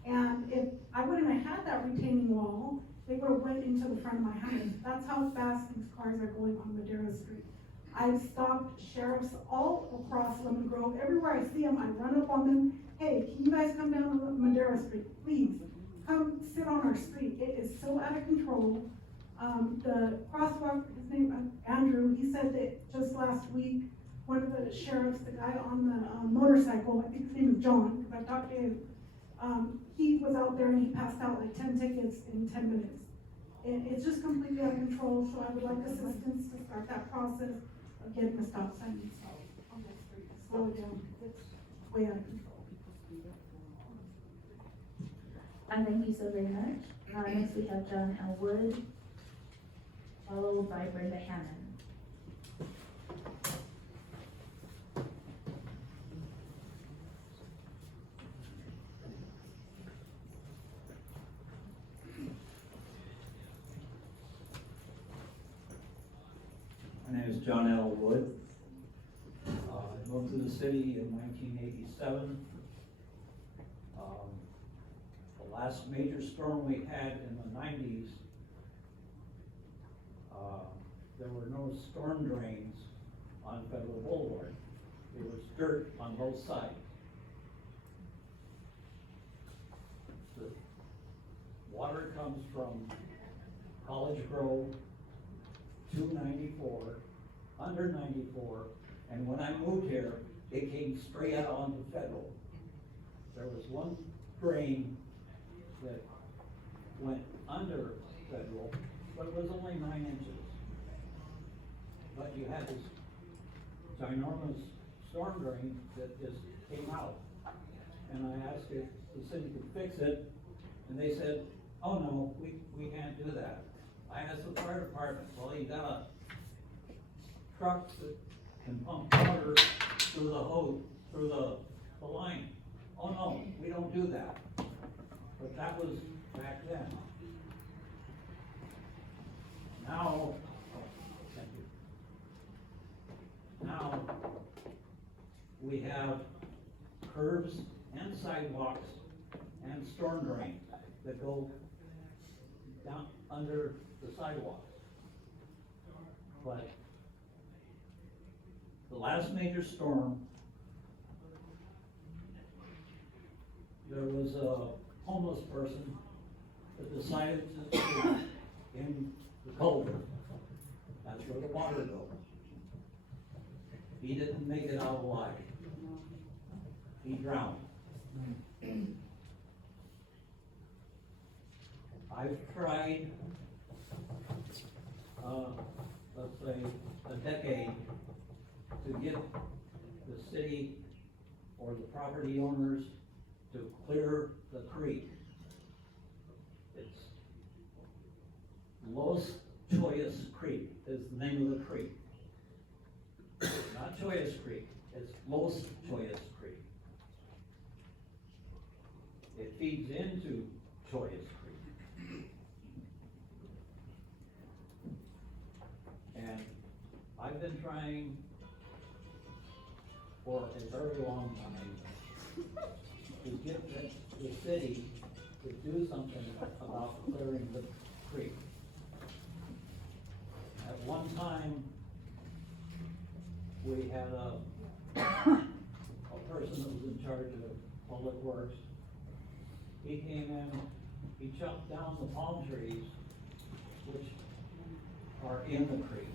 And if I wouldn't have had that retaining wall, they would have went into the front of my house. That's how fast these cars are going on Madera Street. I've stopped sheriffs all across Lemon Grove. Everywhere I see them, I run up on them. Hey, can you guys come down to Madera Street? Please, come sit on our street. It is so out of control. The crosswalk, his name, Andrew, he said that just last week, one of the sheriffs, the guy on the motorcycle, I think his name is John, because I talked to him, he was out there and he passed out like 10 tickets in 10 minutes. And it's just completely out of control, so I would like assistance to start that process of getting a stop sign installed on that street, to slow it down, it's way out of control. Thank you so very much. Next we have John L. Wood, followed by Brenda Hammond. My name is John L. Wood. I moved to the city in 1987. The last major storm we had in the 90s, there were no storm drains on Federal Boulevard. It was dirt on both sides. The water comes from College Grove to 94, under 94, and when I moved here, it came straight out onto Federal. There was one drain that went under Federal, but it was only 9 inches. But you had this ginormous storm drain that just came out. And I asked if the city could fix it, and they said, oh no, we can't do that. I asked the fire department, well, you got a truck that can pump water through the hose, through the line. Oh no, we don't do that. But that was back then. Now, thank you. Now, we have curbs and sidewalks and storm drains that go down under the sidewalks. But the last major storm, there was a homeless person that decided to sleep in the culvert. That's where the water goes. He didn't make it out alive. He drowned. I've tried, let's say, a decade to get the city or the property owners to clear the creek. It's Los Choyas Creek is the name of the creek. Not Choyas Creek, it's Los Choyas Creek. It feeds into Choyas Creek. And I've been trying for a very long time to get the city to do something about clearing the creek. At one time, we had a person that was in charge of public works. He came in, he chopped down the palm trees, which are in the creek.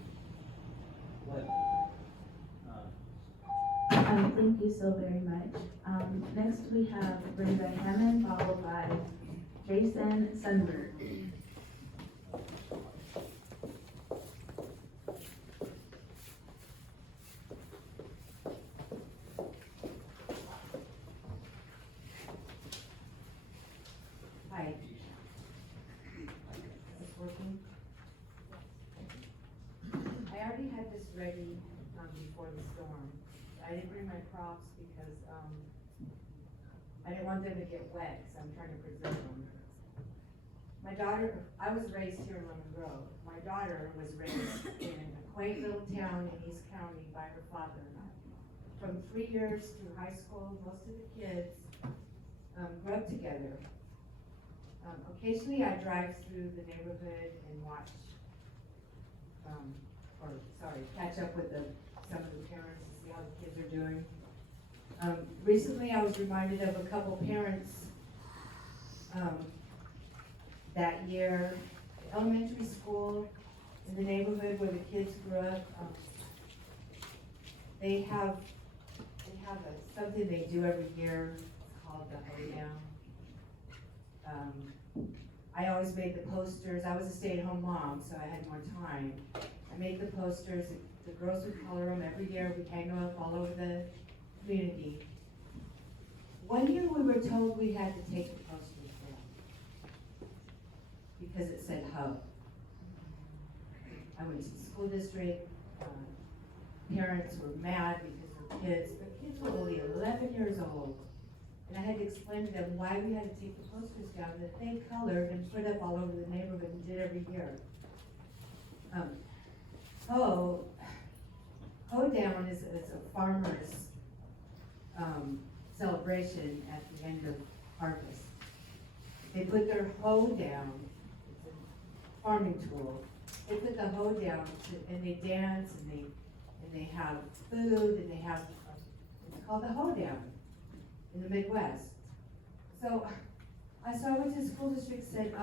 Thank you so very much. Next we have Brenda Hammond, followed by Jason Sundberg. Hi. Is this working? I already had this ready, before the storm. I didn't bring my props because, I didn't want them to get wet, so I'm trying to preserve them. My daughter, I was raised here in Lemon Grove. My daughter was raised in a quaint little town in East County by her father and I. From 3 years through high school, most of the kids, grew up together. Occasionally I drive through the neighborhood and watch catch up with some of the parents and see how the kids are doing. Recently, I was reminded of a couple parents, that year, elementary school in the neighborhood where the kids grew up. They have something they do every year called the Holy Down. I always made the posters. I was a stay-at-home mom, so I had more time. I made the posters. The girls would color them every year. We'd hang them up all over the community. One year we were told we had to take the posters down because it said hub. I went to the school district. Parents were mad because their kids were only 11 years old. And I had to explain to them why we had to take the posters down that they colored and put up all over the neighborhood and did every year. Hoedown is a farmer's celebration at the end of harvest. They put their hoe down, it's a farming tool. They put the hoe down and they dance and they have food and they have, it's called the hoedown in the Midwest. So I went to the school district, said,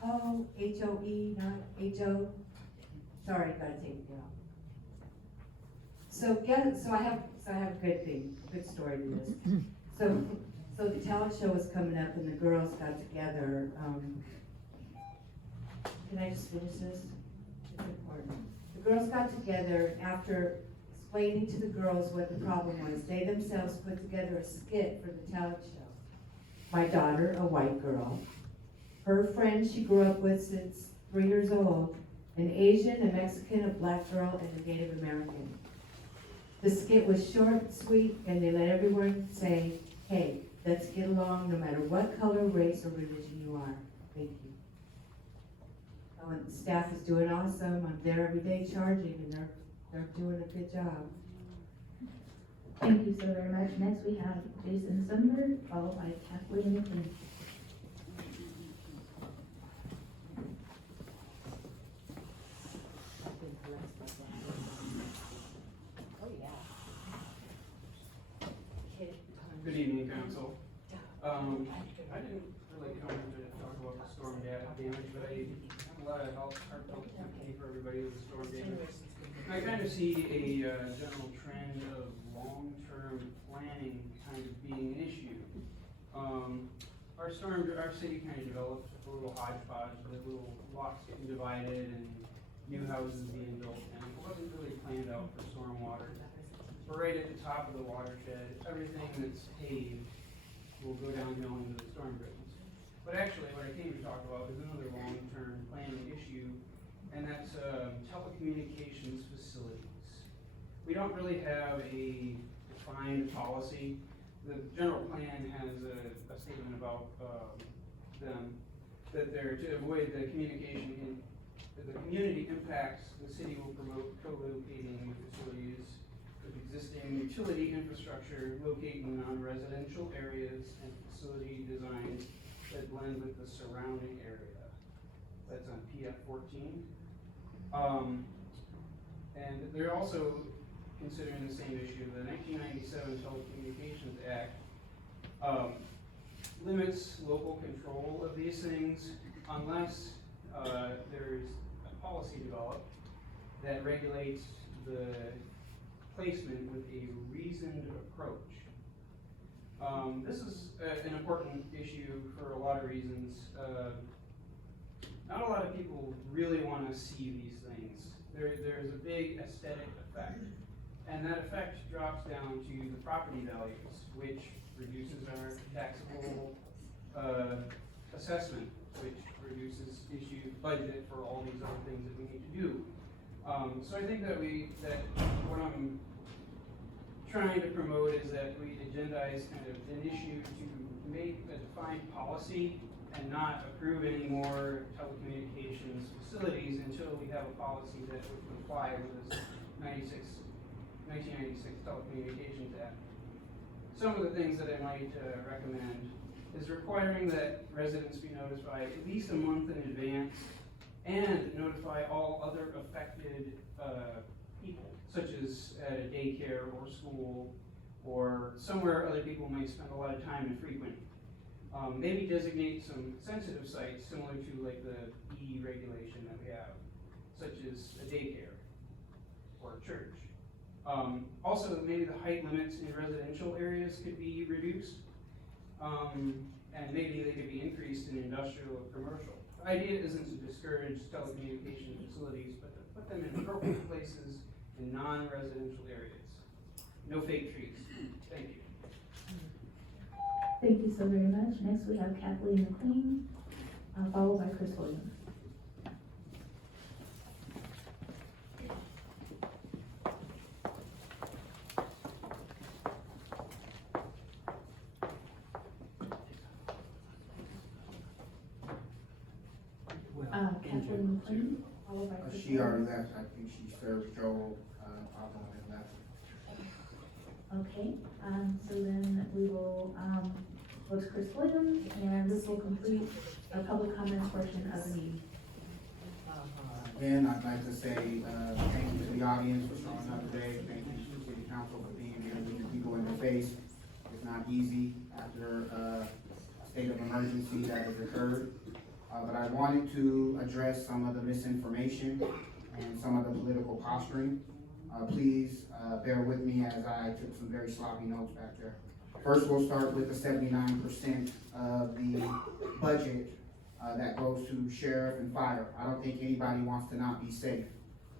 hoe, H-O-E, not H-O. Sorry, gotta take it down. So I have a good story to this. So the talent show was coming up and the girls got together. Can I just finish this? It's important. The girls got together after explaining to the girls what the problem was. They themselves put together a skit for the talent show. My daughter, a white girl, her friend she grew up with since 3 years old, an Asian, a Mexican, a black girl, and a Native American. The skit was short and sweet, and they let everyone say, hey, let's get along no matter what color, race, or religion you are. Thank you. And the staff is doing awesome. I'm there every day charging, and they're doing a good job. Thank you so very much. Next we have Jason Sundberg, followed by Kathleen McLean. Good evening, Council. I didn't really come to talk about the storm damage, but I have a lot of heartfelt sympathy for everybody with the storm damage. And I kind of see a general trend of long-term planning kind of being an issue. Our city kind of developed a little hodgepodge with little lots getting divided and new houses being built, and it wasn't really planned out for stormwater. We're right at the top of the watershed. Everything that's paved will go downhill into the storm drains. But actually, what I came to talk about is another long-term planning issue, and that's telecommunications facilities. We don't really have a defined policy. The general plan has a statement about them, that they're to avoid the communication, the community impacts, the city will promote co-locating facilities with existing utility infrastructure locating on residential areas and facility designs that blend with the surrounding area. That's on PF 14. And they're also considering the same issue. The 1997 Telecommunications Act limits local control of these things unless there's a policy developed that regulates the placement with a reasoned approach. This is an important issue for a lot of reasons. Not a lot of people really want to see these things. There's a big aesthetic effect, and that effect drops down to the property values, which reduces our taxable assessment, which reduces budget for all these other things that we need to do. So I think that what I'm trying to promote is that we agendize kind of an issue to make a defined policy and not approve any more telecommunications facilities until we have a policy that would comply with this 1996 Telecommunications Act. Some of the things that I might recommend is requiring that residents be notified at least a month in advance and notify all other affected, people, such as at a daycare or school, or somewhere other people might spend a lot of time and frequent. Maybe designate some sensitive sites similar to like the E regulation that we have, such as a daycare or a church. Also, maybe the height limits in residential areas could be reduced, and maybe they could be increased in industrial or commercial. The idea isn't to discourage telecommunication facilities, but to put them in appropriate places in non-residential areas. No fake trees. Thank you. Thank you so very much. Next, we have Kathleen McLean, followed by Chris Williams. Kathleen McLean, followed by Chris She already Williams. left, I think she served Joel, Osborne and left. Okay, so then we will, go to Chris Williams, and this will complete our public comments portion of the meeting. Again, I'd like to say, thank you to the audience for showing up today. Thank you to the city council for being here, looking people in the face. It's not easy after a state of emergency that has occurred. But I wanted to address some of the misinformation and some of the political posturing. Please bear with me as I took some very sloppy notes back there. First, we'll start with the 79% of the budget that goes to sheriff and fire. I don't think anybody wants to not be safe.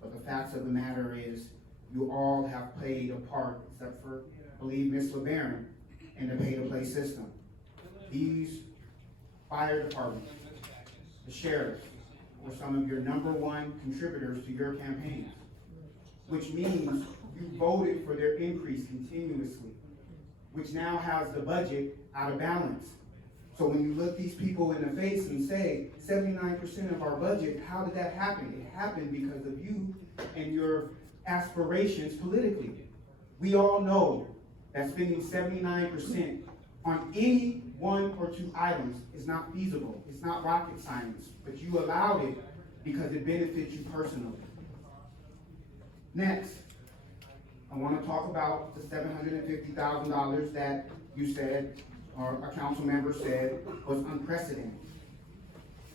But the facts of the matter is, you all have played a part, except for, I believe, Ms. LeBaron, in the pay-to-play system. These fire departments, the sheriffs, were some of your #1 contributors to your campaigns, which means you voted for their increase continuously, which now has the budget out of balance. So when you look these people in the face and say, 79% of our budget, how did that happen? It happened because of you and your aspirations politically. We all know that spending 79% on any 1 or 2 items is not feasible. It's not rocket science, but you allowed it because it benefits you personally. Next, I want to talk about the $750,000 that you said, or a council member said, was unprecedented.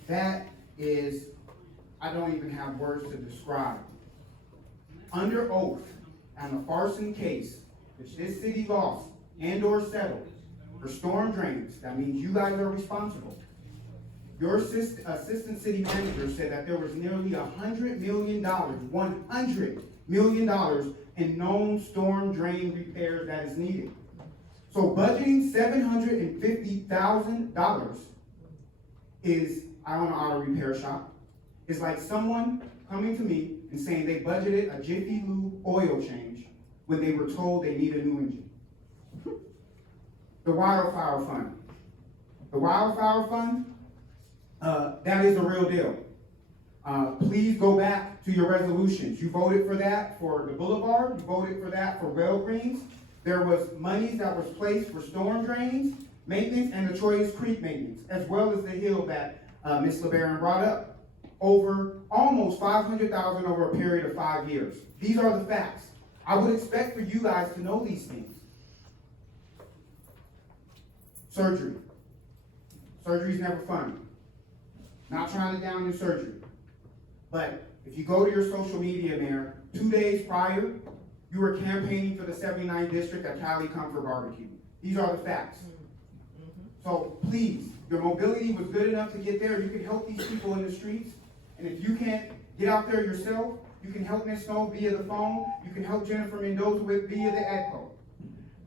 That is, I don't even have words to describe. Under oath, on the Farson case, which this city lost and/or settled, for storm drains, that means you guys are responsible. Your assistant city manager said that there was nearly $100 million, $100 million in known storm drain repairs that is needed. So budgeting $750,000 is, I own an auto repair shop, is like someone coming to me and saying they budgeted a Jiffy Lube oil change when they were told they need a new engine. The Wildfire Fund. The Wildfire Fund, that is a real deal. Please go back to your resolutions. You voted for that for the boulevard. You voted for that for rail greens. There was monies that was placed for storm drains, maintenance, and the Troyes Creek maintenance, as well as the hill that Ms. LeBaron brought up. Over almost $500,000 over a period of 5 years. These are the facts. I would expect for you guys to know these things. Surgery. Surgery's never fun. Not trying to down your surgery. But if you go to your social media, Mayor, 2 days prior, you were campaigning for the 79th district at Cali Comfort Barbecue. These are the facts. So please, your mobility was good enough to get there. You can help these people in the streets. And if you can't get out there yourself, you can help Ms. Snow via the phone. You can help Jennifer Mendoza via the ECHO.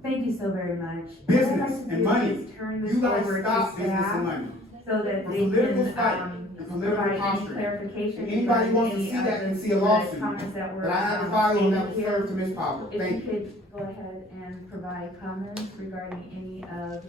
Thank you so very much. Business and money. Turn this You guys over to stop business staff and money. so that For they political can, fight and political provide any posturing. clarification. If anybody wants to regarding see any that of can the see a lawsuit, comments that were, but I have a volume that will stated serve to here. Ms. Poplar. If Thank you you. could go ahead and provide comments regarding any of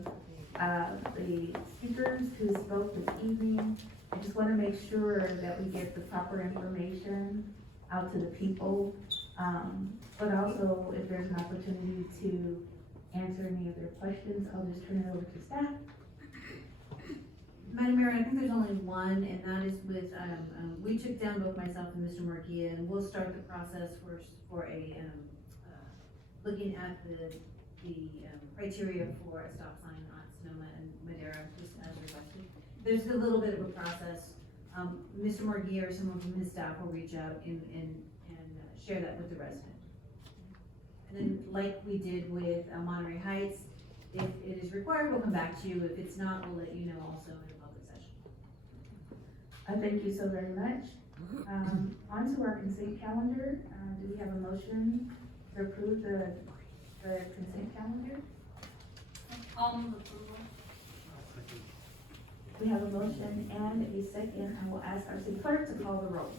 the speakers who spoke this evening. I just want to make sure that we get the proper information out to the people. But also, if there's an opportunity to answer any of their questions, I'll just turn it over to staff. Madam Mayor, I think there's only one, and that is with, we took down both myself and Mr. Marquia, and we'll start the process for a, looking at the criteria for a stop sign on Sonoma and Madera, just as requested. There's a little bit of a process. Mr. Marquia or someone from his staff will reach out and share that with the resident. And then, like we did with Monterey Heights, if it is required, we'll come back to you. If it's not, we'll let you know also in a public session. Thank you so very much. On to our consent calendar. Do we have a motion to approve the consent calendar? I'll move approval. We have a motion and a second. I will ask our city clerk to call the roll.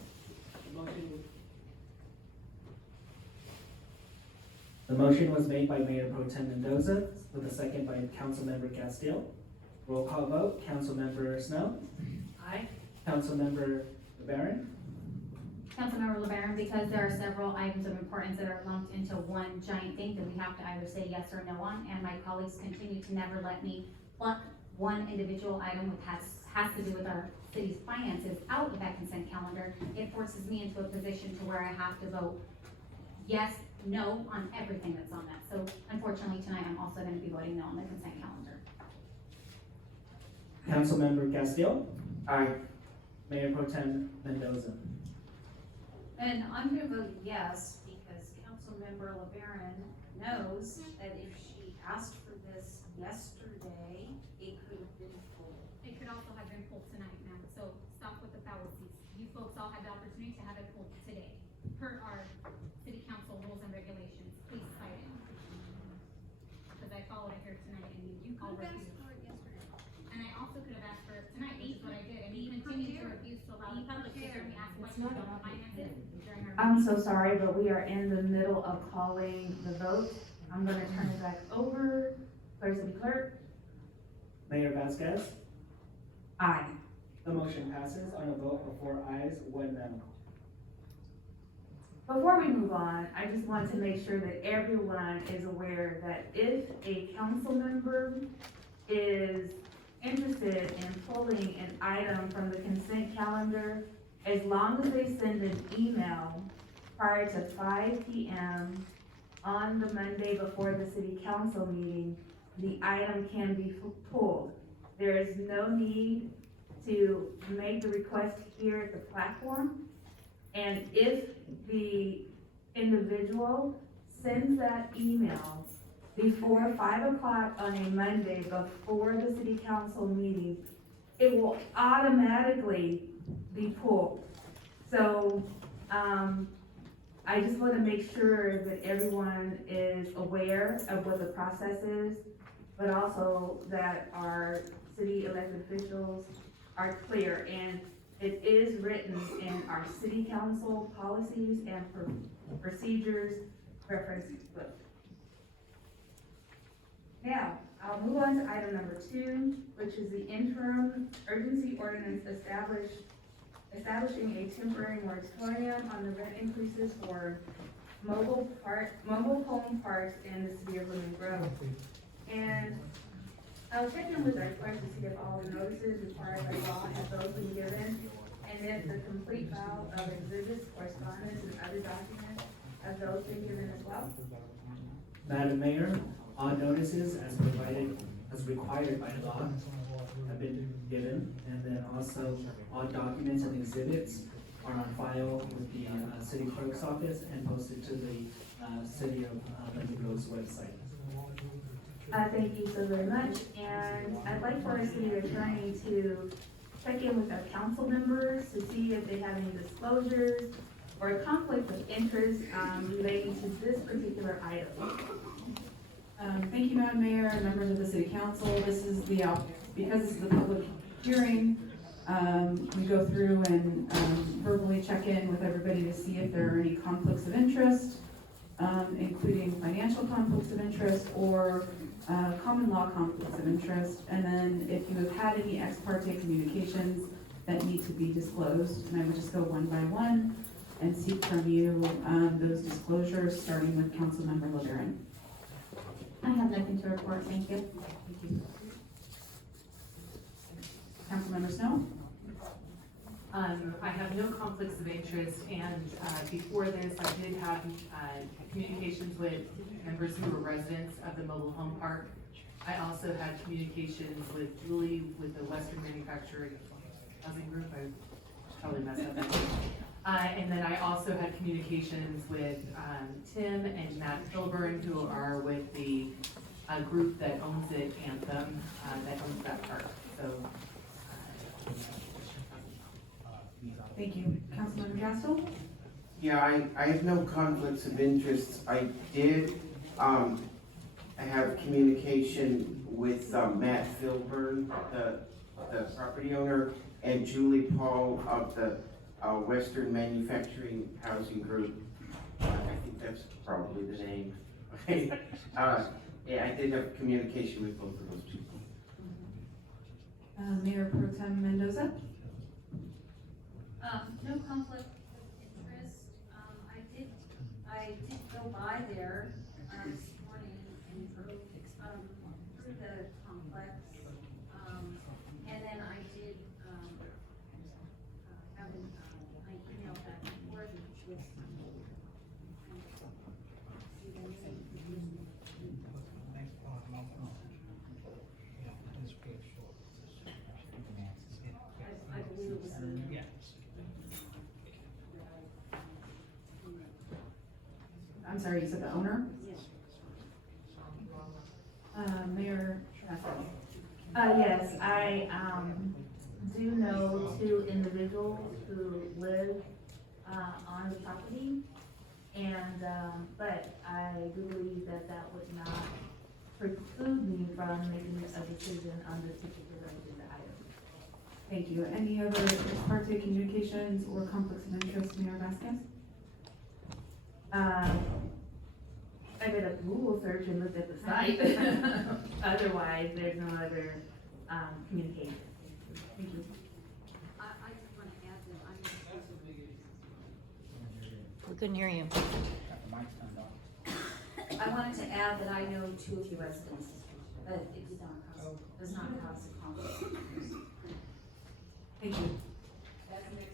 The motion was made by Mayor Pro Tem Mendoza with a second by Councilmember Castile. Roll call vote, Councilmember Snow, Aye. Councilmember LeBaron, Councilmember LeBaron, because there are several items of importance that are lumped into one giant thing that we have to either say yes or no on, and my colleagues continue to never let me pluck one individual item which has to do with our city's finances out of that consent calendar. It forces me into a position to where I have to vote yes, no on everything that's on that. So unfortunately tonight, I'm also gonna be voting no on the consent calendar. Councilmember Castile, Aye. Mayor Pro Tem Mendoza. And I'm gonna vote yes, because Councilmember LeBaron knows that if she asked for this yesterday, it could have been pulled. It could also have been pulled tonight, ma'am, so stop with the fallacies. You folks all had the opportunity to have it pulled today, per our city council rules and regulations. Please cite it. Because I followed it here tonight and you all refused. for it yesterday. And I also could have asked for it tonight, which is what I did, and you continue to refuse to allow the public to hear me ask questions about finances during our. I'm so sorry, but we are in the middle of calling the vote. I'm gonna turn it back over to our city clerk. Mayor Vasquez, Aye. the motion passes on a vote of 4 ayes, 1 no. Before we move on, I just want to make sure that everyone is aware that if a council member is interested in pulling an item from the consent calendar, as long as they send an email prior to 5 p.m. on the Monday before the city council meeting, the item can be pulled. There is no need to make the request here at the platform. And if the individual sends that email before 5 o'clock on a Monday before the city council meeting, it will automatically be pulled. So, I just want to make sure that everyone is aware of what the process is, but also that our city elected officials are clear. And it is written in our city council policies and procedures reference book. Now, I'll move on to item number 2, which is the interim urgency ordinance establishing a temporary moratorium on the rent increases for mobile home parks in the city of Lemon Grove. And I'll check in with our clerk to see if all the notices required by law have those been given, and if the complete file of exhibits, correspondence, and other documents have those been given as well. Madam Mayor, all notices as required by law have been given, and then also all documents and exhibits are on file with the city clerk's office and posted to the city of Lemon Grove's website. Thank you so very much, and I'd like for our city attorney to check in with our council members to see if they have any disclosures or a conflict of interest relating to this particular item. Thank you, Madam Mayor, and members of the City Council. This is because this is the public hearing, we go through and verbally check in with everybody to see if there are any conflicts of interest, including financial conflicts of interest or common law conflicts of interest. And then if you have had any ex parte communications that need to be disclosed, and I would just go one by one and seek from you those disclosures, starting with Councilmember LeBaron. I have nothing to report, thank you. Councilmember Snow? I have no conflicts of interest, and, before this, I did have, communications with members who were residents of the mobile home park. I also had communications with Julie with the Western Manufacturing Housing Group, I probably messed up that name. And then I also had communications with, Tim and Matt Kilburn, who are with the, group that owns it, Anthem, that owns that park, so. Thank you. Councilmember Gastel? Yeah, I have no conflicts of interest. I did, I have communication with Matt Filburn, the property owner, and Julie Paul of the Western Manufacturing Housing Group. I think that's probably the name. Yeah, I did have communication with both of those people. Mayor Pro Tem Mendoza? No conflict of interest. I did go by there, this morning and drove, through the complex. And then I did, have an, I emailed back and forth with, I believe it was the. I'm sorry, you said the owner? Yes. Mayor Gastel? Yes, I, do know two individuals who live, on the property. And, but I do believe that that would not preclude me from making a decision on this particular agenda item. Thank you. Any other ex parte communications or conflicts of interest, Mayor Vasquez? I did a Google search and looked at the site. Otherwise, there's no other, communication. Thank you. I just want to add that We couldn't hear you. I wanted to add that I know two of the residents, but it does not cause a conflict. Thank you. That's the next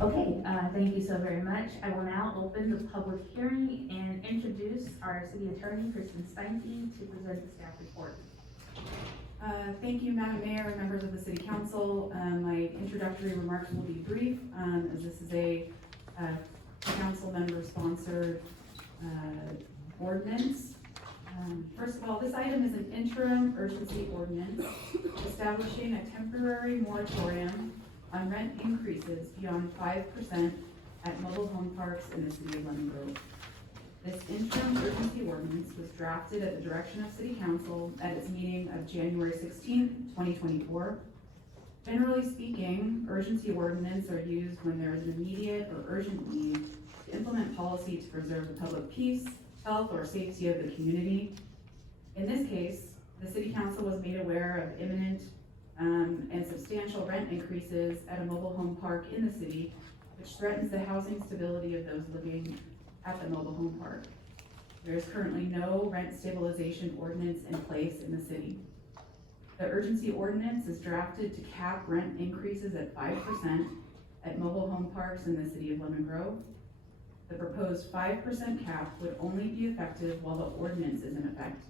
one. Okay, thank you so very much. I will now open the public hearing and introduce our city attorney, Kristen Steinke, to present the staff report. Thank you, Madam Mayor and members of the City Council. My introductory remarks will be brief, as this is a council member sponsored ordinance. First of all, this item is an interim urgency ordinance establishing a temporary moratorium on rent increases beyond 5% at mobile home parks in the city of Lemon Grove. This interim urgency ordinance was drafted at the direction of City Council at its meeting of January 16, 2024. Generally speaking, urgency ordinances are used when there is an immediate or urgent need to implement policy to preserve the public peace, health, or safety of the community. In this case, the City Council was made aware of imminent and substantial rent increases at a mobile home park in the city, which threatens the housing stability of those living at the mobile home park. There is currently no rent stabilization ordinance in place in the city. The urgency ordinance is drafted to cap rent increases at 5% at mobile home parks in the city of Lemon Grove. The proposed 5% cap would only be effective while the ordinance is in effect.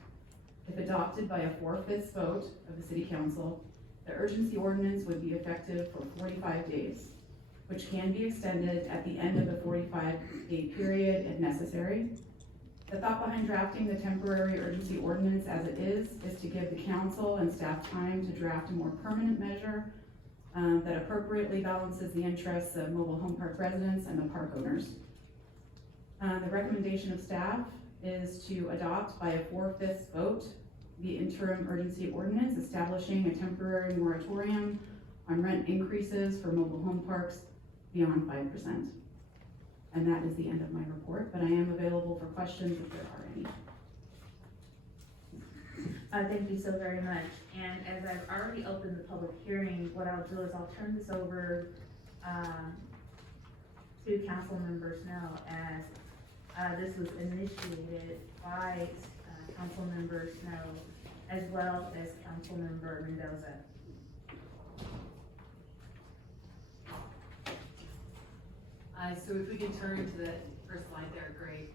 If adopted by a 4/5 vote of the City Council, the urgency ordinance would be effective for 45 days, which can be extended at the end of the 45-day period if necessary. The thought behind drafting the temporary urgency ordinance as it is to give the council and staff time to draft a more permanent measure that appropriately balances the interests of mobile home park residents and the park owners. The recommendation of staff is to adopt by a 4/5 vote the interim urgency ordinance establishing a temporary moratorium on rent increases for mobile home parks beyond 5%. And that is the end of my report, but I am available for questions if there are any. Thank you so very much. And as I've already opened the public hearing, what I'll do is I'll turn this over to council members now, as this was initiated by council member Snow as well as Councilmember Mendoza. So if we can turn to the first slide there, great.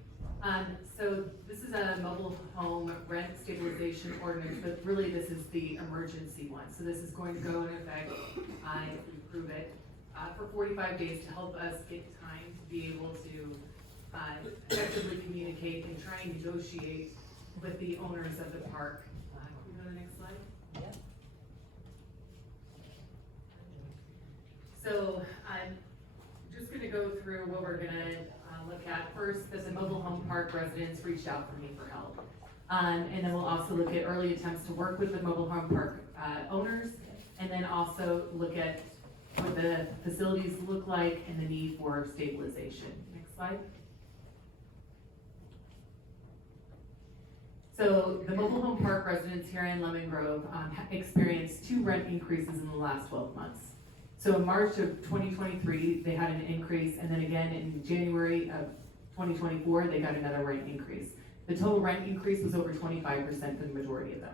So this is a mobile home rent stabilization ordinance, but really this is the emergency one. So this is going to go into effect, if we approve it, for 45 days to help us get time to be able to effectively communicate and try and negotiate with the owners of the park. Can we go to the next slide? Yep. So I'm just gonna go through what we're gonna look at. First, that the mobile home park residents reached out for me for help. And then we'll also look at early attempts to work with the mobile home park owners, and then also look at what the facilities look like and the need for stabilization. Next slide. So the mobile home park residents here in Lemon Grove experienced 2 rent increases in the last 12 months. So in March of 2023, they had an increase, and then again in January of 2024, they got another rent increase. The total rent increase was over 25% for the majority of them.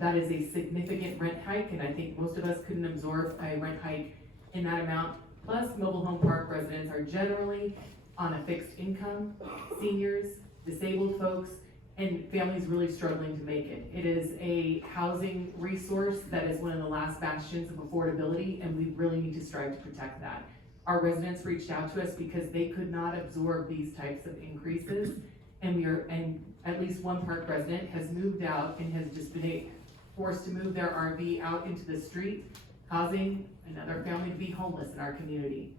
That is a significant rent hike, and I think most of us couldn't absorb a rent hike in that amount. Plus, mobile home park residents are generally on a fixed income, seniors, disabled folks, and families really struggling to make it. It is a housing resource that is one of the last bastions of affordability, and we really need to strive to protect that. Our residents reached out to us because they could not absorb these types of increases, and at least one park resident has moved out and has just been forced to move their RV out into the street, causing another family to be homeless in our community.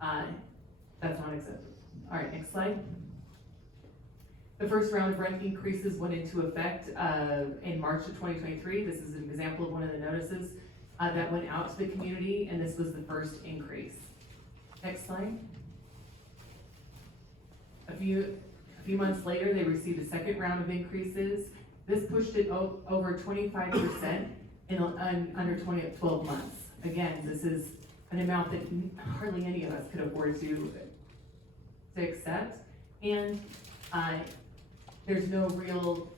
That's not acceptable. All right, next slide. The first round of rent increases went into effect in March of 2023. This is an example of one of the notices that went out to the community, and this was the first increase. Next slide. A few months later, they received a second round of increases. This pushed it over 25% in under 12 months. Again, this is an amount that hardly any of us could afford to accept, and there's no real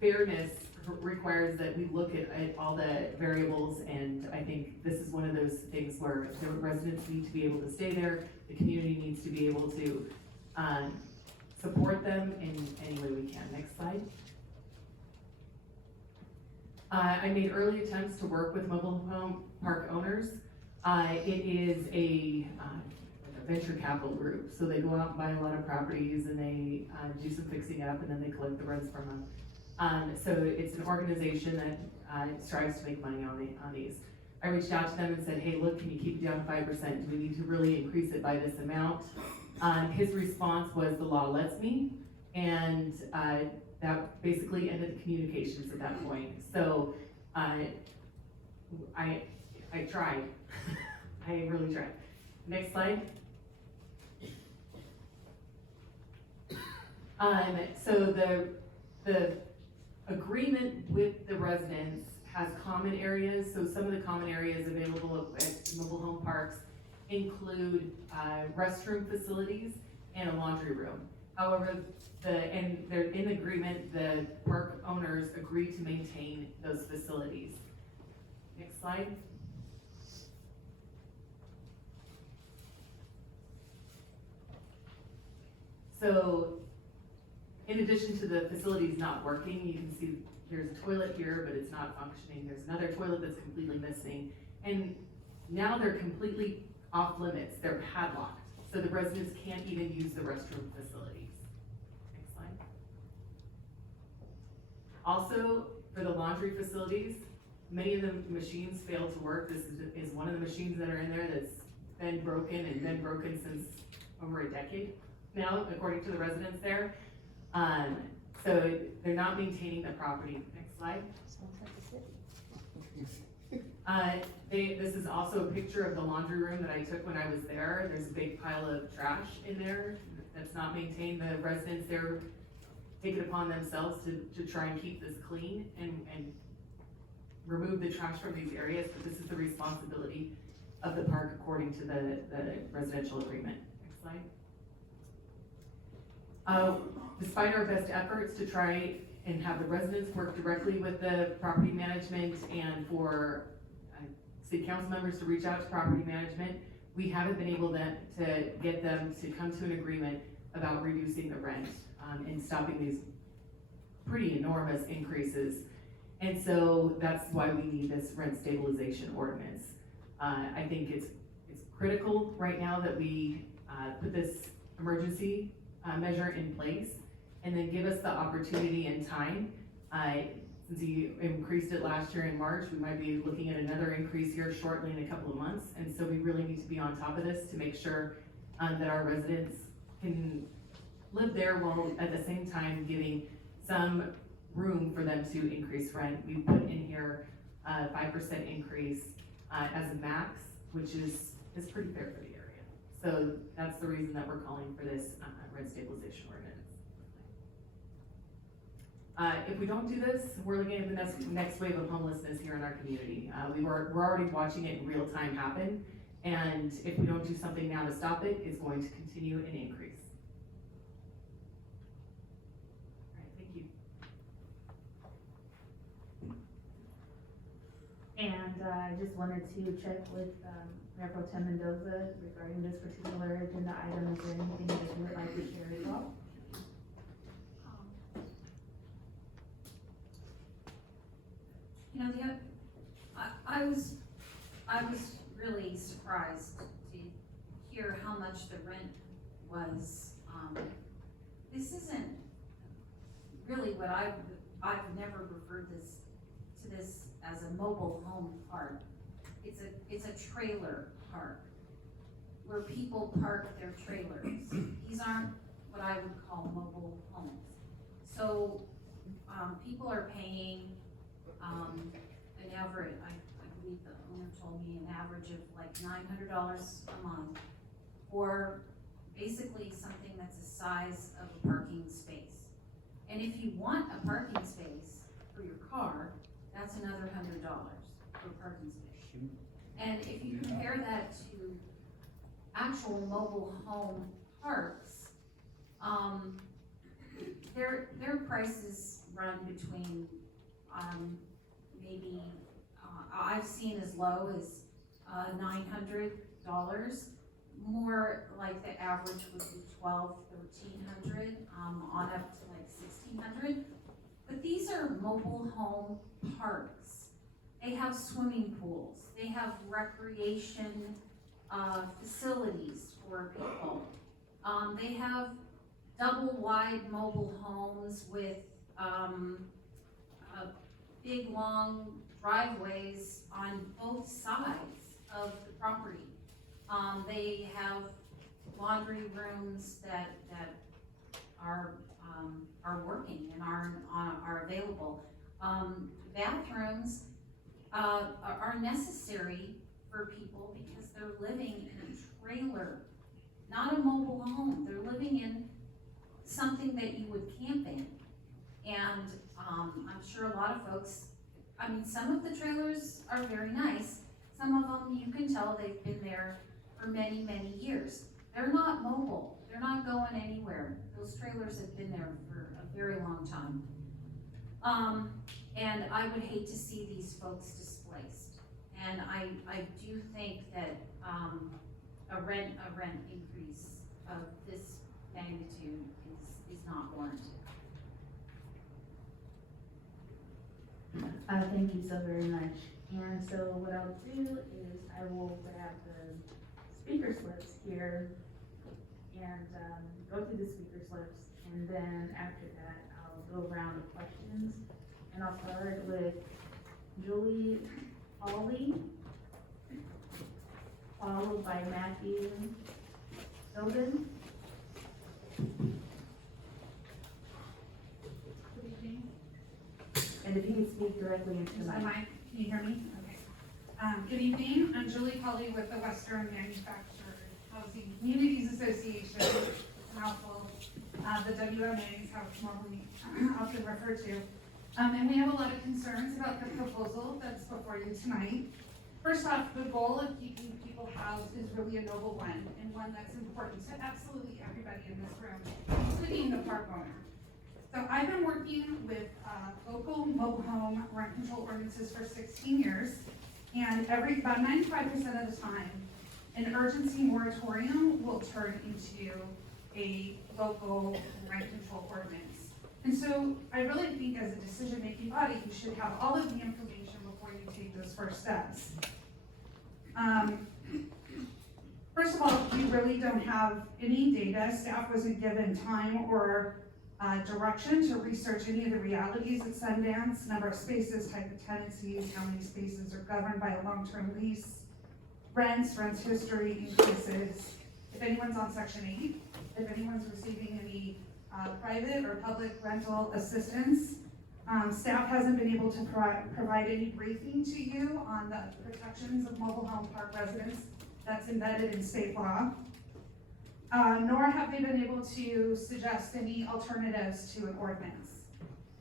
fairness. Requires that we look at all the variables, and I think this is one of those things where the residents need to be able to stay there, the community needs to be able to support them in any way we can. Next slide. I made early attempts to work with mobile home park owners. It is a venture capital group, so they go out and buy a lot of properties, and they do some fixing up, and then they collect the rents from them. So it's an organization that strives to make money on these. I reached out to them and said, hey, look, can you keep it down to 5%? Do we need to really increase it by this amount? His response was, the law lets me, and that basically ended the communications at that point. So I tried. I really tried. Next slide. So the agreement with the residents has common areas. So some of the common areas available at mobile home parks include restroom facilities and a laundry room. However, in the agreement, the park owners agree to maintain those facilities. Next slide. So, in addition to the facilities not working, you can see there's a toilet here, but it's not functioning. There's another toilet that's completely missing. And now they're completely off limits. They're padlocked. So the residents can't even use the restroom facilities. Next slide. Also, for the laundry facilities, many of the machines fail to work. This is one of the machines that are in there that's been broken since over a decade now, according to the residents there. So they're not maintaining the property. Next slide. This is also a picture of the laundry room that I took when I was there. There's a big pile of trash in there that's not maintained. The residents there take it upon themselves to try and keep this clean and remove the trash from these areas, but this is the responsibility of the park according to the residential agreement. Next slide. Despite our best efforts to try and have the residents work directly with the property management and for city council members to reach out to property management. We haven't been able to get them to come to an agreement about reducing the rent and stopping these pretty enormous increases. And so that's why we need this rent stabilization ordinance. I think it's critical right now that we put this emergency measure in place and then give us the opportunity and time. Since you increased it last year in March, we might be looking at another increase here shortly in a couple of months. And so we really need to be on top of this to make sure that our residents can live there while at the same time giving some room for them to increase rent. We put in here a 5% increase as a max, which is pretty fair for the area. So that's the reason that we're calling for this rent stabilization ordinance. If we don't do this, we're looking at the next wave of homelessness here in our community. We're already watching it in real time happen, and if we don't do something now to stop it, it's going to continue and increase. All right, thank you. And I just wanted to check with Mayor Pro Tem Mendoza regarding this particular agenda item. Is there anything that you would like to share as well? You know, I was really surprised to hear how much the rent was. This isn't really what I've never referred to this as a mobile home park. It's a trailer park where people park their trailers. These aren't what I would call mobile homes. So, people are paying, an average, I believe the owner told me an average of like $900 a month for basically something that's the size of a parking space. And if you want a parking space for your car, that's another $100 for a parking space. And if you compare that to actual mobile home parks, their prices run between, maybe, I've seen as low as $900. More like the average would be $1,200, $1,300, on up to like $1,600. But these are mobile home parks. They have swimming pools. They have recreation facilities for people. They have double wide mobile homes with big long driveways on both sides of the property. They have laundry rooms that are working and are available. Bathrooms are necessary for people because they're living in a trailer, not a mobile home. They're living in something that you would camp in. And I'm sure a lot of folks, I mean, some of the trailers are very nice. Some of them, you can tell they've been there for many, many years. They're not mobile. They're not going anywhere. Those trailers have been there for a very long time. And I would hate to see these folks displaced. And I do think that a rent increase of this magnitude is not warranted. Thank you so very much. And so what I'll do is I will grab the speaker slips here and go through the speaker slips, and then after that I'll go around the questions, and I'll start with Julie Hawley, followed by Matthew Tobin. And if you can speak directly into the mic. Can you hear me? Okay. Good evening. I'm Julie Cully with the Western Manufactured Housing Communities Association. It's a mouthful. The WMA is how it's normally often referred to. And we have a lot of concerns about the proposal that's before you tonight. First off, the goal of keeping people housed is really a noble one, and one that's important to absolutely everybody in this room, including the park owner. So I've been working with local mobile home rent control ordinances for 16 years, and about 95% of the time, an urgency moratorium will turn into a local rent control ordinance. And so I really think as a decision-making body, you should have all of the information before you take those first steps. First of all, we really don't have any data. Staff wasn't given time or direction to research any of the realities at Sundance, number of spaces, type of tenancies, how many spaces are governed by a long-term lease, rent history, increases, if anyone's on Section 8, if anyone's receiving any private or public rental assistance. Staff hasn't been able to provide any briefing to you on the protections of mobile home park residents that's embedded in state law. Nor have they been able to suggest any alternatives to an ordinance.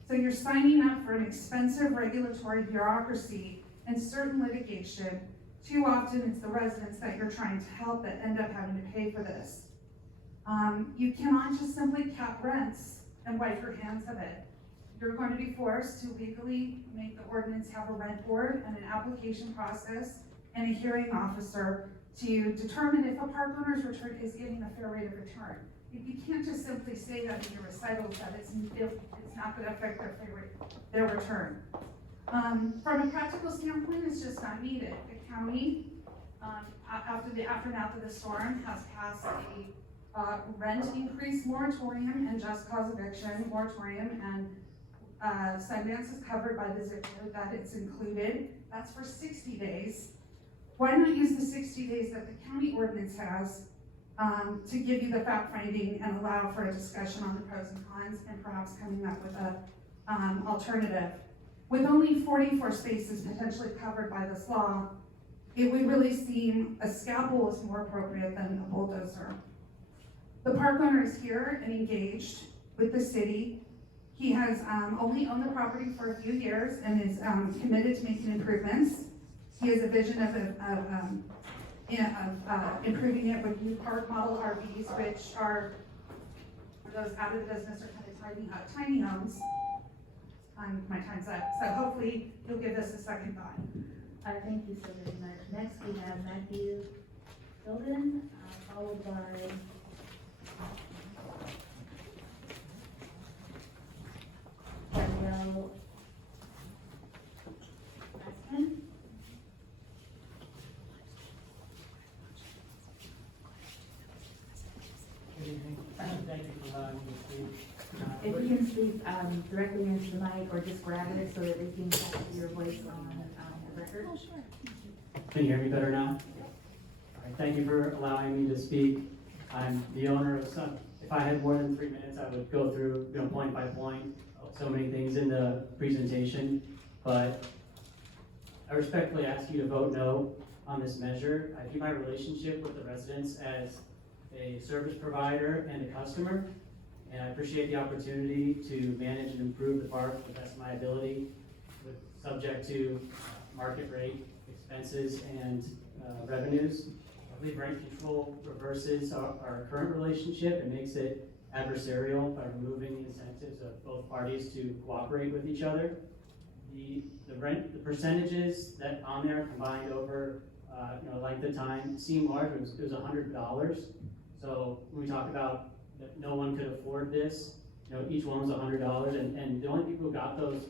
So you're signing up for an expensive regulatory bureaucracy and certain litigation. Too often it's the residents that you're trying to help that end up having to pay for this. You cannot just simply cap rents and wipe your hands of it. You're going to be forced to legally make the ordinance have a rent board and an application process and a hearing officer to determine if a park owner's return is getting a fair rate of return. You can't just simply say that in your recitals that it's not going to affect their return. From a practical standpoint, it's just not needed. The county, after the aftermath of the storm, has passed a rent increase moratorium and just cause eviction moratorium, and Sundance is covered by the zip code that it's included. That's for 60 days. Why not use the 60 days that the county ordinance has to give you the fact finding and allow for a discussion on the pros and cons and perhaps coming up with a alternative? With only 44 spaces potentially covered by this law, it would really seem a scalpel is more appropriate than a bulldozer. The park owner is here and engaged with the city. He has only owned the property for a few years and is committed to making improvements. He has a vision of improving it with new park model RVs, which are, for those out of the business, are kind of tiny homes. My time's up, so hopefully you'll give this a second thought. Thank you so very much. Next, we have Matthew Tilden, followed by Danielle Aspen. Good evening. Thank you for allowing me to speak. If you can speak directly into the mic or just grab it so that they can capture your voice on the record. Oh, sure. Can you hear me better now? All right, thank you for allowing me to speak. I'm the owner of some. If I had more than 3 minutes, I would go through, point by point, so many things in the presentation. But I respectfully ask you to vote no on this measure. I view my relationship with the residents as a service provider and a customer, and I appreciate the opportunity to manage and improve the park to the best of my ability, subject to market rate expenses and revenues. I believe rent control reverses our current relationship and makes it adversarial by removing the incentives of both parties to cooperate with each other. The percentages that on there combined over length of time seem large. It was $100. So when we talk about that no one could afford this, each one was $100, and the only people who got those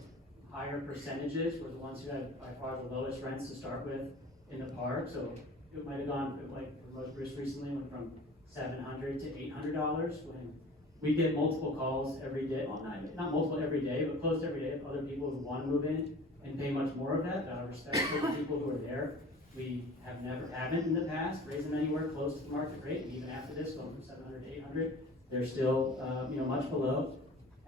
higher percentages were the ones who had by far the lowest rents to start with in the park. So it might have gone, like for Bruce recently, went from $700 to $800 when we get multiple calls every day. Well, not multiple every day, but close to every day of other people who want to move in and pay much more of that. Out of respect for the people who are there, we haven't in the past raised them anywhere close to the market rate. And even after this, going from 700 to 800, they're still much below.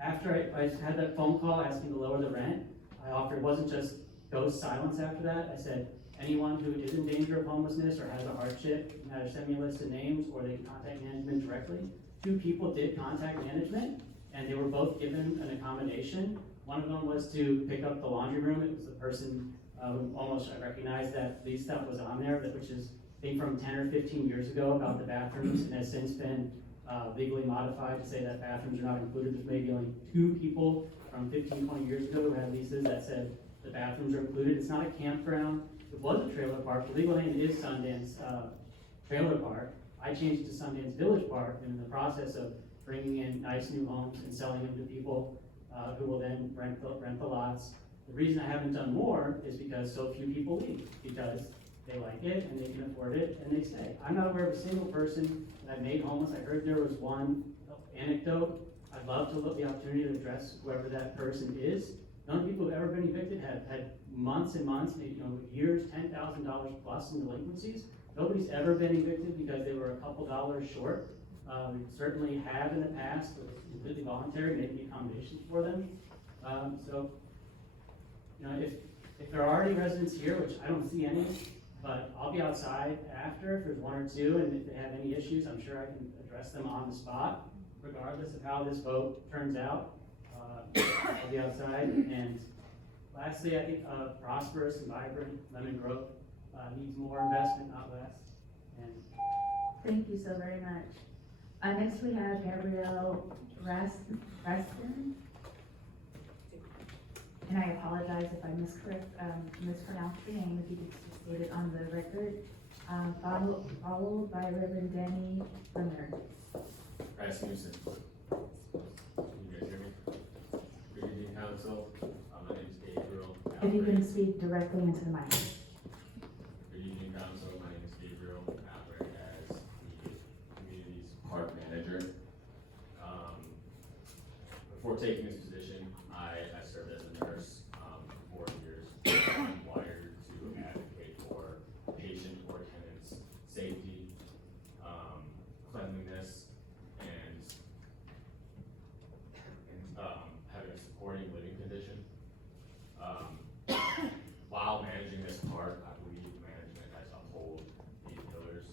After I had that phone call asking to lower the rent, I offered, it wasn't just ghost silence after that. I said, anyone who is in danger of homelessness or has a hardship, you can either send me a list of names or they can contact management directly. 2 people did contact management, and they were both given an accommodation. One of them was to pick up the laundry room. It was the person who almost I recognized that lease stuff was on there, which is I think from 10 or 15 years ago about the bathrooms, and has since been legally modified to say that bathrooms are not included. There's maybe only 2 people from 15, 20 years ago who had leases that said the bathrooms are included. It's not a campground. It was a trailer park. The legal name is Sundance Trailer Park. I changed it to Sundance Village Park, and in the process of bringing in nice new homes and selling them to people who will then rent the lots. The reason I haven't done more is because so few people leave, because they like it and they can afford it and they stay. I'm not aware of a single person that I've made homeless. I heard there was one anecdote. I'd love to look the opportunity to address whoever that person is. None of the people who've ever been evicted have had months and months, maybe years, $10,000 plus in delinquencies. Nobody's ever been evicted because they were a couple dollars short. We certainly have in the past, it was completely voluntary, making accommodations for them. So, if there are already residents here, which I don't see any, but I'll be outside after if there's 1 or 2, and if they have any issues, I'm sure I can address them on the spot, regardless of how this vote turns out. I'll be outside. And lastly, I think prosperous and vibrant Lemon Grove needs more investment, not less. And Thank you so very much. Next we have Gabrielle Raston. And I apologize if I mispronounced your name, if you could just state it on the record. Followed by Reverend Danny Brunner. Rasmussen. Can you guys hear me? Good evening, council. My name is Gabriel. If you can speak directly into the mic. Good evening, council. My name is Gabriel Albert as the community's park manager. Before taking this position, I served as a nurse for 4 years. I'm wired to advocate for patient or tenants' safety, cleanliness, and having a supporting living condition. While managing this park, I believe management has uphold these pillars,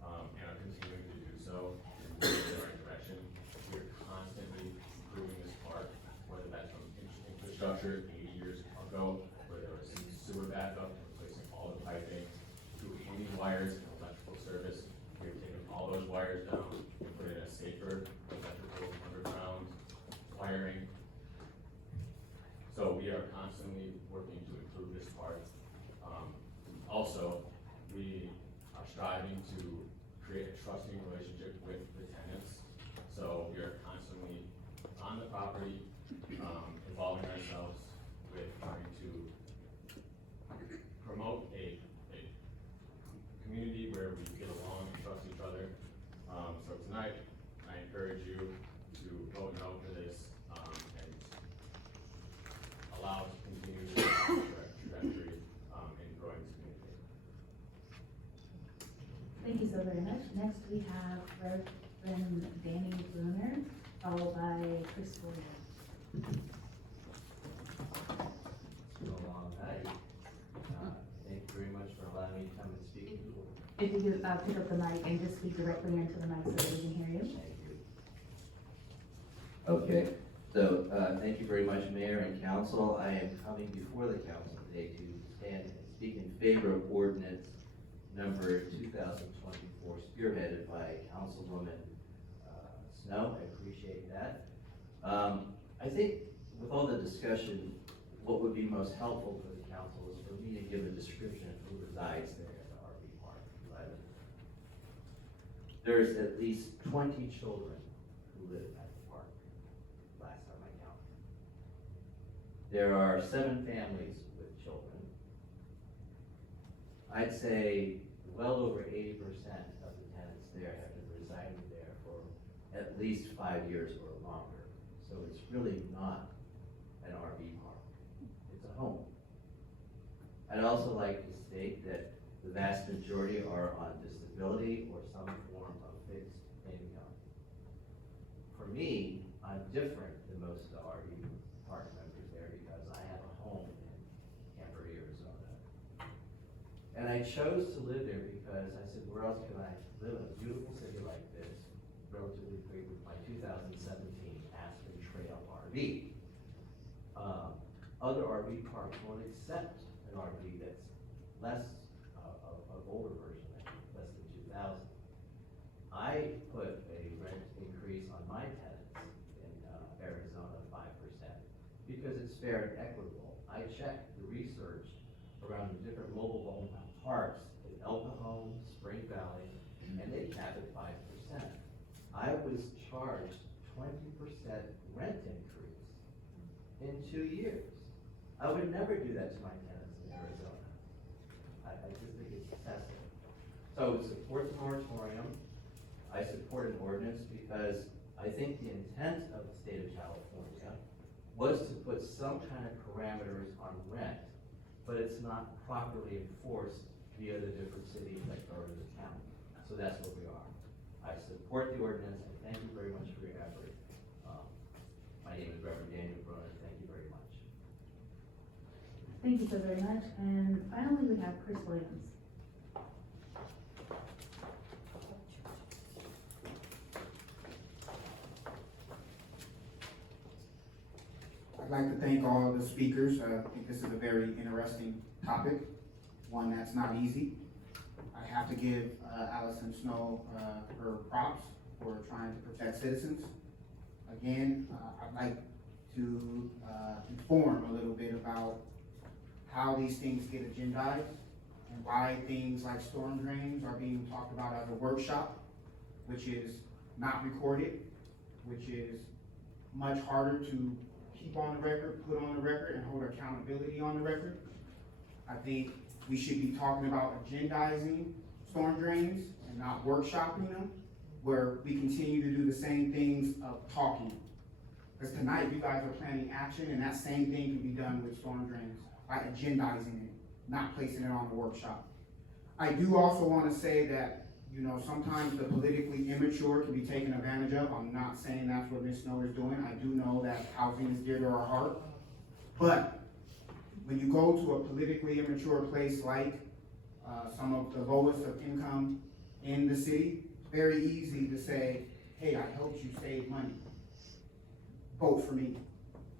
and are continuing to do so and move in the right direction. We are constantly improving this park, whether that's from infrastructure 80 years ago, where there was sewer backup, replacing all the piping, to hanging wires and electrical service. We've taken all those wires down and put in a safer electrical underground wiring. So we are constantly working to improve this park. Also, we are striving to create a trusting relationship with the tenants. So we are constantly on the property, involving ourselves with trying to promote a community where we get along and trust each other. So tonight, I encourage you to vote no for this, and allow us to continue the trajectory in growing this community. Thank you so very much. Next we have Reverend Danny Brunner, followed by Chris Williams. It's been a long night. Thank you very much for allowing me to come and speak. If you could pick up the mic and just speak directly into the mic so that we can hear you. Thank you. Okay, so thank you very much, Mayor and Council. I am coming before the Council today to stand and speak in favor of ordinance number 2024, spearheaded by Councilwoman Snow. I appreciate that. I think with all the discussion, what would be most helpful for the council is for me to give a description of who resides there at the RV park. There's at least 20 children who live at the park, last time I counted. There are 7 families with children. I'd say well over 80% of the tenants there have been residing there for at least 5 years or longer. So it's really not an RV park. It's a home. I'd also like to state that the vast majority are on disability or some form of fixed income. For me, I'm different than most of the RV park members there because I have a home in Camper, Arizona. And I chose to live there because I said, where else can I live in a beautiful city like this, relatively quick, with my 2017 Aspen Trail RV. Other RV parks won't accept an RV that's less of older version, less than 2000. I put a I was charged 20% rent increase in 2 years. I would never do that to my tenants in Arizona. I just think it's excessive. So I would support the moratorium. I support an ordinance because I think the intent of the state of California was to put some kind of parameters on rent, but it's not properly enforced via the different cities that govern the county. So that's where we are. I support the ordinance, and thank you very much for your effort. My name is Reverend Daniel Broner. Thank you very much. Thank you so very much. And finally, we have Chris Williams. I'd like to thank all of the speakers. I think this is a very interesting topic, one that's not easy. I have to give Allison Snow her props for trying to protect citizens. Again, I'd like to inform a little bit about how these things get agendized and why things like storm drains are being talked about at a workshop, which is not recorded, which is much harder to keep on the record, put on the record, and hold accountability on the record. I think we should be talking about agendizing storm drains and not workshopping them, where we continue to do the same things of talking. Because tonight, you guys are planning action, and that same thing can be done with storm drains by agendizing it, not placing it on the workshop. I do also want to say that, you know, sometimes the politically immature can be taken advantage of. I'm not saying that's what Ms. Snow is doing. I do know that housing is dear to our heart. But when you go to a politically immature place like some of the lowest of income in the city, it's very easy to say, hey, I helped you save money. Vote for me.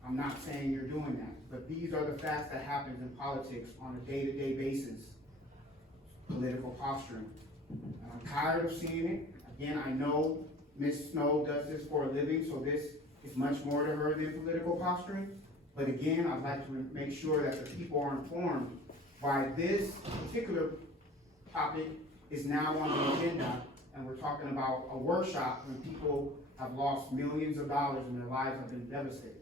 I'm not saying you're doing that, but these are the facts that happens in politics on a day-to-day basis. Political posturing. And I'm tired of seeing it. Again, I know Ms. Snow does this for a living, so this is much more to her than political posturing. But again, I'd like to make sure that the people are informed why this particular topic is now on the agenda, and we're talking about a workshop when people have lost millions of dollars and their lives have been devastated.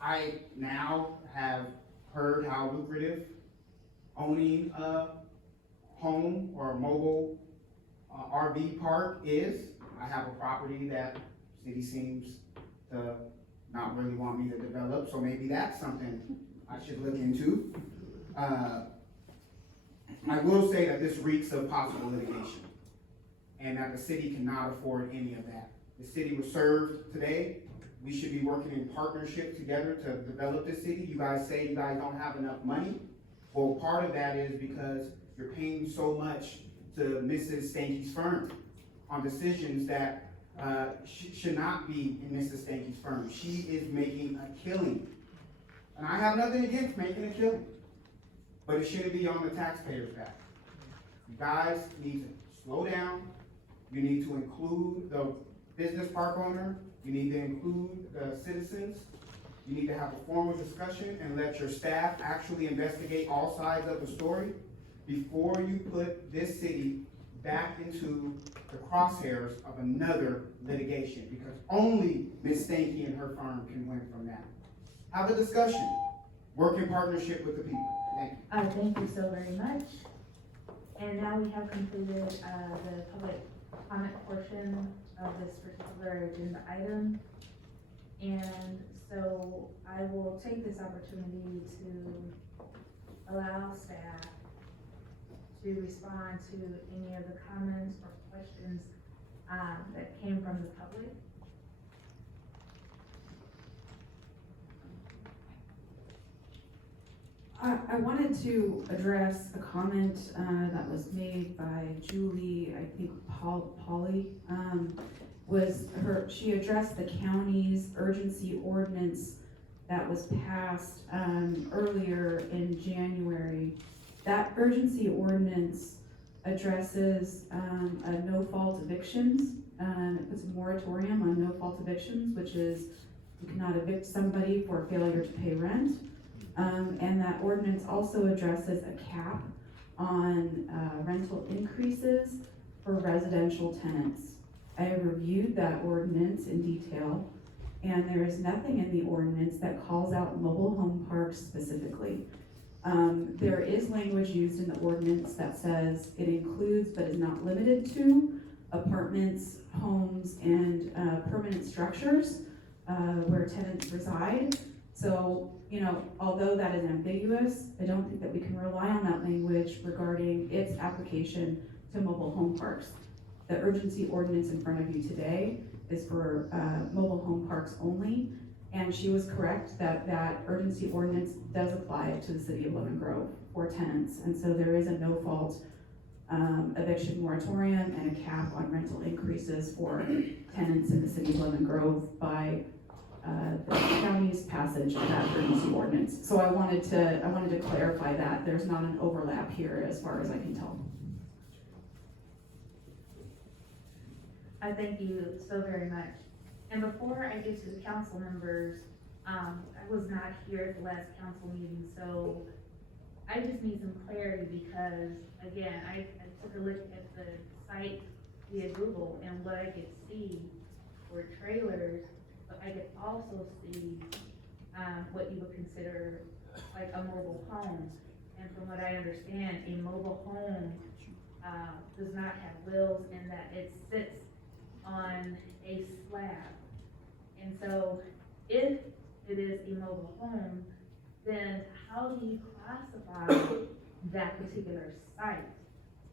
I now have heard how lucrative owning a home or a mobile RV park is. I have a property that the city seems to not really want me to develop, so maybe that's something I should look into. I will say that this reeks of possible litigation, and that the city cannot afford any of that. The city was served today. We should be working in partnership together to develop this city. You guys say you guys don't have enough money. Well, part of that is because you're paying so much to Mrs. Stanky's firm on decisions that should not be in Mrs. Stanky's firm. She is making a killing. And I have nothing against making a killing, but it shouldn't be on the taxpayers' back. You guys need to slow down. You need to include the business park owner. You need to include the citizens. You need to have a formal discussion and let your staff actually investigate all sides of the story before you put this city back into the crosshairs of another litigation, because only Ms. Stanky and her firm can win from that. Have a discussion. Work in partnership with the people. Thank you. Thank you so very much. And now we have concluded the public comment portion of this particular agenda item. And so I will take this opportunity to allow staff to respond to any of the comments or questions that came from the public. I wanted to address a comment that was made by Julie, I think Polly, she addressed the county's urgency ordinance that was passed earlier in January. That urgency ordinance addresses no-fault evictions. It puts a moratorium on no-fault evictions, which is you cannot evict somebody for failure to pay rent. And that ordinance also addresses a cap on rental increases for residential tenants. I have reviewed that ordinance in detail, and there is nothing in the ordinance that calls out mobile home parks specifically. There is language used in the ordinance that says it includes but is not limited to apartments, homes, and permanent structures where tenants reside. So, you know, although that is ambiguous, I don't think that we can rely on that language regarding its application to mobile home parks. The urgency ordinance in front of you today is for mobile home parks only, and she was correct that that urgency ordinance does apply to the city of Lemon Grove for tenants, and so there is a no-fault eviction moratorium and a cap on rental increases for tenants in the city of Lemon Grove by the county's passage of that urgency ordinance. So I wanted to clarify that there's not an overlap here as far as I can tell. I thank you so very much. And before I get to the council members, I was not here at the last council meeting, so I just need some clarity because, again, I took a look at the site via Google, and what I could see were trailers, but I could also see what you would consider like a mobile home. And from what I understand, a mobile home does not have wheels, and that it sits on a slab. And so if it is a mobile home, then how do you classify that particular site?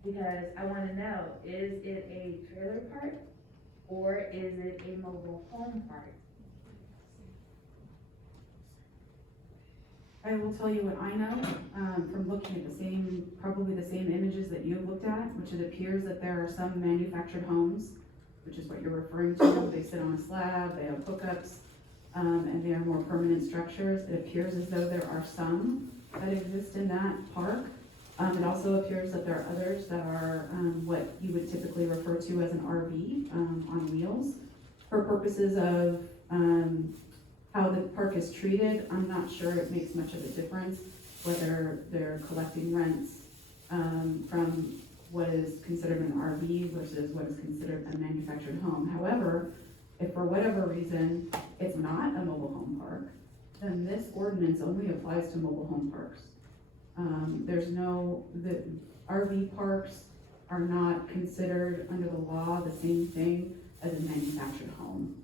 Because I want to know, is it a trailer park or is it a mobile home park? I will tell you what I know from looking at probably the same images that you've looked at, which it appears that there are some manufactured homes, which is what you're referring to. They sit on a slab, they have hookups, and they are more permanent structures. It appears as though there are some that exist in that park. It also appears that there are others that are what you would typically refer to as an RV on wheels. For purposes of how the park is treated, I'm not sure it makes much of a difference whether they're collecting rents from what is considered an RV versus what is considered a manufactured home. However, if for whatever reason it's not a mobile home park, then this ordinance only applies to mobile home parks. The RV parks are not considered under the law the same thing as a manufactured home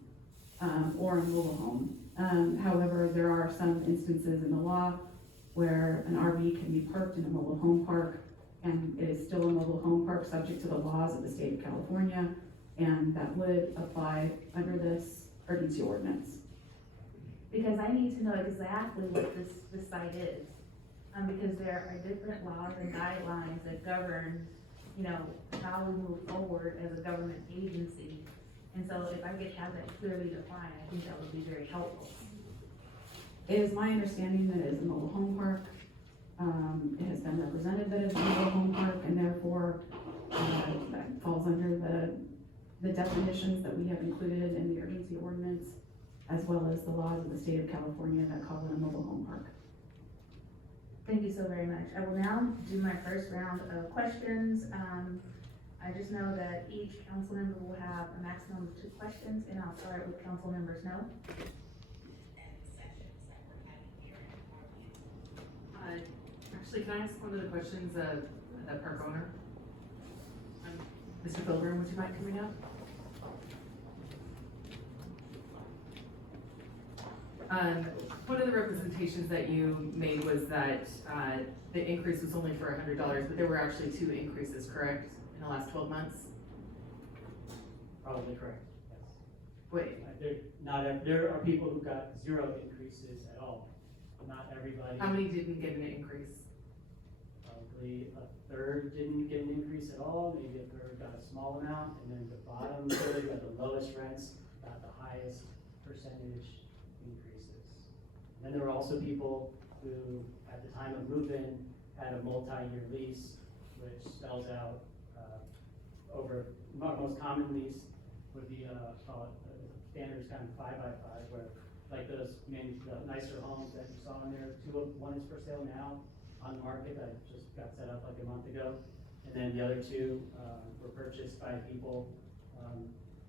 or a mobile home. However, there are some instances in the law where an RV can be parked in a mobile home park, and it is still a mobile home park subject to the laws of the state of California, and that would apply under this urgency ordinance. Because I need to know exactly what this site is. Because there are different laws and guidelines that govern, you know, how we move forward as a government agency. And so if I could have that clearly defined, I think that would be very helpful. It is my understanding that it is a mobile home park. It has been represented that it's a mobile home park, and therefore that falls under the definitions that we have included in the urgency ordinance, as well as the laws of the state of California that call it a mobile home park. Thank you so very much. I will now do my first round of questions. I just know that each council member will have a maximum of 2 questions, and I'll start with council member Snow. Actually, can I ask one of the questions of the park owner? Mr. Pilgrim, would you mind coming up? One of the representations that you made was that the increase was only for $100, but there were actually 2 increases, correct, in the last 12 months? Probably correct, yes. Wait. There are people who got 0 increases at all. Not everybody. How many didn't get an increase? Probably a third didn't get an increase at all, maybe a third got a small amount, and then the bottom third got the lowest rents, got the highest percentage increases. And then there were also people who, at the time of move-in, had a multi-year lease, which spells out most common lease would be call it standards kind of 5x5, where like those the nicer homes that you saw in there, one is for sale now on the market that just got set up like a month ago, and then the other 2 were purchased by people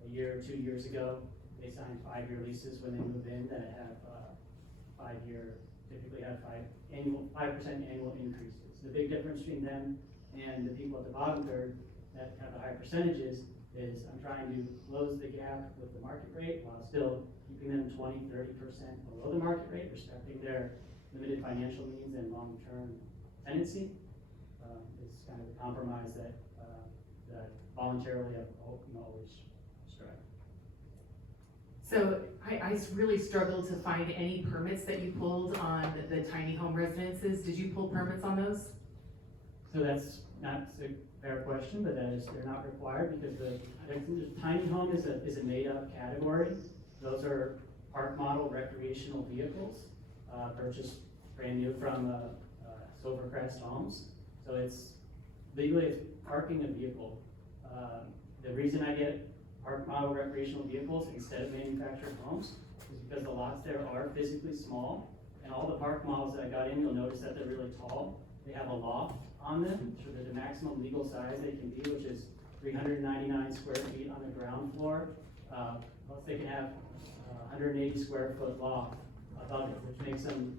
a year or 2 years ago. They signed 5-year leases when they move in that have, typically have 5% annual increases. The big difference between them and the people at the bottom third that have the higher percentages is I'm trying to close the gap with the market rate while still keeping them 20, 30% below the market rate, respecting their limited financial means and long-term tenancy. It's kind of a compromise that voluntarily I've always strived. So I really struggled to find any permits that you pulled on the tiny home residences. Did you pull permits on those? So that's not a fair question, but they're not required because the tiny home is a made-up category. Those are park model recreational vehicles purchased brand new from Silvercrest Homes. So it's parking a vehicle. The reason I get park model recreational vehicles instead of manufactured homes is because the lots there are physically small, and all the park models that I got in, you'll notice that they're really tall. They have a loft on them, so they're the maximum legal size they can be, which is 399 square feet on the ground floor. Plus they can have 180 square foot loft above it, which makes them,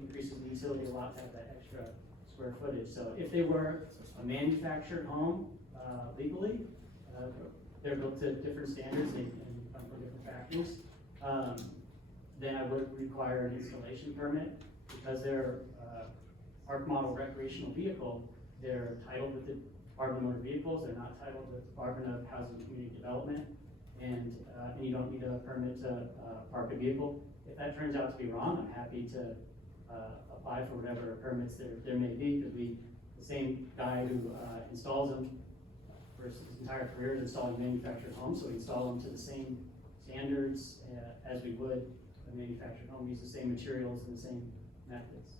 increases the utility a lot to have that extra square footage. So if they were a manufactured home legally, they're built to different standards and come from different factories, then I would require an installation permit. Because they're park model recreational vehicle, they're titled with the Department of Motor Vehicles, they're not titled with the Department of Housing and Community Development, and you don't need a permit to park a vehicle. If that turns out to be wrong, I'm happy to apply for whatever permits there may be, because the same guy who installs them for his entire career is installing manufactured homes, so we install them to the same standards as we would a manufactured home, use the same materials and the same methods.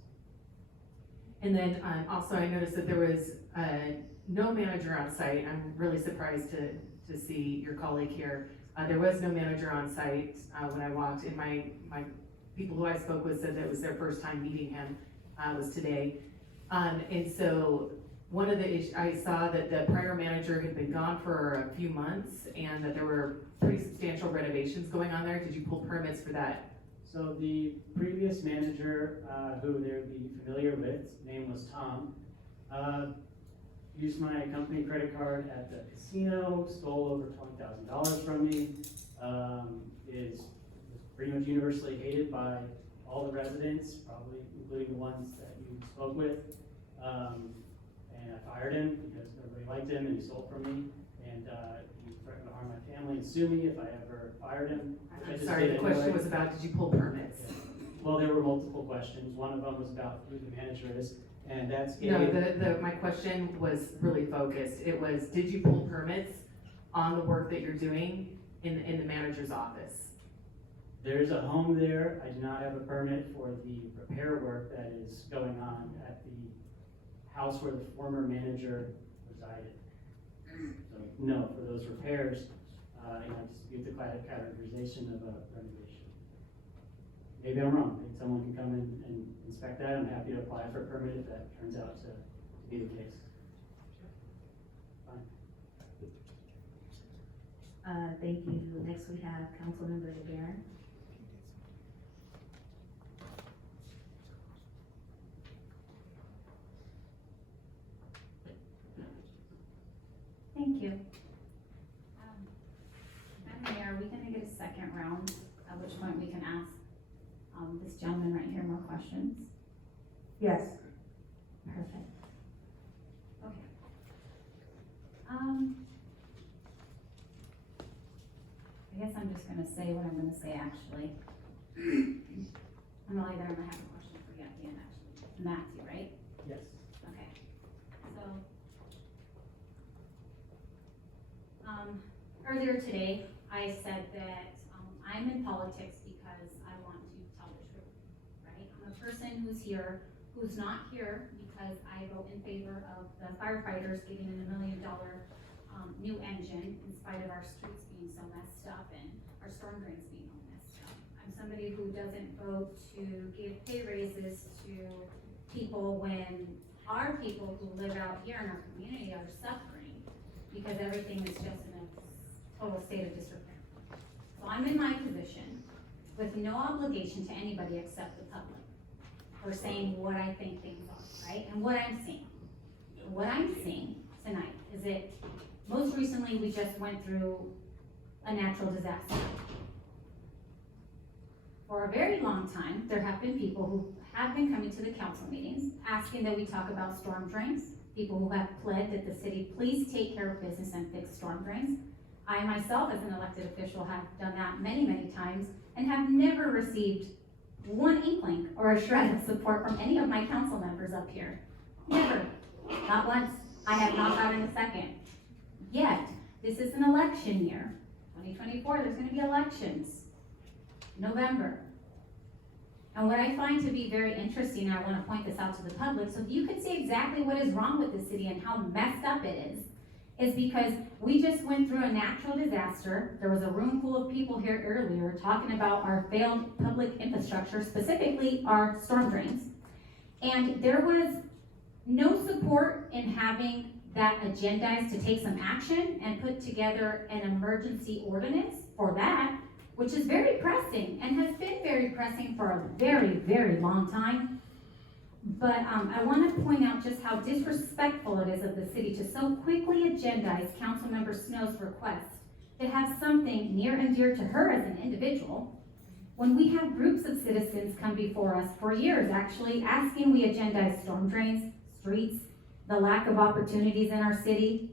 And then also I noticed that there was no manager on site. I'm really surprised to see your colleague here. There was no manager on site when I walked in. My people who I spoke with said that it was their first time meeting him, was today. And so one of the issues, I saw that the prior manager had been gone for a few months and that there were pretty substantial renovations going on there. Did you pull permits for that? So the previous manager, who they would be familiar with, his name was Tom, used my company credit card at the casino, stole over $20,000 from me, was pretty much universally hated by all the residents, probably including the ones that you spoke with. And I fired him because nobody liked him and he stole from me. And he threatened to harm my family and sue me if I ever fired him. I'm sorry, the question was about, did you pull permits? Yeah. Well, there were multiple questions. One of them was about who the manager is, and that's No, my question was really focused. It was, did you pull permits on the work that you're doing in the manager's office? There's a home there. I do not have a permit for the repair work that is going on at the house where the former manager resided. So, no, for those repairs, I dispute the categorization of a renovation. Maybe I'm wrong. Maybe someone can come in and inspect that. I'm happy to apply for a permit if that turns out to be the case. Fine. Thank you. Next we have Councilmember DeBaron. Thank you. Madam Mayor, are we gonna get a second round, at which point we can ask this gentleman right here more questions? Yes. Perfect. Okay. I guess I'm just gonna say what I'm gonna say actually. I'm really gonna have a question for you at the end actually. Matthew, right? Yes. Okay. So, earlier today, I said that I'm in politics because I want to tell the truth, right? I'm a person who's here, who's not here because I vote in favor of the firefighters getting a $1 million new engine in spite of our streets being so messed up and our storm drains being all messed up. I'm somebody who doesn't vote to give pay raises to people when our people who live out here in our community are suffering because everything is just in a total state of disrepair. So I'm in my position with no obligation to anybody except the public for saying what I think things are, right? And what I'm seeing. What I'm seeing tonight is that most recently we just went through a natural disaster. For a very long time, there have been people who have been coming to the council meetings asking that we talk about storm drains, people who have pled that the city please take care of business and fix storm drains. I myself, as an elected official, have done that many, many times and have never received one inkling or a shred of support from any of my council members up here. Never. Not once. I have not gotten a second. Yet, this is an election year. 2024, there's gonna be elections. November. And what I find to be very interesting, and I wanna point this out to the public, so you can see exactly what is wrong with the city and how messed up it is because we just went through a natural disaster. There was a room full of people here earlier talking about our failed public infrastructure, specifically our storm drains. And there was no support in having that agendized to take some action and put together an emergency ordinance for that, which is very pressing and has been very pressing for a very, very long time. But I want to point out just how disrespectful it is of the city to so quickly agendize Councilmember Snow's request to have something near and dear to her as an individual, when we have groups of citizens come before us for years actually asking we agendize storm drains, streets, the lack of opportunities in our city.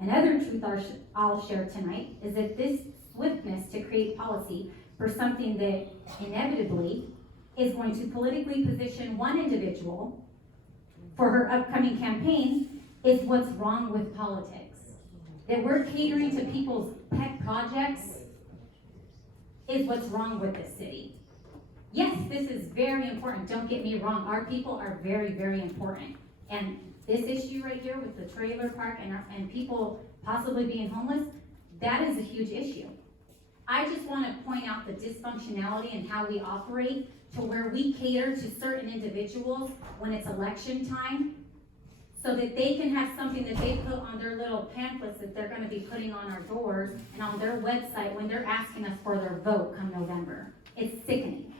Another truth I'll share tonight is that this swiftness to create policy for something that inevitably is going to politically position one individual for her upcoming campaign is what's wrong with politics. That we're catering to people's pet projects is what's wrong with this city. Yes, this is very important, don't get me wrong, our people are very, very important. And this issue right here with the trailer park and people possibly being homeless, that is a huge issue. I just want to point out the dysfunctionality and how we operate to where we cater to certain individuals when it's election time so that they can have something that they put on their little pamphlets that they're going to be putting on our doors and on their website when they're asking us for their vote come November. It's sickening.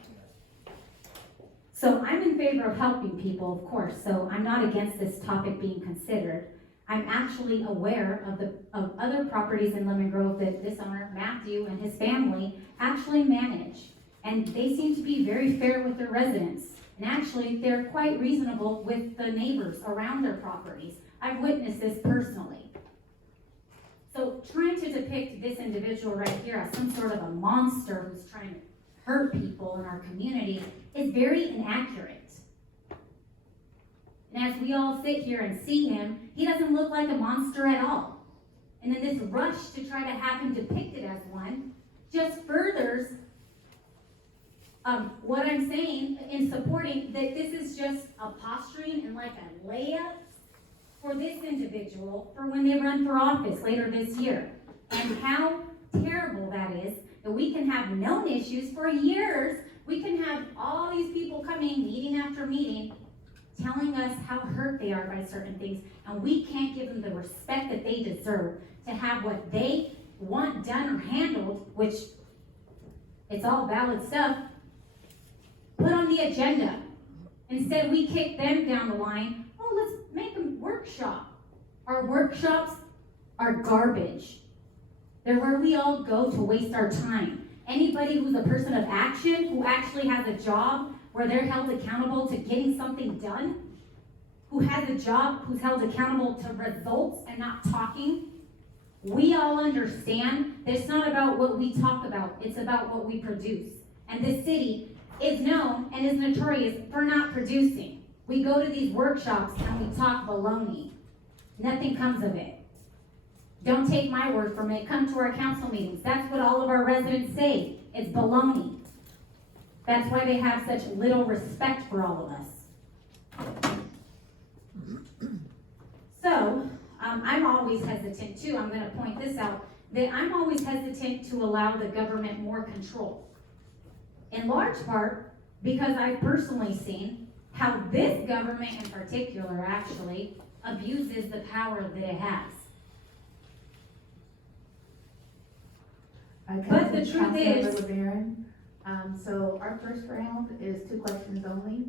So I'm in favor of helping people, of course, so I'm not against this topic being considered. I'm actually aware of other properties in Lemon Grove that this owner, Matthew, and his family actually manage. And they seem to be very fair with their residents. And actually, they're quite reasonable with the neighbors around their properties. I've witnessed this personally. So trying to depict this individual right here as some sort of a monster who's trying to hurt people in our community is very inaccurate. And as we all sit here and see him, he doesn't look like a monster at all. And then this rush to try to have him depicted as one just furthers what I'm saying in supporting that this is just a posturing and like a layup for this individual for when they run for office later this year. And how terrible that is that we can have known issues for years. We can have all these people coming meeting after meeting telling us how hurt they are by certain things, and we can't give them the respect that they deserve to have what they want done or handled, which it's all valid stuff, put on the agenda. Instead, we kick them down the line. Oh, let's make a workshop. Our workshops are garbage. They're where we all go to waste our time. Anybody who's a person of action, who actually has a job where they're held accountable to getting something done, who has a job, who's held accountable to results and not talking, we all understand that it's not about what we talk about, it's about what we produce. And this city is known and is notorious for not producing. We go to these workshops and we talk baloney. Nothing comes of it. Don't take my word from it. Come to our council meetings. That's what all of our residents say. It's baloney. That's why they have such little respect for all of us. So, I'm always hesitant too, I'm gonna point this out, that I'm always hesitant to allow the government more control. In large part, because I've personally seen how this government in particular actually abuses the power that it has. But the truth is- Councilmember LeBaron, so our first round is 2 questions only.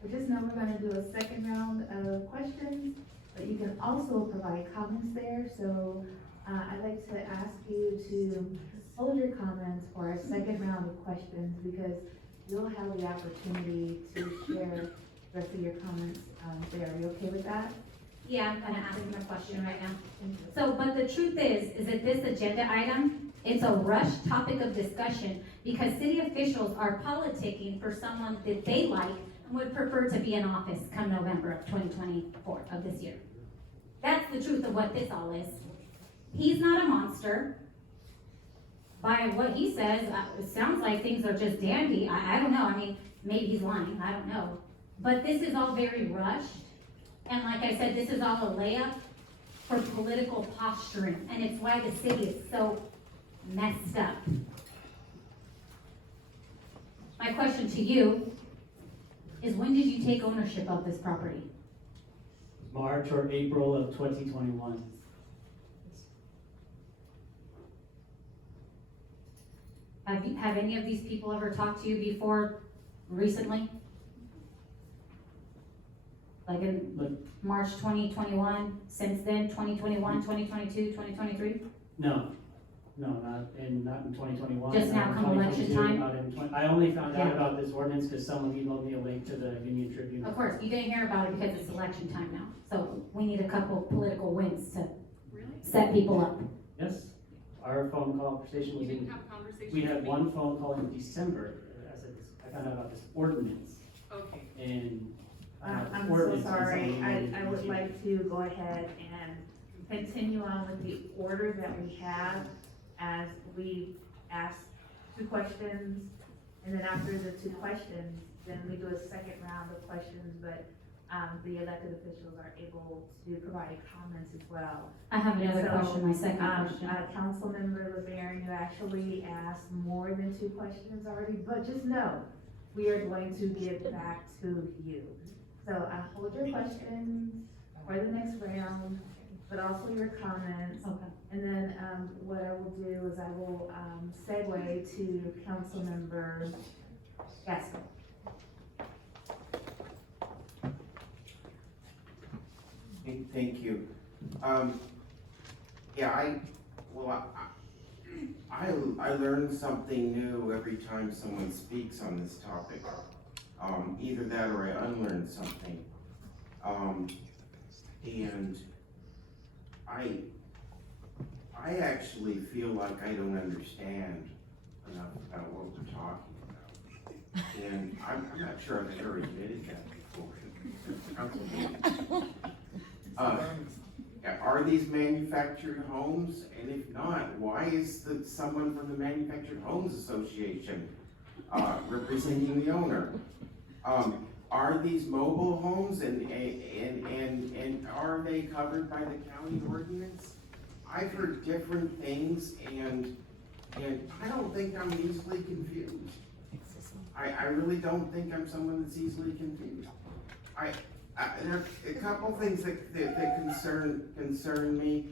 But just know we're gonna do a second round of questions, but you can also provide comments there, so, I'd like to ask you to hold your comments for our second round of questions, because you'll have the opportunity to share the rest of your comments, there. Are you okay with that? Yeah, I'm kind of asking a question right now. So, but the truth is that this agenda item, it's a rushed topic of discussion because city officials are politicking for someone that they like and would prefer to be in office come November of 2024 of this year. That's the truth of what this all is. He's not a monster. By what he says, it sounds like things are just dandy. I don't know. I mean, maybe he's lying. I don't know. But this is all very rushed. And like I said, this is all a layup for political posturing, and it's why the city is so messed up. My question to you is, when did you take ownership of this property? March or April of 2021. Have any of these people ever talked to you before recently? Like in March 2021, since then, 2021, 2022, 2023? No, not in 2021. Just now not in come election 2022, time? not in I only found out Yeah. about this ordinance because someone emailed me a link to the Union Tribune. Of course, you didn't hear about it because it's election time now, so we need a couple political wins to set people up. Yes, our phone conversation was You didn't in, have a conversation? we had with me? one phone call in December, I found out about this ordinance, Okay. and. I'm so sorry, I would like to go ahead and continue on with the order that we have, as we ask 2 questions, and then after the 2 questions, then we do a second round of questions, but, the elected officials are able to provide comments as well. I have another So, question, my second question. Councilmember LeBaron, you actually asked more than 2 questions already, but just know, we are going to give back to you. So, hold your questions for the next round, but also your comments. Okay. And then, what I will do is I will, segue to Councilmember Gaskin. Thank you. Yeah, I learn something new every time someone speaks on this topic. Either that or I unlearn something. And I actually feel like I don't understand enough about what we're talking about. And I'm not sure I've ever admitted that before. Are these manufactured homes? And if not, why is someone from the Manufactured Homes Association representing the owner? Are these mobile homes and are they covered by the county ordinance? I've heard different things and I don't think I'm easily confused. I really don't think I'm someone that's easily confused. There are a couple things that concern me.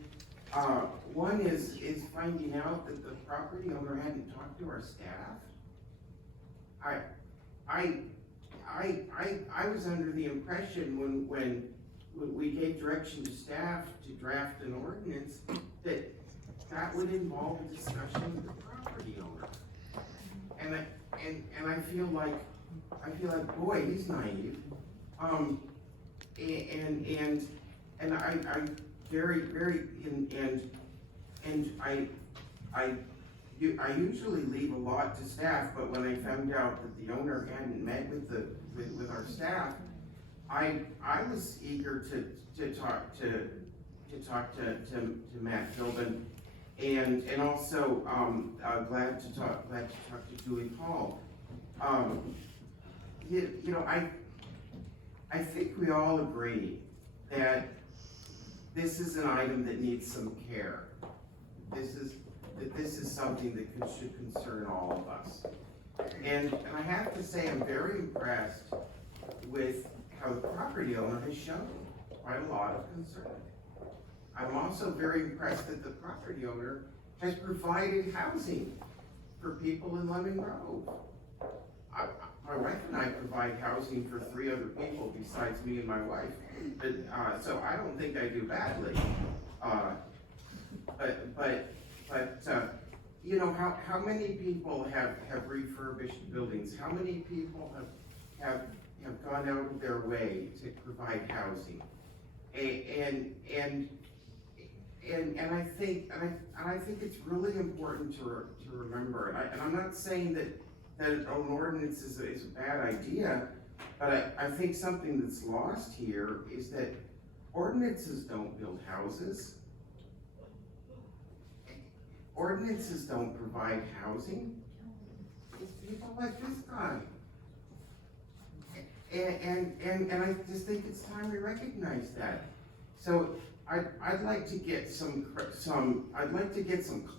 One is finding out that the property owner hadn't talked to our staff. I was under the impression when we gave direction to staff to draft an ordinance that would involve a discussion with the property owner. And I feel like, boy, he's naive. And I usually leave a lot to staff, but when I found out that the owner hadn't met with our staff, I was eager to talk to Matt Philbin, and also glad to talk to Julie Paul. I think we all agree that this is an item that needs some care. This is something that should concern all of us. And I have to say, I'm very impressed with how the property owner has shown quite a lot of concern. I'm also very impressed that the property owner has provided housing for people in Lemon Grove. My wife and I provide housing for 3 other people besides me and my wife, but, so I don't think I do badly. But you know, how many people have refurbished buildings? How many people have gone out of their way to provide housing? And I think it's really important to remember, and I'm not saying that an ordinance is a bad idea, but I think something that's lost here is that ordinances don't build houses. Ordinances don't provide housing. It's people like this guy. And I just think it's time we recognize that. So I'd like to get some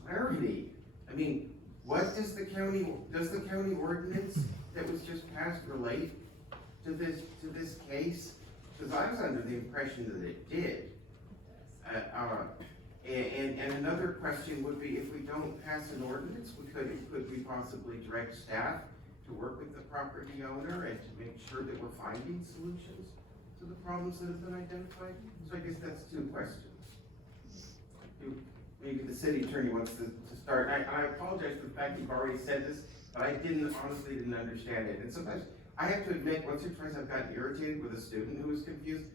clarity. I mean, what does the county ordinance that was just passed relate to this case? Because I was under the impression that it did. And another question would be, if we don't pass an ordinance, could we possibly direct staff to work with the property owner and to make sure that we're finding solutions to the problems that have been identified? So I guess that's 2 questions. Maybe the city attorney wants to start. I apologize for the fact you've already said this, but I honestly didn't understand it. And sometimes I have to admit, once or twice I've gotten irritated with a student who is confused.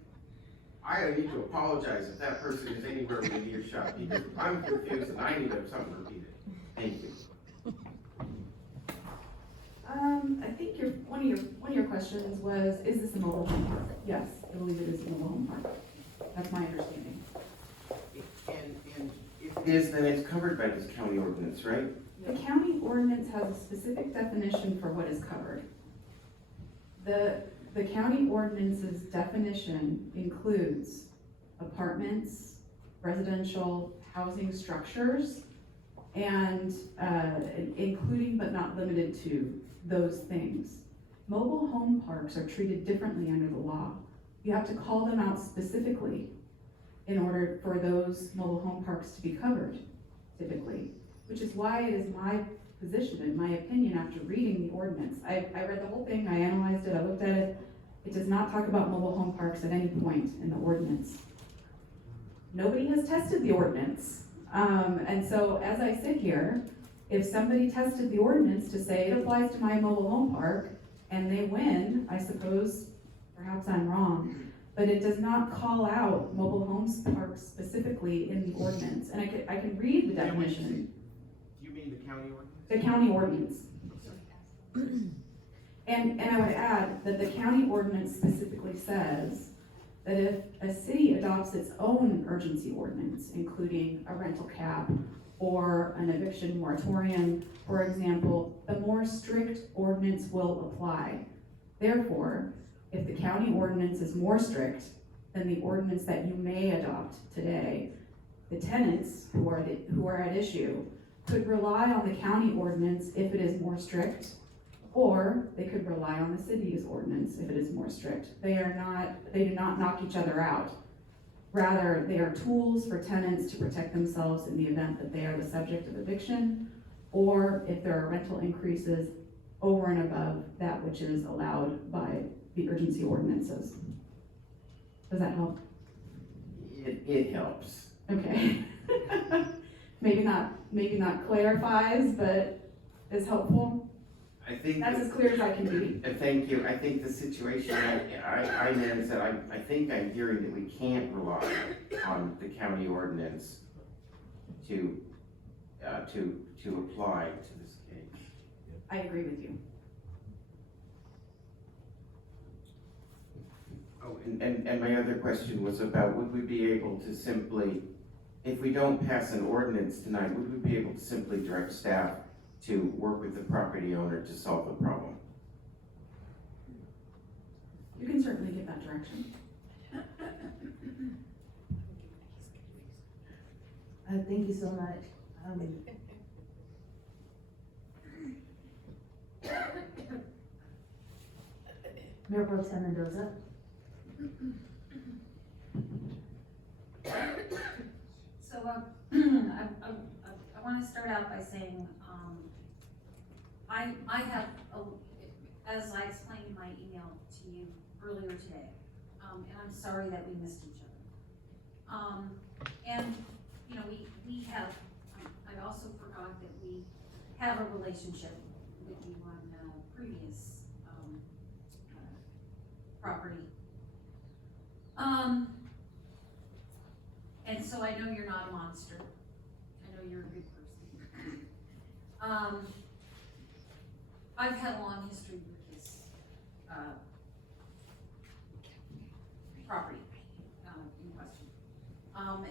I need to apologize if that person is anywhere within earshot, because I'm confused and I need to have something repeated. Thank you. I think one of your questions was, is this a mobile home park? Yes, I believe it is a mobile home park. That's my understanding. And if it is, then it's covered by this county ordinance, right? The county ordinance has a specific definition for what is covered. The county ordinance's definition includes apartments, residential housing structures, and including but not limited to those things. Mobile home parks are treated differently under the law. You have to call them out specifically in order for those mobile home parks to be covered, typically, which is why it is my position, in my opinion, after reading the ordinance. I read the whole thing, I analyzed it, I looked at it. It does not talk about mobile home parks at any point in the ordinance. Nobody has tested the ordinance. And so as I sit here, if somebody tested the ordinance to say it applies to my mobile home park and they win, I suppose perhaps I'm wrong, but it does not call out mobile homes parks specifically in the ordinance. And I can read the definition. You mean the county ordinance? The county ordinance. And I would add that the county ordinance specifically says that if a city adopts its own urgency ordinance, including a rental cap or an eviction moratorium, for example, the more strict ordinance will apply. Therefore, if the county ordinance is more strict than the ordinance that you may adopt today, the tenants who are at issue could rely on the county ordinance if it is more strict, or they could rely on the city's ordinance if it is more strict. They do not knock each other out. Rather, they are tools for tenants to protect themselves in the event that they are the subject of eviction, or if there are rental increases over and above that which is allowed by the urgency ordinances. Does that help? It helps. Okay. maybe not clarifies, but is helpful. I think that's as clear as I can be. Thank you. I think the situation I'm in is that I think I'm hearing that we can't rely on the county ordinance to apply to this case. I agree with you. Oh, and my other question was about, would we be able to simply, if we don't pass an ordinance tonight, would we be able to simply direct staff to work with the property owner to solve the problem? You can certainly give that direction. Thank you so much. Mayor Pro Tem Mendoza. So, I want to start out by saying, I have, as I explained in my email to you earlier today, and I'm sorry that we missed each other. And, you know, we have, I also forgot that we have a relationship with you on previous, property. And so I know you're not a monster. I know you're a good person. I've had a long history with this, property, in question.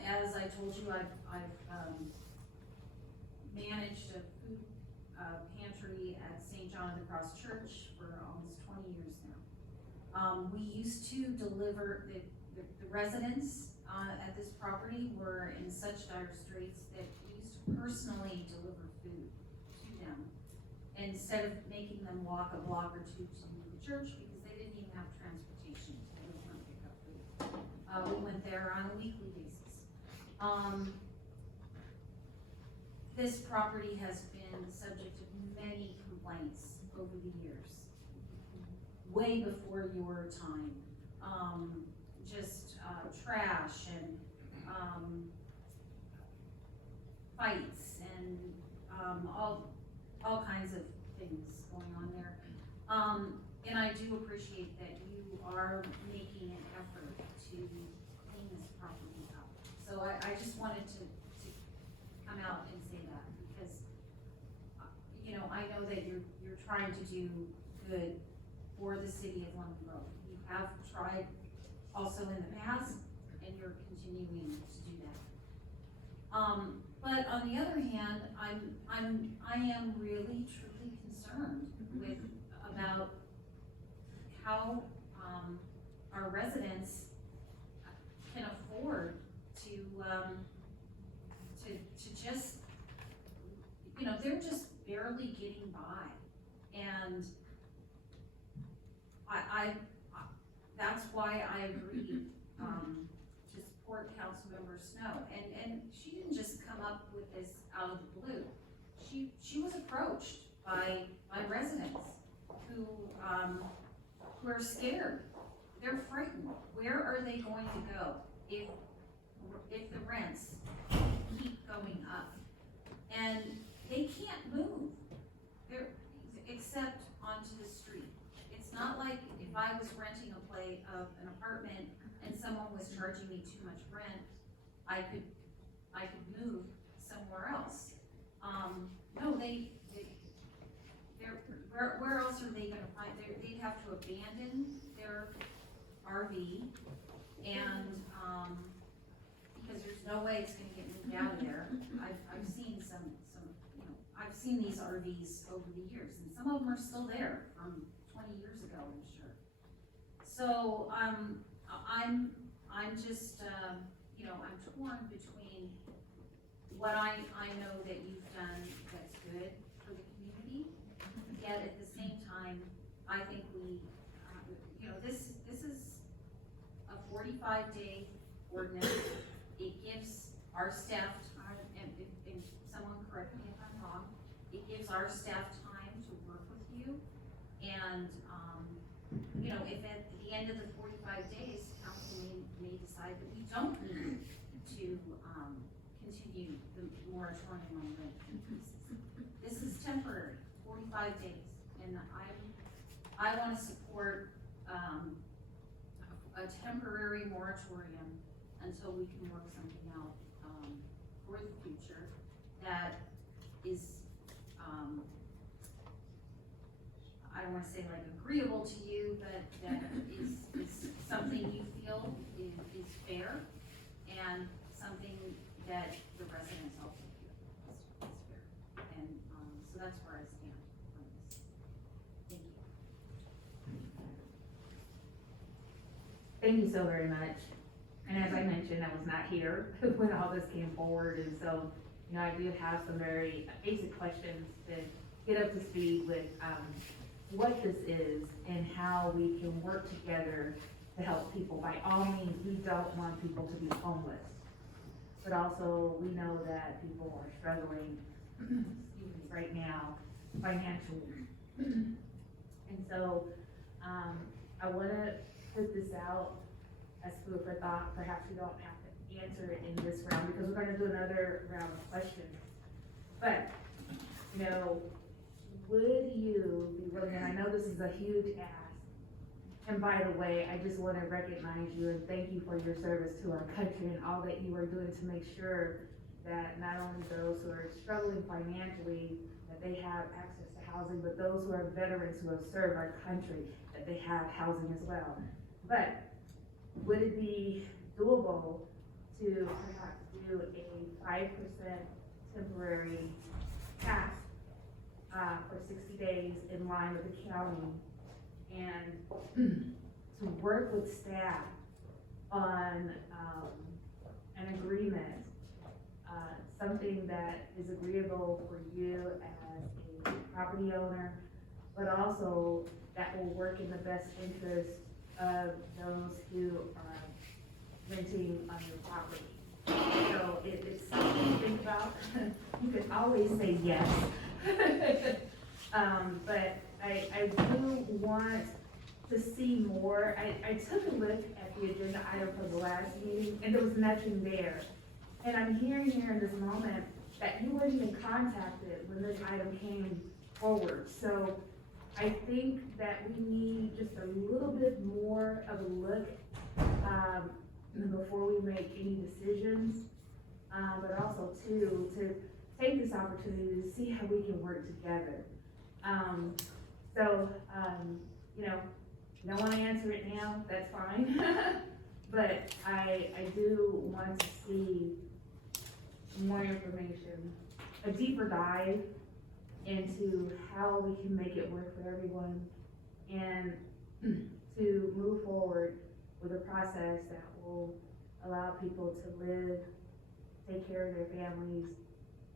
As I told you, I've managed a food, pantry at St. John of the Cross Church for almost 20 years now. We used to deliver, the residents, at this property were in such dire straits that we used to personally deliver food to them instead of making them walk a block or two to the church because they didn't even have transportation to go and pick up food. We went there on a weekly basis. This property has been the subject of many complaints over the years, way before your time. Trash and fights and all kinds of things going on there. And I do appreciate that you are making an effort to clean this property up. So I just wanted to come out and say that because, you know, I know that you're trying to do good for the city of Lemon Grove. You have tried also in the past, and you're continuing to do that. But on the other hand, I am really truly concerned with about how our residents can afford to just, you know, they're just barely getting by, and that's why I agreed to support Councilmember Snow. And she didn't just come up with this out of the blue. She was approached by residents who are scared. They're frightened. Where are they going to go if the rents keep going up? And they can't move. They're except onto the street. It's not like if I was renting an apartment and someone was charging me too much rent, I could move somewhere else. No, where else are they gonna find, they'd have to abandon their RV and, because there's no way it's gonna get moved out of there. I've seen some, you know, I've seen these RVs over the years and some of them are still there from 20 years ago, I'm sure. So, I'm just, you know, I'm torn between what I know that you've done that's good for the community, yet at the same time, I think we, you know, this is a 45-day ordinance. It gives our staff time, and if someone correct me if I'm wrong, it gives our staff time to work with you, and, you know, if at the end of the 45 days, council may decide that we don't need to continue the moratorium on rent increases. This is temporary, 45 days, and I want to support a temporary moratorium until we can work something out for the future that is I don't want to say like agreeable to you, but that is something you feel is fair and something that the residents also feel is fair. And so that's where I stand on this. Thank you. Thank you so very much. And as I mentioned, I was not here when all this came forward, and so, you know, I do have some very basic questions to get up to speed with what this is and how we can work together to help people. By all means, we don't want people to be homeless, but also we know that people are struggling right now financially. And so, I wanna put this out as food for thought. Perhaps we don't have to answer it in this round, because we're gonna do another round of questions. But, you know, would you be willing, and I know this is a huge ask, and by the way, I just wanna recognize you and thank you for your service to our country and all that you are doing to make sure that not only those who are struggling financially, that they have access to housing, but those who are veterans who have served our country, that they have housing as well. But would it be doable to perhaps do a 5% temporary tax for 60 days in line with the county, and to work with staff on an agreement, something that is agreeable for you as a property owner, but also that will work in the best interest of those who are renting on your property. So it's something to think about. You can always say yes. But I do want to see more. I took a look at the agenda item for the last meeting, and there was nothing there. And I'm hearing here in this moment that you weren't even contacted when this item came forward. So I think that we need just a little bit more of a look before we make any decisions, but also too, to take this opportunity to see how we can work together. You know, you don't want to answer it now, that's fine. But I do want to see more information, a deeper dive into how we can make it work for everyone, and to move forward with a process that will allow people to live, take care of their families,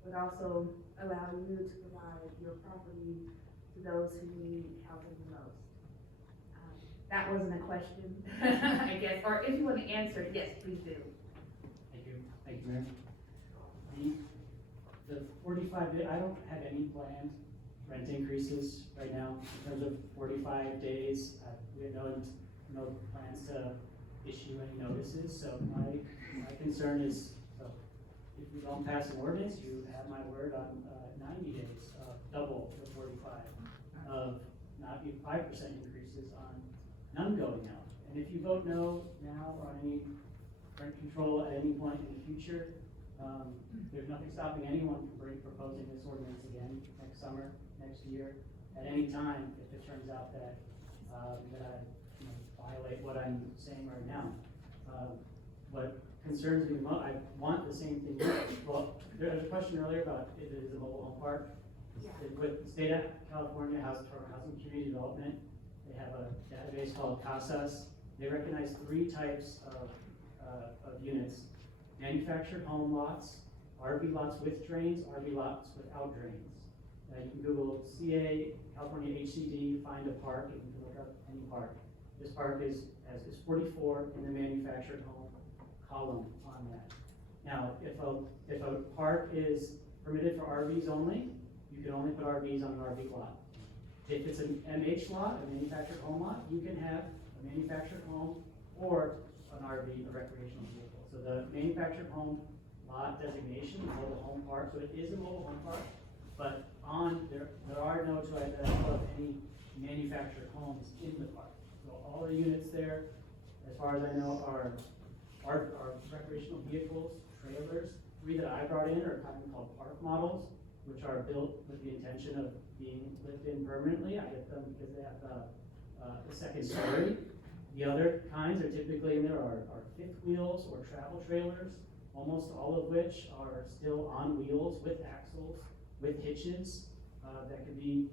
but also allow you to provide your property to those who need housing the most. That wasn't a question, I guess, or if you want to answer it, yes, please do. Thank you, Mayor. The 45 day, I don't have any planned rent increases right now in terms of 45 days. We have no plans to issue any notices, so my concern is, so if we don't pass an ordinance, you have my word on 90 days, double the 45, of not be 5% increases on none going out. And if you vote no now on any rent control at any point in the future, there's nothing stopping anyone from proposing this ordinance again next summer, next year, at any time if it turns out that that I violate what I'm saying right now. What concerns me most, I want the same thing. Well, there was a question earlier about if it is a mobile home park. With the state of California Housing Community Development, they have a database called CASAS. They recognize 3 types of units: manufactured home lots, RV lots with drains, RV lots without drains. You can Google CA, California HCD, find a park, and you can look up any park. This park is 44 in the manufactured home column on that. Now, if a park is permitted for RVs only, you can only put RVs on an RV lot. If it's an MH lot, a manufactured home lot, you can have a manufactured home or an RV, a recreational vehicle. So the manufactured home lot designation, mobile home park, so it is a mobile home park, but there are no, to identify any manufactured homes in the park. So all the units there, as far as I know, are recreational vehicles, trailers. 3 that I brought in are kind of called park models, which are built with the intention of being lived in permanently. I get them because they have the second story. The other kinds are typically in there are 5th wheels or travel trailers, almost all of which are still on wheels with axles, with hitches. That could be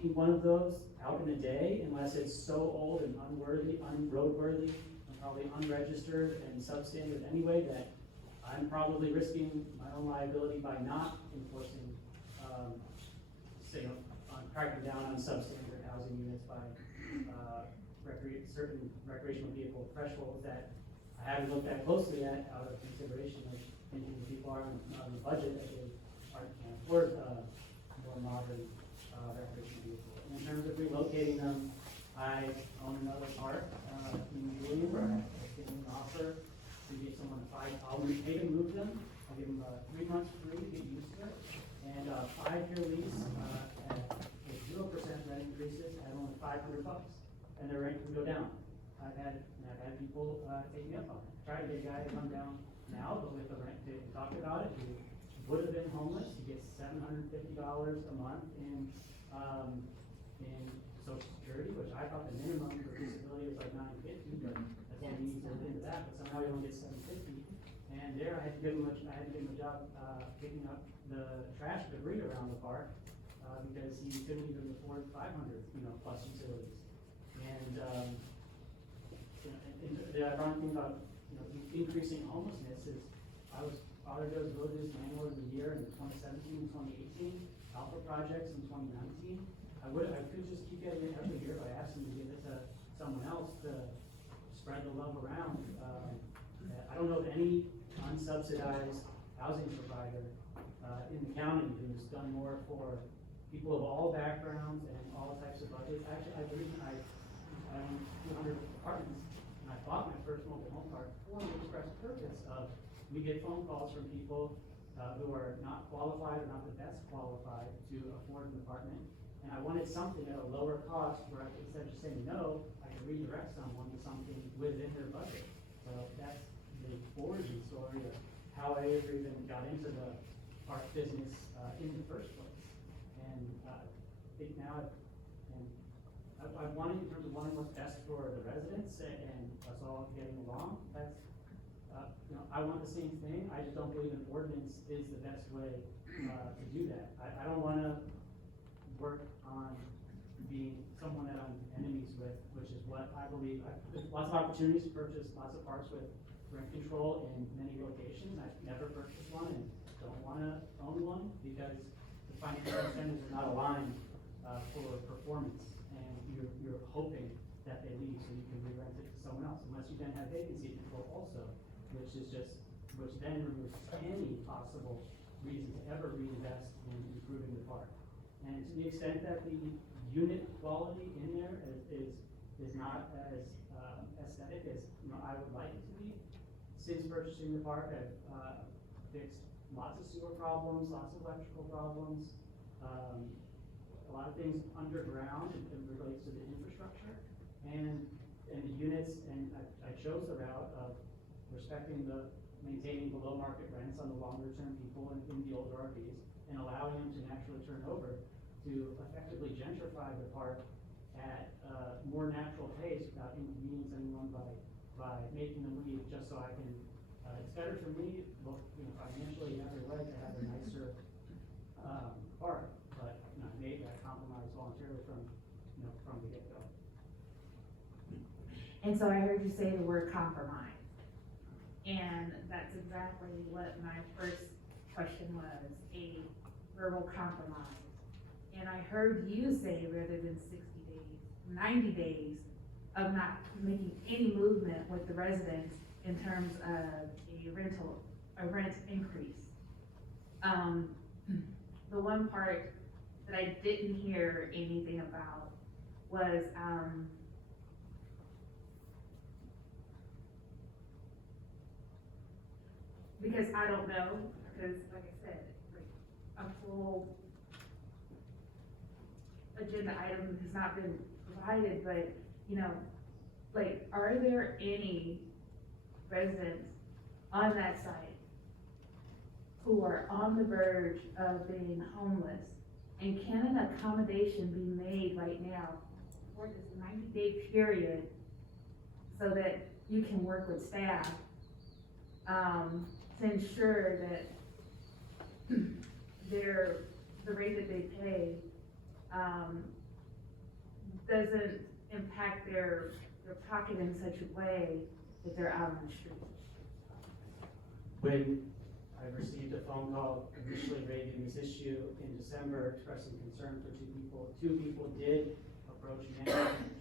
any one of those out in a day, unless it's so old and unroadworthy, and probably unregistered and substandard anyway, that I'm probably risking my own liability by not enforcing, on cracking down on substandard housing units by certain recreational vehicle thresholds that I haven't looked at closely at out of consideration of thinking that people aren't on the budget that they can't afford more modern, recreational vehicle. In terms of relocating them, I own another park, in Julian, where I was given an offer to give someone I'll pay to move them, I'll give them, 3 months free to get used to it, and a 5-year lease, with 0% rent increases at only $500, and their rent can go down. I've had people, take me up on it, try to get a guy to come down now, but with the rent, they talked about it, he would have been homeless, he gets $750 a month in Social Security, which I thought the minimum for disability was like $950, but that's what he needs to live into that, but somehow he only gets $750. And there, I had to give him a job, picking up the trash debris around the park, because he couldn't even afford 500, plus utilities. And, and the ironic thing about, increasing homelessness is, Father Joe's Villages Landlord of the Year in 2017, 2018, Alpha Projects in 2019. I could just keep getting it every year, but I asked him to give it to someone else to spread the love around. I don't know of any unsubsidized housing provider, in the county who's done more for people of all backgrounds and all types of budgets. Actually, I believe I own 200 apartments, and I bought my first mobile home park for the express purpose of, we get phone calls from people who are not qualified or not the best qualified to afford an apartment. And I wanted something at a lower cost where instead of just saying no, I could redirect someone to something within their budget. So that's the origin story of how I ever even got into the park business in the first place. And I think now I wanted, in terms of wanting what's best for the residents and us all getting along, that's, I want the same thing. I just don't believe an ordinance is the best way to do that. I don't want to work on being someone that I'm enemies with, which is what I believe. There's lots of opportunities to purchase lots of parks with rent control in many locations. I've never purchased one and don't want to own one because the financial incentives are not aligned for performance, and you're hoping that they leave so you can re-rent it to someone else, unless you then have vacancy control also, which then removes any possible reason to ever reinvest in improving the park. And to the extent that the unit quality in there is not as aesthetic as I would like it to be, since purchasing the park, I've fixed lots of sewer problems, lots of electrical problems, a lot of things underground and relates to the infrastructure, and the units. And I chose the route of respecting maintaining below market rents on the longer term people in the older RVs, and allowing them to naturally turn over, to effectively gentrify the park at a more natural pace without inconveniencing anyone by making them leave, just so I can, it's better for me, both financially and every way, to have a nicer park, but I made that compromise voluntarily from the get-go. And so I heard you say the word compromise. And that's exactly what my first question was, a verbal compromise. And I heard you say rather than 60 days, 90 days of not making any movement with the residents in terms of a rent increase. The one part that I didn't hear anything about was, because I don't know, because like I said, a full agenda item has not been provided, but, are there any residents on that site who are on the verge of being homeless? And can an accommodation be made right now for this 90-day period so that you can work with staff to ensure that the rate that they pay doesn't impact their pocket in such a way that they're out on the street? When I received a phone call initially raising this issue in December, expressing concern for two people did approach me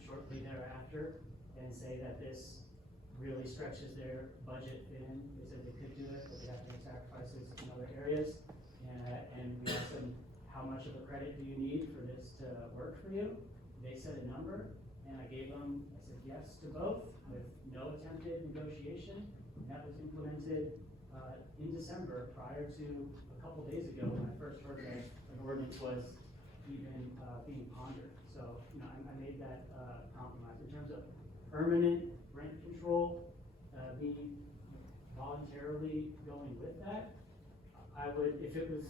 shortly thereafter and say that this really stretches their budget thin. They said they could do it, but they have to make sacrifices in other areas. And we asked them how much much of a credit do you need for this to work for you? They said a number, and I gave them, I said yes to both, with no attempted negotiation. And that was implemented in December, prior to a couple days ago, when I first heard that an ordinance was even being pondered. So, you know, I made that compromise. In terms of permanent rent control, me voluntarily going with that, I would, if it was,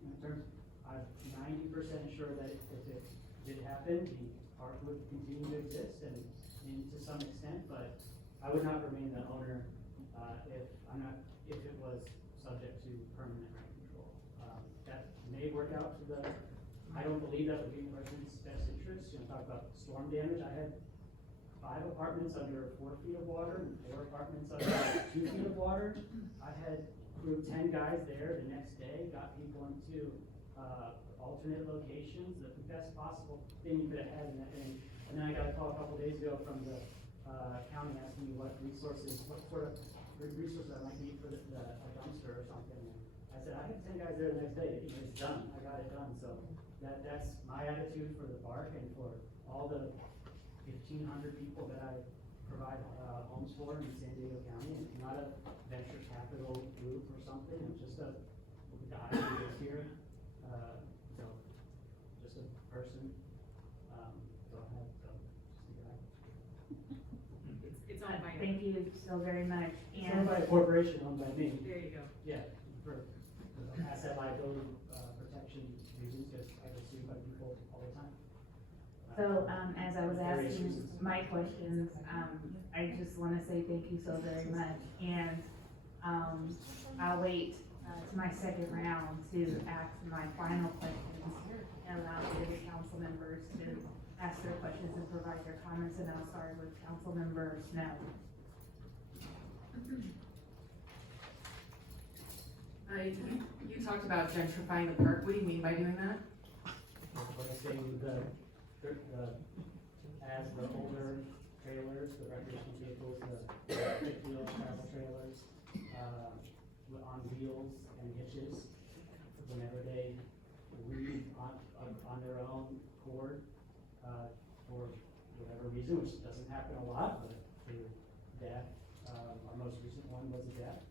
in terms, I'm 90% sure that if it did happen, the park would continue to exist and to some extent, but I would not remain the owner if it was subject to permanent rent control. That may work out to I don't believe that would be in the residents' best interest. You know, talk about storm damage. I had 5 apartments under 4 feet of water and 4 apartments under 2 feet of water. I had crew 10 guys there the next day, got people into alternate locations, the best possible thing you could have had. And then I got a call a couple days ago from the county asking me what sort of resources I might need for a dumpster or something. And I said, I had 10 guys there the next day. It's done. I got it done. So that's my attitude for the park and for all the 1,500 people that I provide homes for in San Diego County. And it's not a venture capital group or something. It's just a guy who lives here. So just a person. So I have just a guy. It's owned by. Thank you so very much. It's owned by a corporation, owned by me. There you go. Yeah, for asset liability protection reasons, because I get sued by people all the time. So, as I was Various asking reasons. my questions, I just wanna say thank you so very much, and, I'll wait, to my second round to ask my final questions, and allow the other council members to ask their questions and provide their comments, and I'll start with Councilmember Snow. You talked about gentrifying the park. What do you mean by doing that? What I say with as the older trailers, the recreational vehicles, the fifth wheel travel trailers, on wheels and hitches, whenever they leave on their own accord, for whatever reason, which doesn't happen a lot, but through death, our most recent one was a death.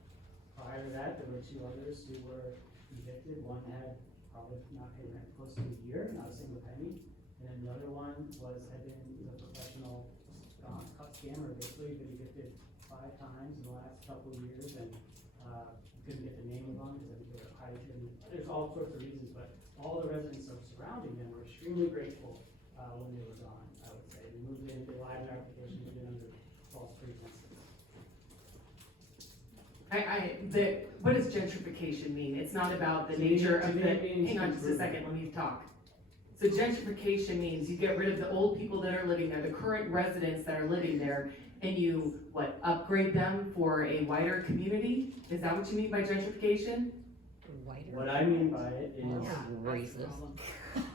Prior to that, there were 2 others who were evicted. One had probably not paid rent close to a year, not a single penny. And then the other one had been a professional scammer, basically, been evicted 5 times in the last couple of years, and couldn't get the name of them because I think they were highly trained. There's all sorts of reasons, but all the residents surrounding them were extremely grateful when they were gone, I would say. They moved in, they lied their application, they did under false pretenses. What does gentrification mean? It's not about the To me, nature to of me, the, it means hang on just a improvement. second, let me talk. So gentrification means you get rid of the old people that are living there, the current residents that are living there, and you, upgrade them for a wider community? Is that what you mean by gentrification? What I mean by it is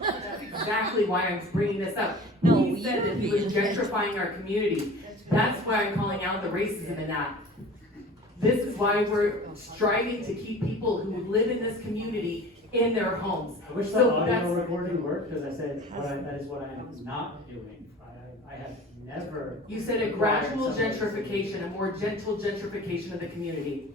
That's exactly why I'm bringing this up. No, He said that he was gentrifying our community. That's why I'm calling out the racism in that. This is why we're striving to keep people who live in this community in their homes. I wish the So audio that's- recording worked, because I said, that is what I am not doing. I have never. You said a required gradual someone- gentrification, a more gentle gentrification of the community.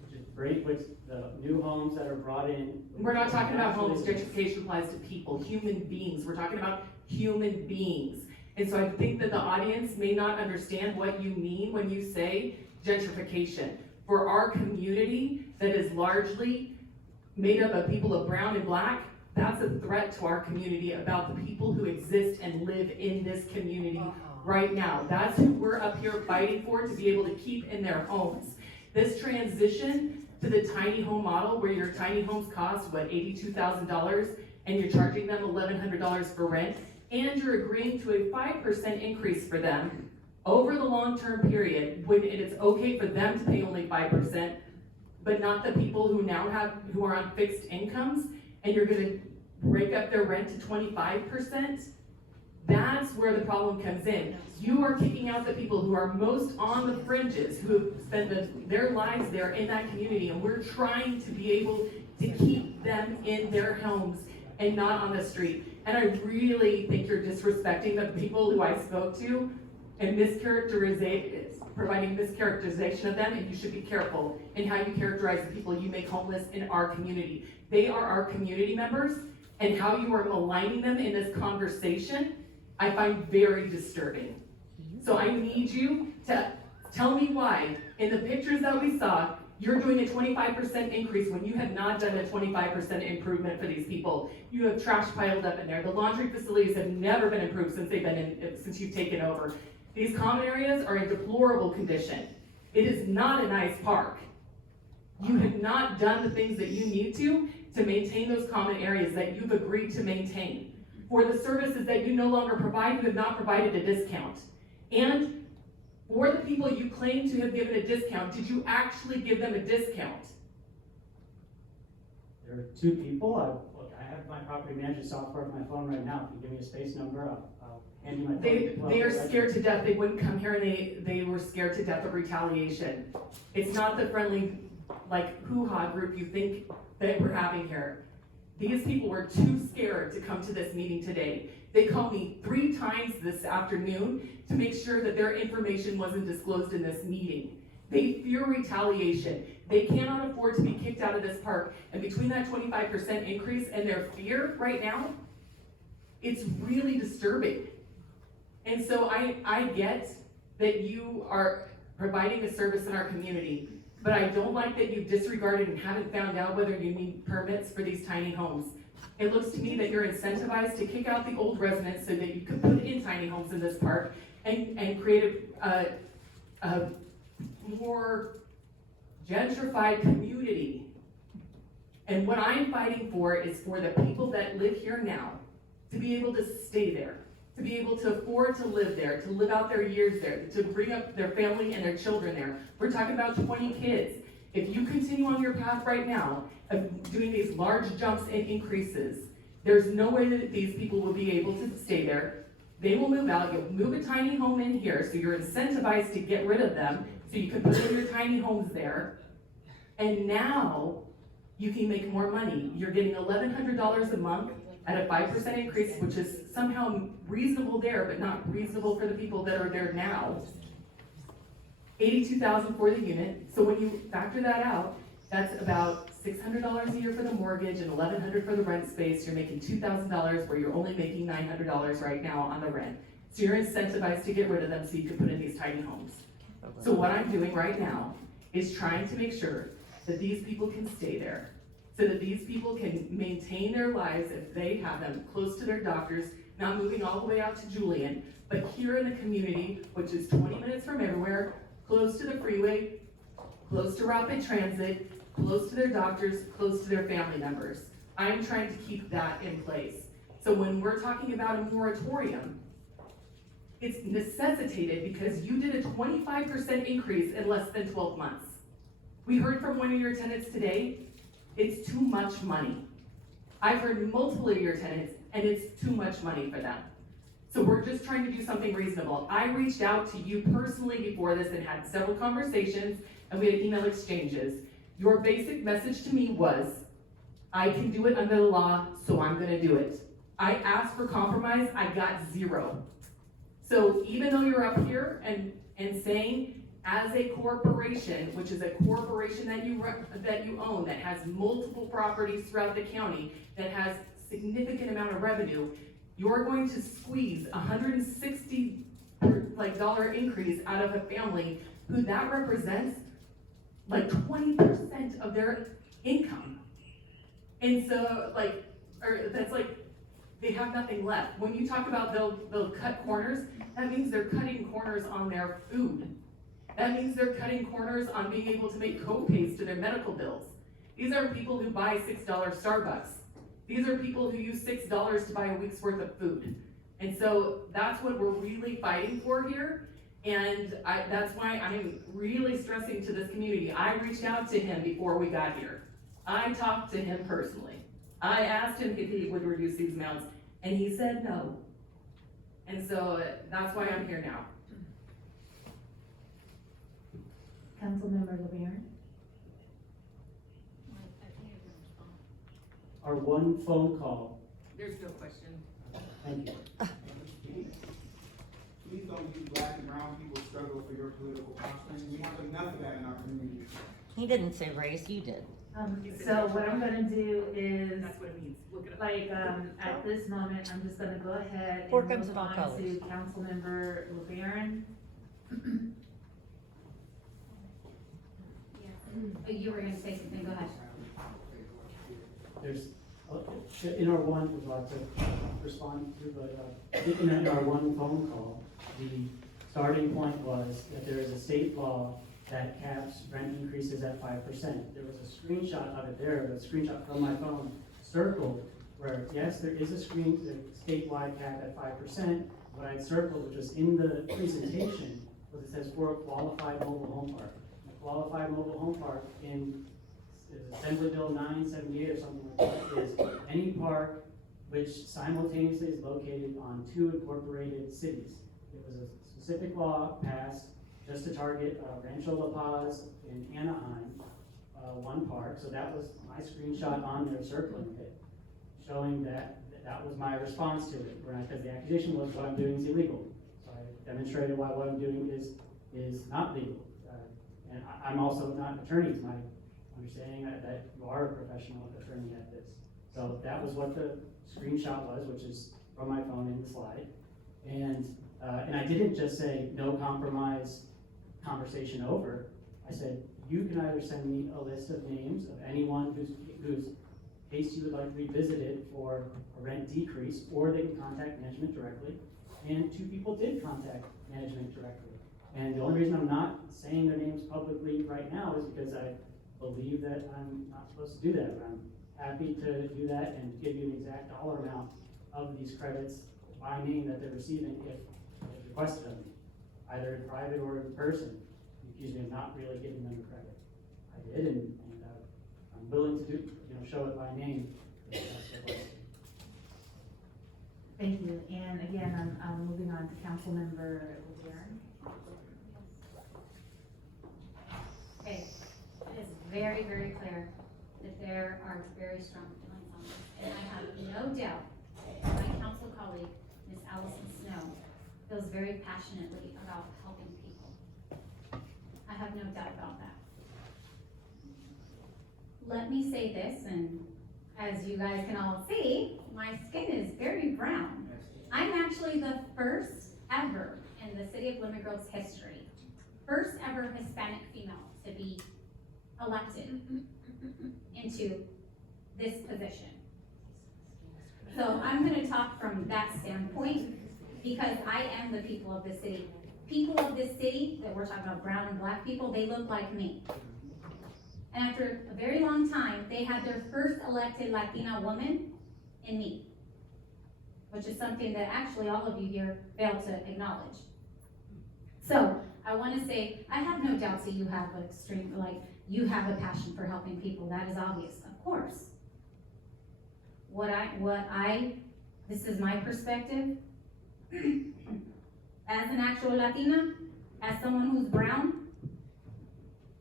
Which is great with the new homes that are brought in. We're not talking about homes, Actually, gentrification applies to people, human beings, we're talking about human beings. And so I think that the audience may not understand what you mean when you say gentrification. For our community that is largely made up of people of brown and black, that's a threat to our community about the people who exist and live in this community right now. That's who we're up here fighting for, to be able to keep in their homes. This transition to the tiny home model, where your tiny homes cost, $82,000, and you're charging them $1,100 for rent, and you're agreeing to a 5% increase for them over the long-term period, when it is okay for them to pay only 5%, but not the people who are on fixed incomes, and you're gonna break up their rent to 25%, that's where the problem comes in. You are kicking out the people who are most on the fringes, who have spent their lives there in that community, and we're trying to be able to keep them in their homes and not on the street. And I really think you're disrespecting the people who I spoke to and providing mischaracterization of them, and you should be careful in how you characterize the people you make homeless in our community. They are our community members, and how you are maligning them in this conversation, I find very disturbing. So I need you to tell me why, in the pictures that we saw, you're doing a 25% increase when you have not done a 25% improvement for these people. You have trash piled up in there. The laundry facilities have never been improved since you've taken over. These common areas are in deplorable condition. It is not a nice park. You have not done the things that you need to maintain those common areas that you've agreed to maintain. For the services that you no longer provide, you have not provided a discount. And for the people you claim to have given a discount, did you actually give them a discount? There are two people. Look, I have my property management software on my phone right now. If you give me a space number, I'll hand you my phone. They are scared to death. They wouldn't come here, and they were scared to death of retaliation. It's not the friendly, hoo-ha group you think that we're having here. These people were too scared to come to this meeting today. They called me 3 times this afternoon to make sure that their information wasn't disclosed in this meeting. They fear retaliation. They cannot afford to be kicked out of this park. And between that 25% increase and their fear right now, it's really disturbing. And so I get that you are providing a service in our community, but I don't like that you've disregarded and haven't found out whether you need permits for these tiny homes. It looks to me that you're incentivized to kick out the old residents so that you can put in tiny homes in this park and create a more gentrified community. And what I'm fighting for is for the people that live here now to be able to stay there, to be able to afford to live there, to live out their years there, to bring up their family and their children there. We're talking about 20 kids. If you continue on your path right now of doing these large jumps and increases, there's no way that these people will be able to stay there. They will move out. You'll move a tiny home in here, so you're incentivized to get rid of them, so you can put in your tiny homes there. And now you can make more money. You're getting $1,100 a month at a 5% increase, which is somehow reasonable there, but not reasonable for the people that are there now. $82,000 for the unit. So when you factor that out, that's about $600 a year for the mortgage and $1,100 for the rent space. You're making $2,000 where you're only making $900 right now on the rent. So you're incentivized to get rid of them so you can put in these tiny homes. So what I'm doing right now is trying to make sure that these people can stay there, so that these people can maintain their lives if they have them close to their doctors, not moving all the way out to Julian, but here in the community, which is 20 minutes from everywhere, close to the freeway, close to rapid transit, close to their doctors, close to their family members. I'm trying to keep that in place. So when we're talking about a moratorium, it's necessitated because you did a 25% increase in less than 12 months. We heard from one of your tenants today, it's too much money. I've heard multiple of your tenants, and it's too much money for them. So we're just trying to do something reasonable. I reached out to you personally before this and had several conversations, and we had email exchanges. Your basic message to me was, I can do it under the law, so I'm gonna do it. I asked for compromise, I got 0. So even though you're up here and saying, as a corporation, which is a corporation that you own, that has multiple properties throughout the county, that has significant amount of revenue, you're going to squeeze $160 increase out of a family who that represents 20% of their income. And so that's they have nothing left. When you talk about they'll cut corners, that means they're cutting corners on their food. That means they're cutting corners on being able to make co-pays to their medical bills. These are people who buy $6 Starbucks. These are people who use $6 to buy a week's worth of food. And so that's what we're really fighting for here. And that's why I'm really stressing to this community. I reached out to him before we got here. I talked to him personally. I asked him if he would reduce these amounts, and he said no. And so that's why I'm here now. Councilmember LeBaron? Our one phone call There's no question. Thank you. Please don't use black and brown people's struggle for your political posturing. We have enough of that in our community. He didn't say race, you did. So what I'm gonna do is, That's what it means. Look it up. like, at this moment, I'm just gonna go ahead Four and comes move in all on colors. to Councilmember LeBaron. You were gonna say something, go ahead. There's, in our one, would like to respond to, but, in our one phone call, the starting point was that there is a state law that caps rent increases at 5%. There was a screenshot of it there, the screenshot from my phone circled, where, yes, there is a statewide cap at 5%. What I circled, which was in the presentation, was it says for a qualified mobile home park. A qualified mobile home park in Assembly Bill 978 or something like that is any park which simultaneously is located on two incorporated cities. It was a specific law passed just to target Rancho La Paz in Anaheim, one park. So that was my screenshot on there circling it, showing that that was my response to it. Because the accusation was what I'm doing is illegal. So I demonstrated why what I'm doing is not legal. And I'm also not an attorney. It's my understanding that you are a professional attorney at this. So that was what the screenshot was, which is from my phone in the slide. And I didn't just say no compromise, conversation over. I said, you can either send me a list of names of anyone whose case you would like revisited for a rent decrease, or they can contact management directly. And 2 people did contact management directly. And the only reason I'm not saying their names publicly right now is because I believe that I'm not supposed to do that. But I'm happy to do that and give you an exact dollar amount of these credits by name that they're receiving if requested of me, either in private or in person. You accuse me of not really giving them the credit. I did, and I'm willing to do, show it by name if that's requested. Thank you, and again, I'm moving on to Councilmember LeBaron. Okay, it is very, very clear that there are very strong feelings on this, and I have no doubt that my council colleague, Ms. Allison Snow, feels very passionately about helping people. I have no doubt about that. Let me say this, and as you guys can all see, my skin is very brown. I'm actually the first ever in the city of Lemon Grove's history, first ever Hispanic female to be elected into this position. So I'm gonna talk from that standpoint because I am the people of the city. People of this city that we're talking about, brown and black people, they look like me. And after a very long time, they had their first elected Latina woman in me, which is something that actually all of you here failed to acknowledge. So I want to say, I have no doubts that you have you have a passion for helping people. That is obvious, of course. This is my perspective. As an actual Latina, as someone who's brown,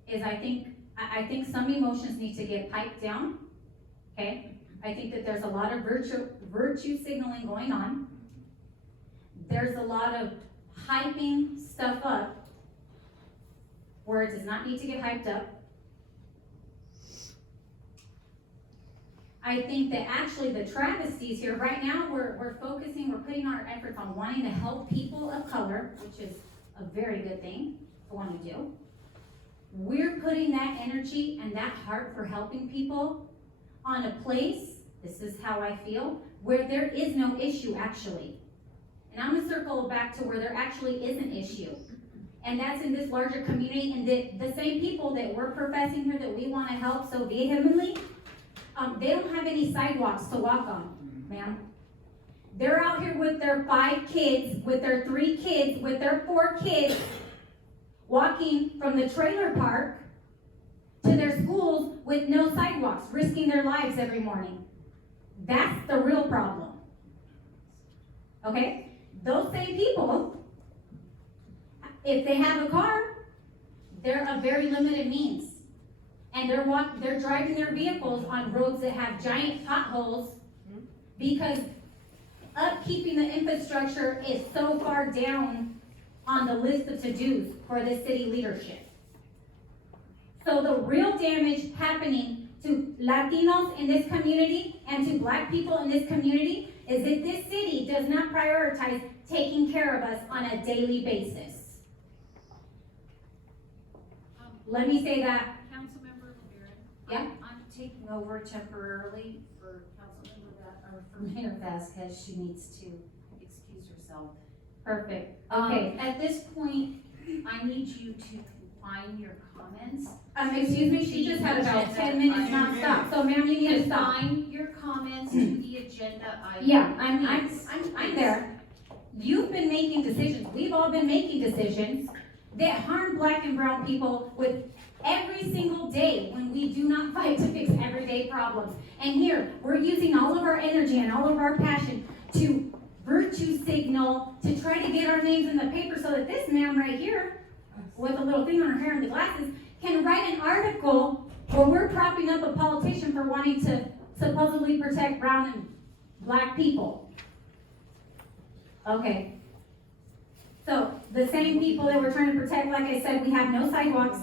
is I think some emotions need to get piped down, okay? I think that there's a lot of virtue signaling going on. There's a lot of hyping stuff up where it does not need to get hyped up. I think that actually the travesties here, right now we're putting our efforts on wanting to help people of color, which is a very good thing to want to do. We're putting that energy and that heart for helping people on a place, this is how I feel, where there is no issue actually. And I'm gonna circle back to where there actually is an issue. And that's in this larger community, and the same people that we're professing here that we wanna help so vehemently, they don't have any sidewalks to walk on, ma'am. They're out here with their 5 kids, with their 3 kids, with their 4 kids, walking from the trailer park to their schools with no sidewalks, risking their lives every morning. That's the real problem. Okay? Those same people, if they have a car, they're of very limited means. And they're driving their vehicles on roads that have giant potholes because upkeeping the infrastructure is so far down on the list of to-dos for the city leadership. So the real damage happening to Latinos in this community and to Black people in this community is that this city does not prioritize taking care of us on a daily basis. Let me say that. Councilmember LeBaron. Yeah? I'm taking over temporarily for for Mayor Vasquez. She needs to excuse herself. Perfect. Okay. At this point, I need you to confine your comments. Excuse me, she just had about 10 minutes nonstop, so ma'am, you need to stop. Confine your comments to the agenda item. Yeah, I'm there. You've been making decisions, we've all been making decisions that harm Black and brown people with every single day when we do not fight to fix everyday problems. And here, we're using all of our energy and all of our passion to virtue signal, to try to get our names in the paper so that this ma'am right here, with a little thing on her hair and the glasses, can write an article where we're propping up a politician for wanting to supposedly protect brown and Black people. Okay. So, the same people that we're trying to protect, like I said, we have no sidewalks,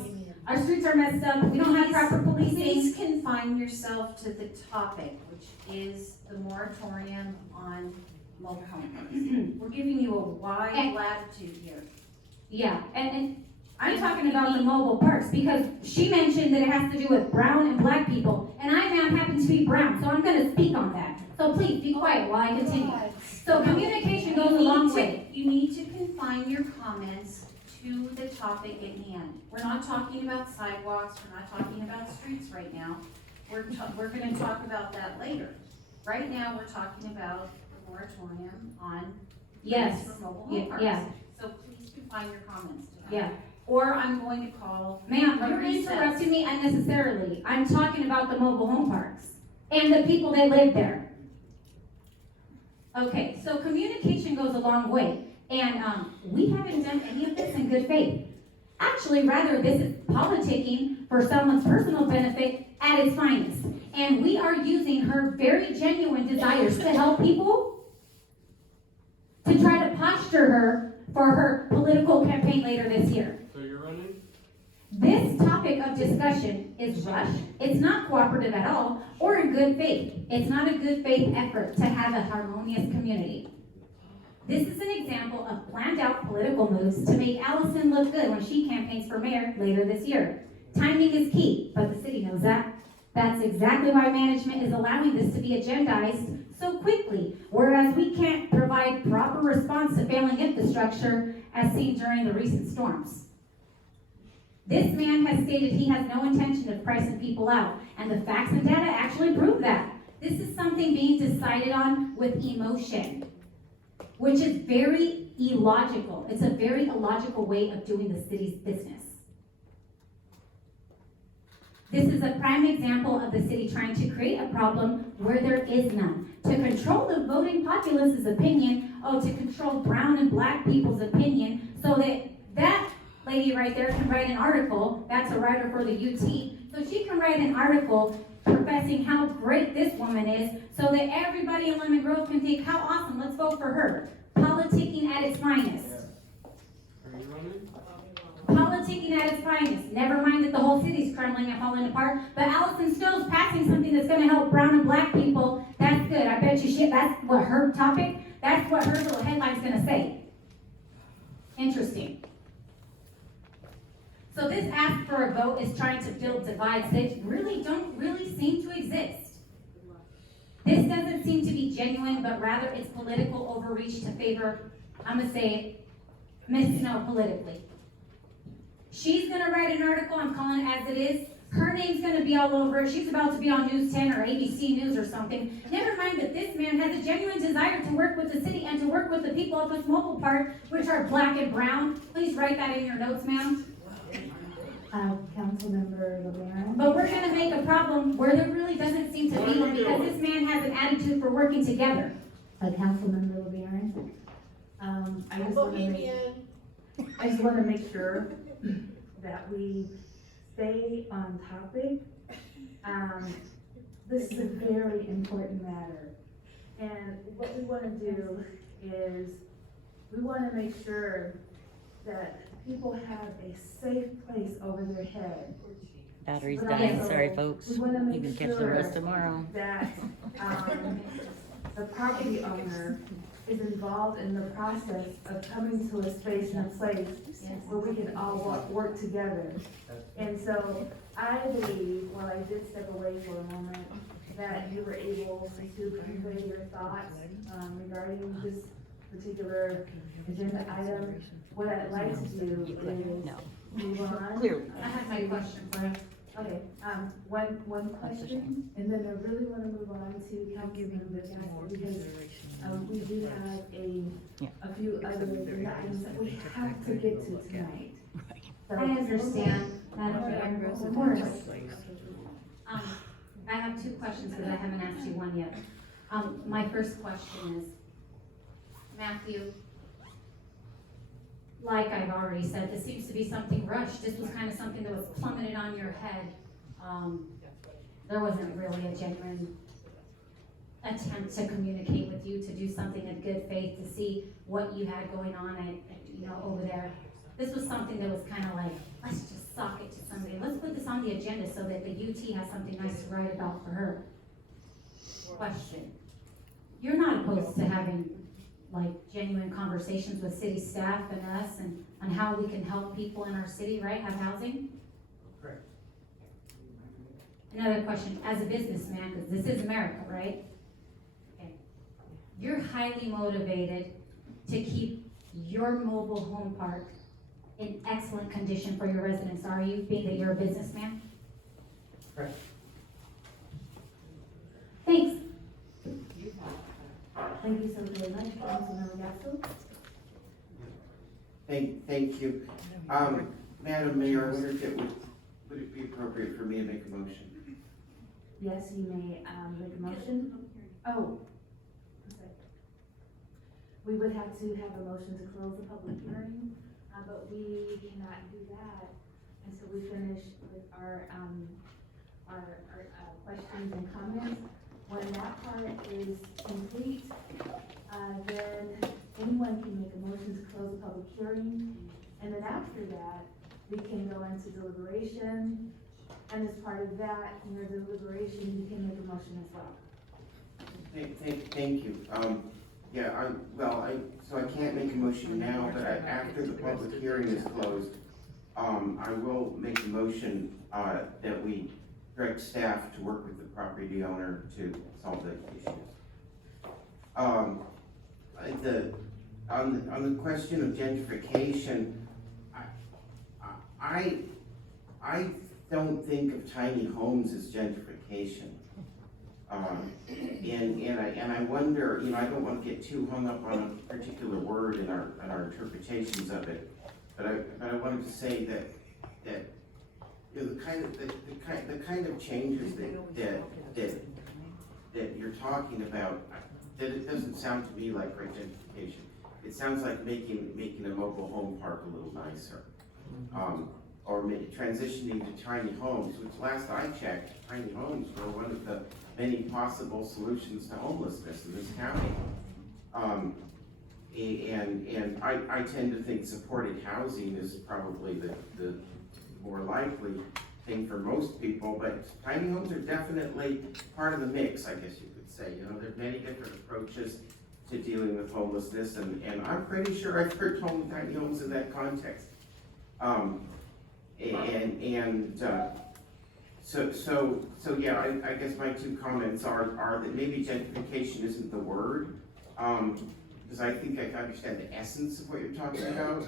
our streets are messed up, we don't have proper policing. Please confine yourself to the topic, which is the moratorium on mobile home parks. We're giving you a wide latitude here. Yeah, and I'm talking about the mobile parks because she mentioned that it has to do with brown and Black people, and I now happen to be brown, so I'm gonna speak on that. So please, be quiet while I continue. So communication goes a long way. You need to confine your comments to the topic at hand. We're not talking about sidewalks, we're not talking about streets right now. We're gonna talk about that later. Right now, we're talking about the moratorium on Yes. for mobile home parks. Yeah. So please confine your comments to that. Yeah. Or I'm going to call. Ma'am, a you're recess. interrupting me unnecessarily. I'm talking about the mobile home parks and the people that live there. Okay, so communication goes a long way, and we haven't done any of this in good faith. Actually, rather, this is politicking for someone's personal benefit at its finest. And we are using her very genuine desires to help people to try to posture her for her political campaign later this year. So you're running? This topic of discussion is rushed, it's not cooperative at all, or in good faith. It's not a good faith effort to have a harmonious community. This is an example of planned out political moves to make Allison look good when she campaigns for mayor later this year. Timing is key, but the city knows that. That's exactly why management is allowing this to be agendized so quickly, whereas we can't provide proper response to failing infrastructure as seen during the recent storms. This man has stated he has no intention of pricing people out, and the facts and data actually prove that. This is something being decided on with emotion, which is very illogical. It's a very illogical way of doing the city's business. This is a prime example of the city trying to create a problem where there is none. To control the voting populace's opinion, to control brown and Black people's opinion, so that lady right there can write an article, that's a writer for the UT, so she can write an article professing how great this woman is, so that everybody in Lemon Grove can think, how awesome, let's vote for her. Politicking at its finest. Are you running? Politicking at its finest. Never mind that the whole city's crumbling and falling apart, but Allison Snow's passing something that's going to help brown and Black people. That's good. I bet you shit, that's what her topic, that's what her little headline's going to say. Interesting. So this ask for a vote is trying to build divides that don't really seem to exist. This doesn't seem to be genuine, but rather it's political overreach to favor, I'm going to say it, Miss Snow politically. She's going to write an article, I'm calling it as it is. Her name's going to be all over it. She's about to be on News 10 or ABC News or something. Never mind that this man has a genuine desire to work with the city and to work with the people of this mobile park, which are Black and brown. Please write that in your notes, ma'am. Councilmember LeBaron. But we're going to make a problem where there really doesn't seem to be one because this man has an attitude for working together. Councilmember LeBaron. I just want to make sure that we stay on topic. This is a very important matter. And what we wanna do is, we wanna make sure that people have a safe place over their head. Battery's But dying, also, sorry folks. we wanna You make can catch the rest sure tomorrow. that, the property owner is involved in the process of coming to a space and a place where we can all work together. And so I believe, while I did step away for a moment, that you were able to convey your thoughts, regarding this particular agenda item. What I'd like to do is move on. Clearly. I have my question for you. Okay, one question, and then I really wanna move on to Councilmember Jackson, because, we do have a few other agenda items that we have to get to tonight. So- I understand, Madam Mayor. Of course. I have two questions, because I haven't asked you one yet. My first question is, Matthew, like I've already said, this seems to be something rushed. This was kind of something that was plummeted on your head. There wasn't really a genuine attempt to communicate with you, to do something in good faith, to see what you had going on over there. This was something that was kind of like, let's just sock it to somebody. Let's put this on the agenda so that the UT has something nice to write about for her. Question. You're not opposed to having genuine conversations with city staff and us and on how we can help people in our city, right, have housing? Correct. Another question, as a businessman, because this is America, right? Okay. You're highly motivated to keep your mobile home park in excellent condition for your residents, are you, being that you're a businessman? Correct. Thanks. Thank you so very much, Councilmember Gasko. Thank you. Madam Mayor, I wonder if would it be appropriate for me to make a motion? Yes, you may, make a motion. Oh. Okay. We would have to have a motion to close the public hearing, but we cannot do that until we finish with our questions and comments. When that part is complete, then anyone can make a motion to close the public hearing. And then after that, we can go into deliberation. And as part of that, in your deliberation, you can make a motion as well. Thank you. So I can't make a motion now, but after the public hearing is closed, I will make a motion, that we direct staff to work with the property owner to solve the issues. On the question of gentrification, I don't think of tiny homes as gentrification. And I wonder, I don't want to get too hung up on a particular word in our interpretations of it, but I wanted to say that the kind of changes that you're talking about, that it doesn't sound to me like great gentrification. It sounds like making a mobile home park a little nicer. Or maybe transitioning to tiny homes, which last I checked, tiny homes were one of the many possible solutions to homelessness in this county. And I tend to think supported housing is probably the more likely thing for most people, but tiny homes are definitely part of the mix, I guess you could say. There are many different approaches to dealing with homelessness, and I'm pretty sure I've heard tiny homes in that context. So yeah, I guess my two comments are that maybe gentrification isn't the word, because I think I understand the essence of what you're talking about.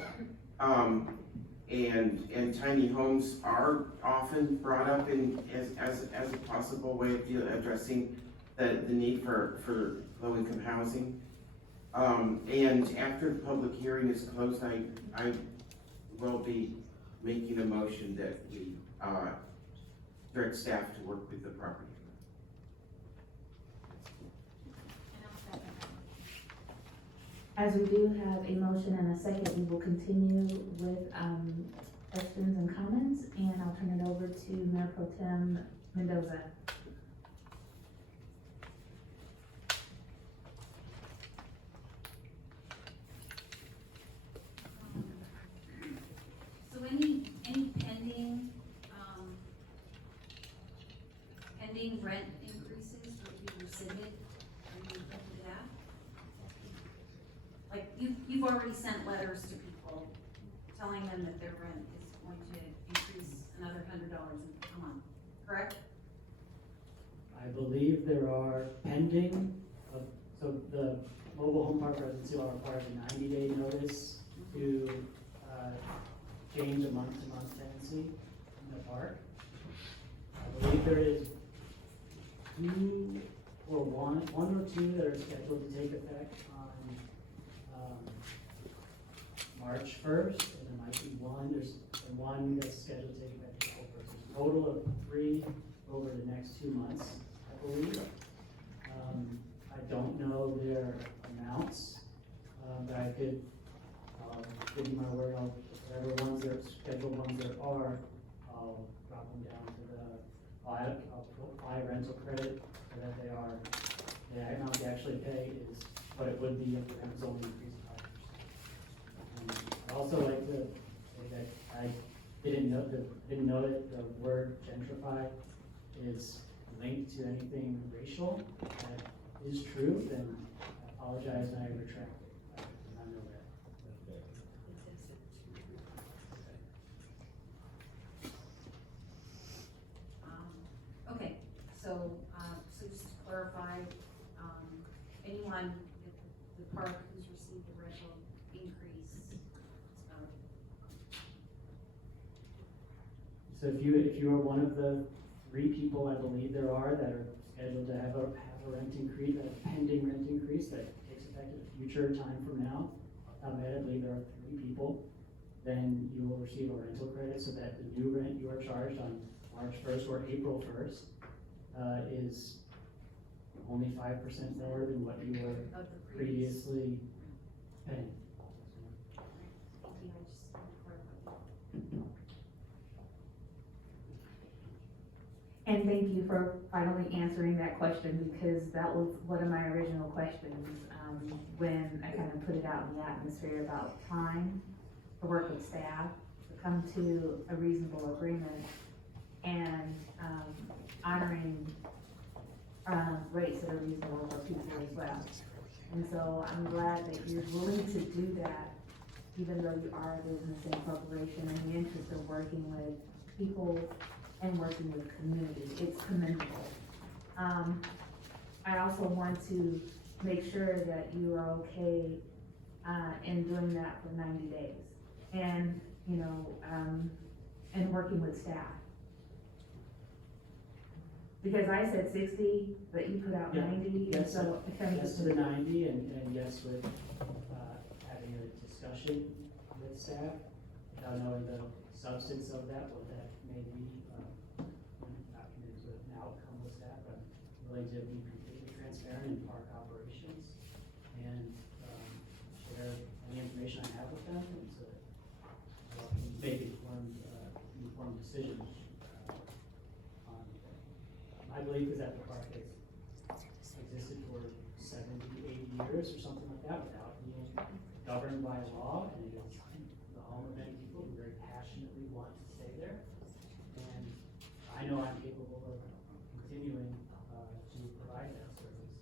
And tiny homes are often brought up as a possible way of addressing the need for low-income housing. And after the public hearing is closed, I will be making a motion that we direct staff to work with the property. As we do have a motion and a second, we will continue with questions and comments, and I'll turn it over to Mayor Pro Tem Mendoza. you've already sent letters to people telling them that their rent is going to increase another $100 a month, correct? I believe there are pending, so the mobile home park residency law requires a 90-day notice to change a month-to-month tenancy in the park. I believe there is one or two that are scheduled to take effect on March 1st, and there might be one that's scheduled to take effect April 1st. There's a total of 3 over the next 2 months, I believe. I don't know their amounts, but I could give you my word, whatever ones that are scheduled ones there are, I'll drop them down to I'll apply rental credit so that the amount they actually pay is what it would be if the rent was only increased 5%. I'd also like to say that I didn't know that the word gentrify is linked to anything racial. That is true, then I apologize and I retract it. I did not know that. Okay, so just to clarify, anyone at the park who's received a rental increase, So if you are one of the 3 people I believe there are that are scheduled to have a rent increase, a pending rent increase that takes effect at a future time from now, I believe there are 3 people, then you will receive a rental credit so that the new rent you are charged on March 1st or April 1st is only 5% more than what you were previously paying. And thank you for finally answering that question, because that was one of my original questions, when I kind of put it out in the atmosphere about time to work with staff, to come to a reasonable agreement, and honoring rates that are reasonable for people as well. And so I'm glad that you're willing to do that, even though you are a business and corporation, in the interest of working with people and working with community. It's commendable. I also want to make sure that you are okay in doing that for 90 days. And, and working with staff. Because I said 60, but you put out 90, Yes, so. yes to the 90, and yes with having a discussion with staff, without knowing the substance of that, what that may be, not committed to an outcome with staff, but willing to be completely transparent in park operations and share any information I have with them, and so that we can make informed decisions. My belief is that the park has existed for 70, 80 years or something like that without being governed by law, and it is the home of many people who very passionately want to stay there. And I know I'm capable of continuing to provide that service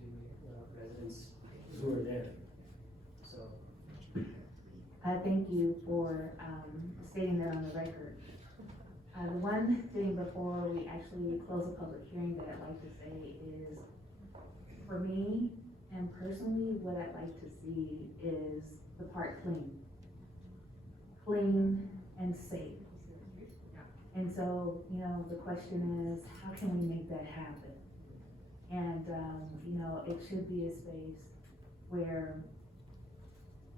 to residents who are there. So. Thank you for stating that on the record. The one thing before we actually close a public hearing that I'd like to say is, for me and personally, what I'd like to see is the park clean and safe. And so, the question is, how can we make that happen? And, it should be a space where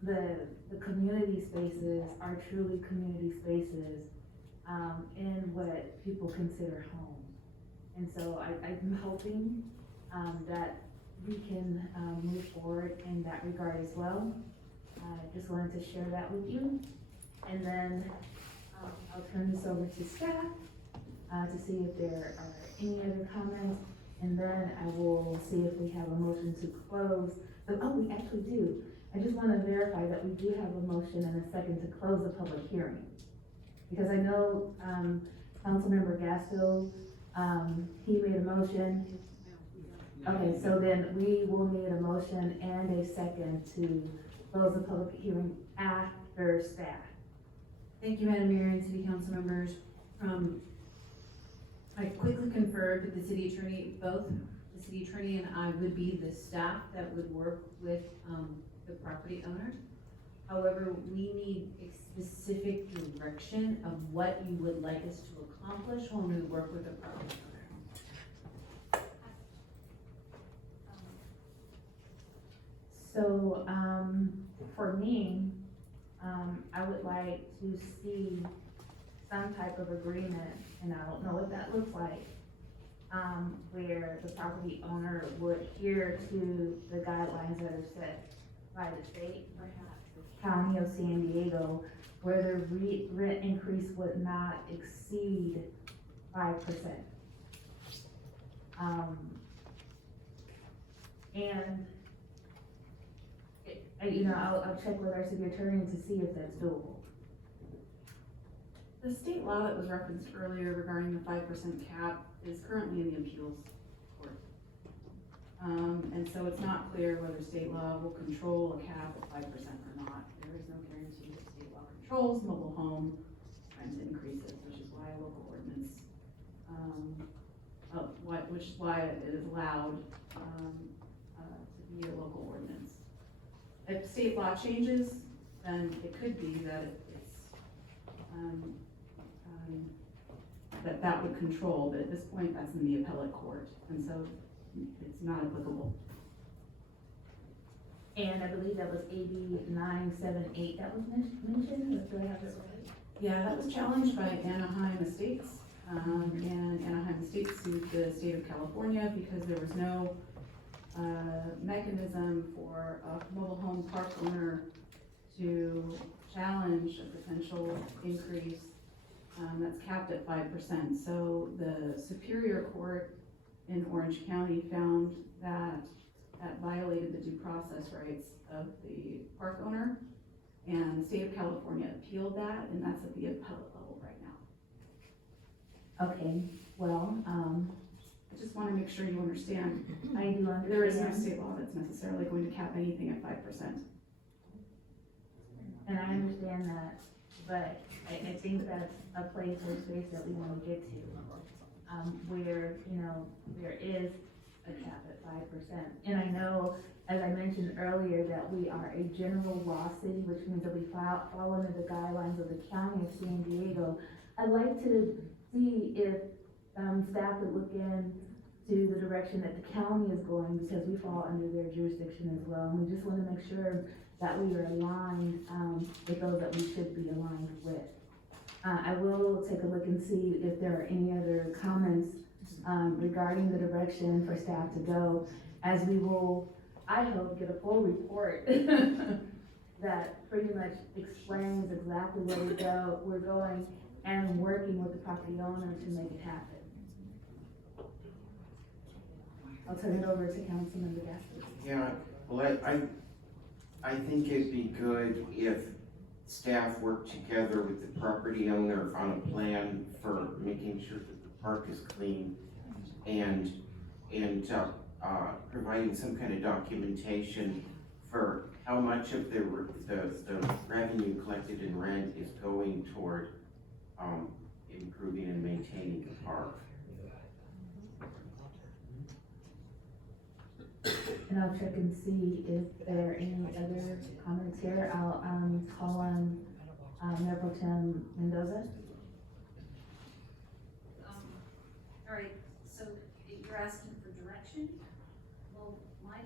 the community spaces are truly community spaces in what people consider home. And so I'm hoping that we can move forward in that regard as well. I just wanted to share that with you. And then I'll turn this over to staff to see if there are any other comments. And then I will see if we have a motion to close. Oh, we actually do. I just want to verify that we do have a motion and a second to close the public hearing. Because I know Councilmember Gasto, he made a motion. Okay, so then we will need a motion and a second to close the public hearing after staff. Thank you, Madam Mayor and City Council members. I quickly conferred with the city attorney, both the city attorney and I would be the staff that would work with, the property owner. However, we need a specific direction of what you would like us to accomplish when we work with the property owner. So, for me, I would like to see some type of agreement, and I don't know what that looks like, where the property owner would adhere to the guidelines that are set by the state, perhaps the county of San Diego, where the rent increase would not exceed 5%. I'll check with our city attorney to see if that's doable. The state law that was referenced earlier regarding the 5% cap is currently in the appeals court. And so it's not clear whether state law will control a cap at 5% or not. There is no guarantee that state law controls mobile home rent increases, which is why a local ordinance, which is why it is allowed to be a local ordinance. If state law changes, then it could be that that would control, but at this point, that's in the appellate court, and so it's not applicable. And I believe that was AB 978 that was mentioned, or do I have it right? Yeah, that was challenged by Anaheim Estates, and Anaheim Estates sued the state of California because there was no mechanism for a mobile home park owner to challenge a potential increase that's capped at 5%. So the Superior Court in Orange County found that that violated the due process rights of the park owner, and the state of California appealed that, and that's at the appellate level right now. Okay, well, I just want to make sure you understand. I do understand. There is no state law that's necessarily going to cap anything at 5%. And I understand that, but I think that's a place or space that we want to get to, where, there is a cap at 5%. And I know, as I mentioned earlier, that we are a general law city, which means that we fall under the guidelines of the county of San Diego. I'd like to see if staff would look into the direction that the county is going, because we fall under their jurisdiction as well. And we just want to make sure that we are aligned with those that we should be aligned with. I will take a look and see if there are any other comments regarding the direction for staff to go, as we will, I hope, get a full report that pretty much explains exactly where we're going, and working with the property owner to make it happen. I'll turn it over to Councilmember Gaston. Yeah, well, I think it'd be good if staff worked together with the property owner on a plan for making sure that the park is clean and providing some kind of documentation for how much of the revenue collected in rent is going toward improving and maintaining the park. And I'll check and see if there are any other comments here. I'll call on Mayor Pro Tem Mendoza. All right, so you're asking for direction? Well, my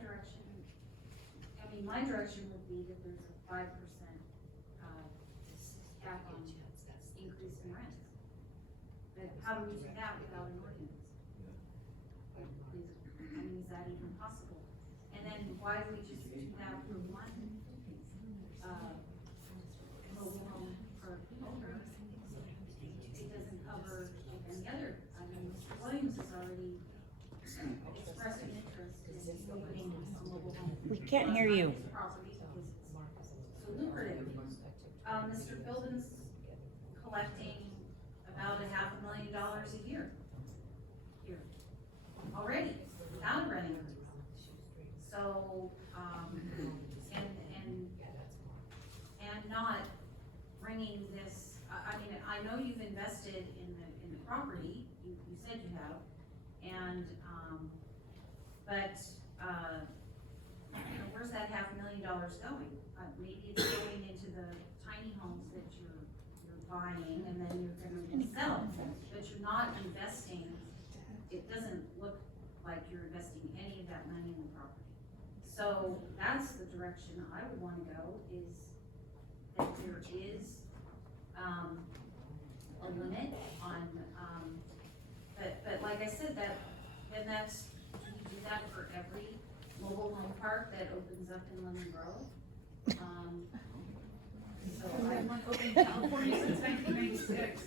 direction would be that there's a 5% cap on increase in rent. But how do we do that without an ordinance? Is that even possible? And then why do we just do that for one mobile home per owner? It doesn't cover any other. I mean, Mr. Williams has already expressed an interest in opening a mobile home. We can't hear you. Property because it's so lucrative. Mr. Philbin's collecting about $500,000 a year here already, without a rent increase. So, and not bringing this, I mean, I know you've invested in the property, you said you have, and, but, you know, where's that $500,000 going? Maybe it's going into the tiny homes that you're buying, and then you're gonna sell, but you're not investing. It doesn't look like you're investing any of that money in the property. So that's the direction I would wanna go, is that there is, a limit on, but like I said, then that's, can you do that for every mobile home park that opens up in Lemon Grove? So I've been in California since 1996.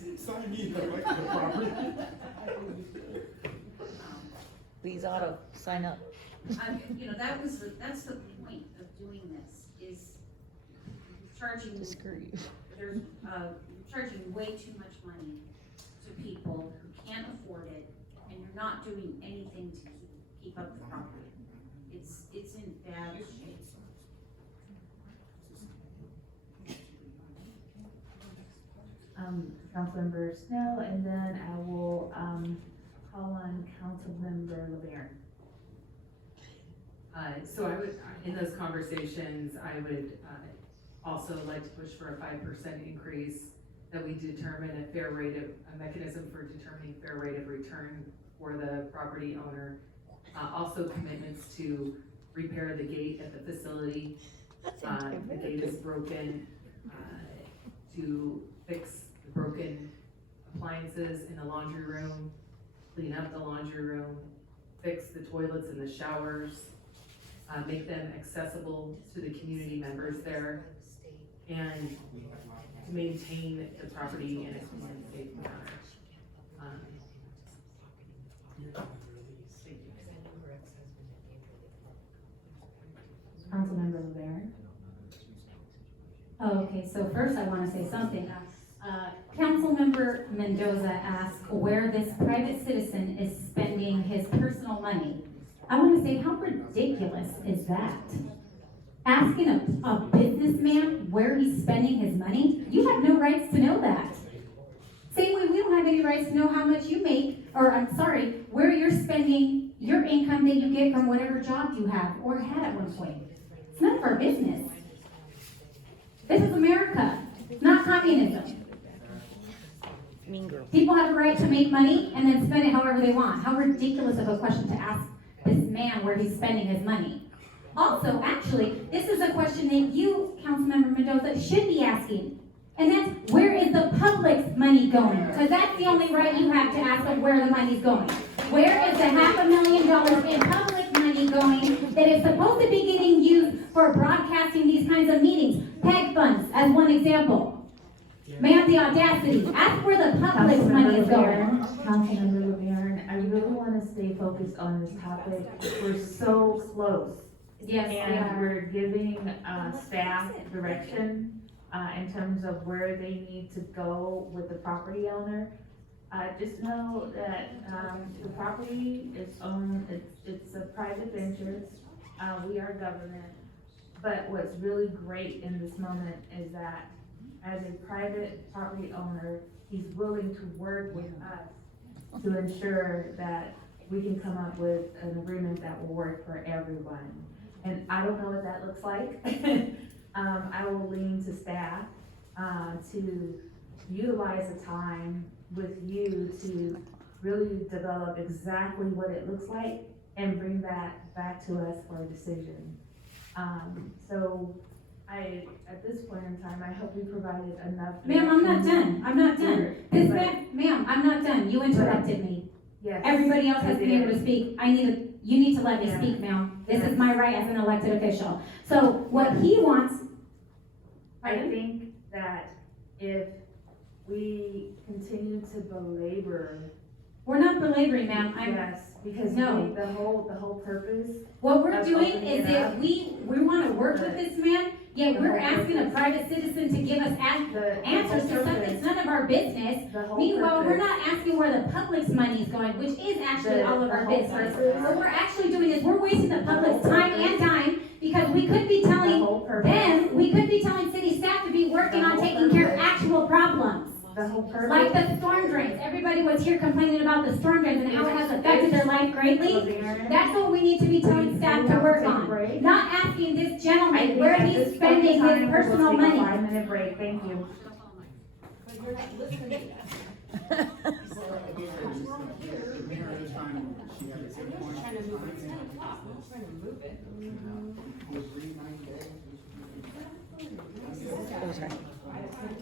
Please auto, sign up. You know, that's the point of doing this, is charging, you're charging way too much money to people who can't afford it, and you're not doing anything to keep up the property. It's in bad shape. Councilmember Snow, and then I will, call on Councilmember LeBaron. So I would, in those conversations, I would, also like to push for a 5% increase, that we determine a mechanism for determining fair rate of return for the property owner. Also commitments to repair the gate at the facility. The gate is broken, to fix the broken appliances in the laundry room, clean up the laundry room, fix the toilets and the showers, make them accessible to the community members there, and to maintain the property in a clean and safe manner. Councilmember LeBaron. Oh, okay, so first I wanna say something. Councilmember Mendoza asked where this private citizen is spending his personal money. I wanna say, how ridiculous is that? Asking a businessman where he's spending his money? You have no rights to know that. Same way we don't have any rights to know how much you make, or I'm sorry, where you're spending your income that you get from whatever job you have or had at one point. It's none of our business. This is America, not communism. People have a right to make money and then spend it however they want. How ridiculous of a question to ask this man where he's spending his money. Also, actually, this is a question that you, Councilmember Mendoza, should be asking. And that's, where is the public's money going? Because that's the only right you have to ask of where the money's going. Where is the $500,000 in public money going that is supposed to be getting used for broadcasting these kinds of meetings? PEG funds, as one example. Ma'am, the audacity. Ask where the public's money is going. Councilmember LeBaron, I really want to stay focused on this topic. We're so close. Yes, And we're giving staff direction in terms of where they need to go with the property owner. Just know that the property is owned, it's a private venture. We are government. But what's really great in this moment is that as a private property owner, he's willing to work with us to ensure that we can come up with an agreement that will work for everyone. And I don't know what that looks like. I will lean to staff to utilize the time with you to really develop exactly what it looks like and bring that back to us for a decision. So at this point in time, I hope we provided enough. Ma'am, I'm not done. I'm not done. Ma'am, I'm not done. You interrupted me. Yes. Everybody else has been able to speak. You need to let me speak, ma'am. This is my right as an elected official. So what he wants. I think that if we continue to belabor. We're not belaboring, ma'am. Yes, because no. The whole purpose. What we're doing is that we want to work with this man, yet we're asking a private citizen to give us answers to stuff that's none of our business. Meanwhile, we're not asking where the public's money is going, which is actually all of our business. What we're actually doing is we're wasting the public's time and dime, because we could be telling them, we could be telling city staff to be The whole purpose. Like the storm drains, everybody was here complaining about the storm drains and how it has affected their life greatly. That's what we need to be telling staff to work on. Not asking this gentleman where he's spending his personal money. 5-minute break, thank you.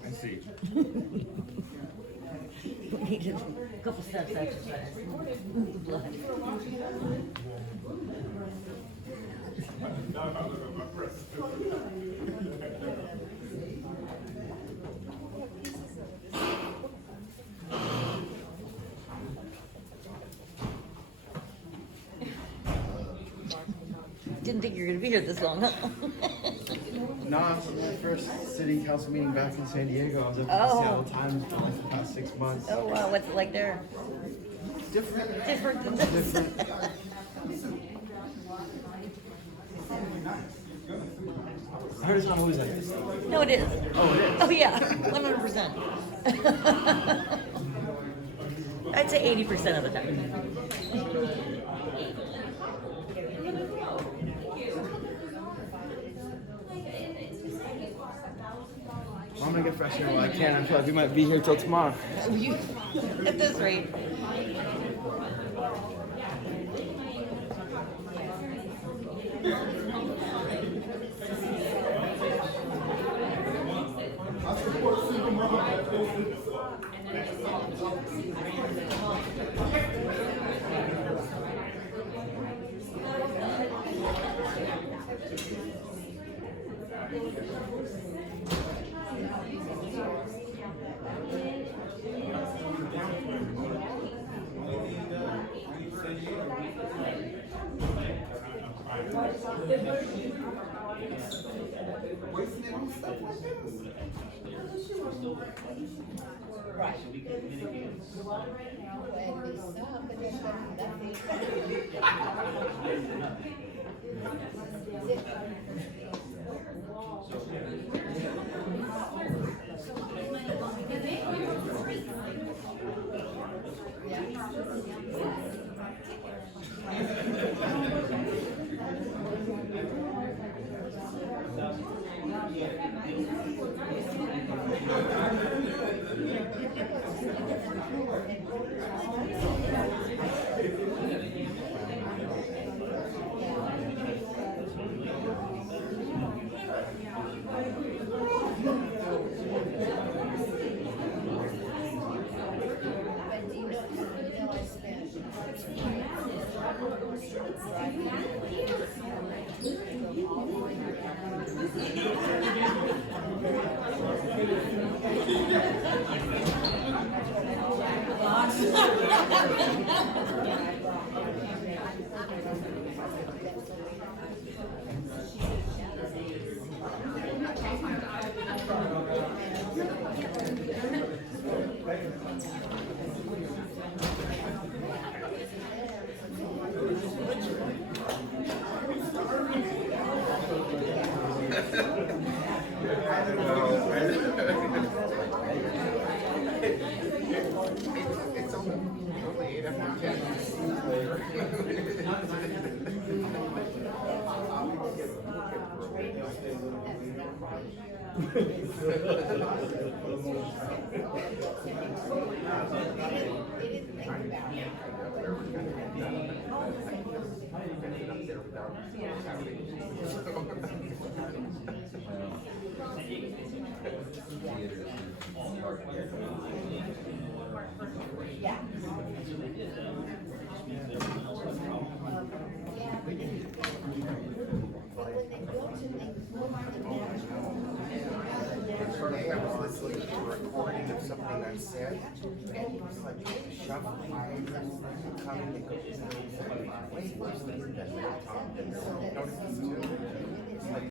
I see. We needed a couple steps exercise. Blood. Didn't think you were gonna be here this long, huh? No, it's my first city council meeting back in San Diego. I was up in the Oh. Seattle Times for like the past 6 months. Oh wow, what's it like there? Different. Different than It's this. different. I heard it's not always like this. No, it is. Oh, it is? Oh yeah, 100%. I'd say 80% of the time. I'm gonna get fresh air while I can. I feel like we might be here till tomorrow. At this rate. It's only 8 after recording of something I said, and he was like, shove my coming and goes, way worse than that. Notice this too.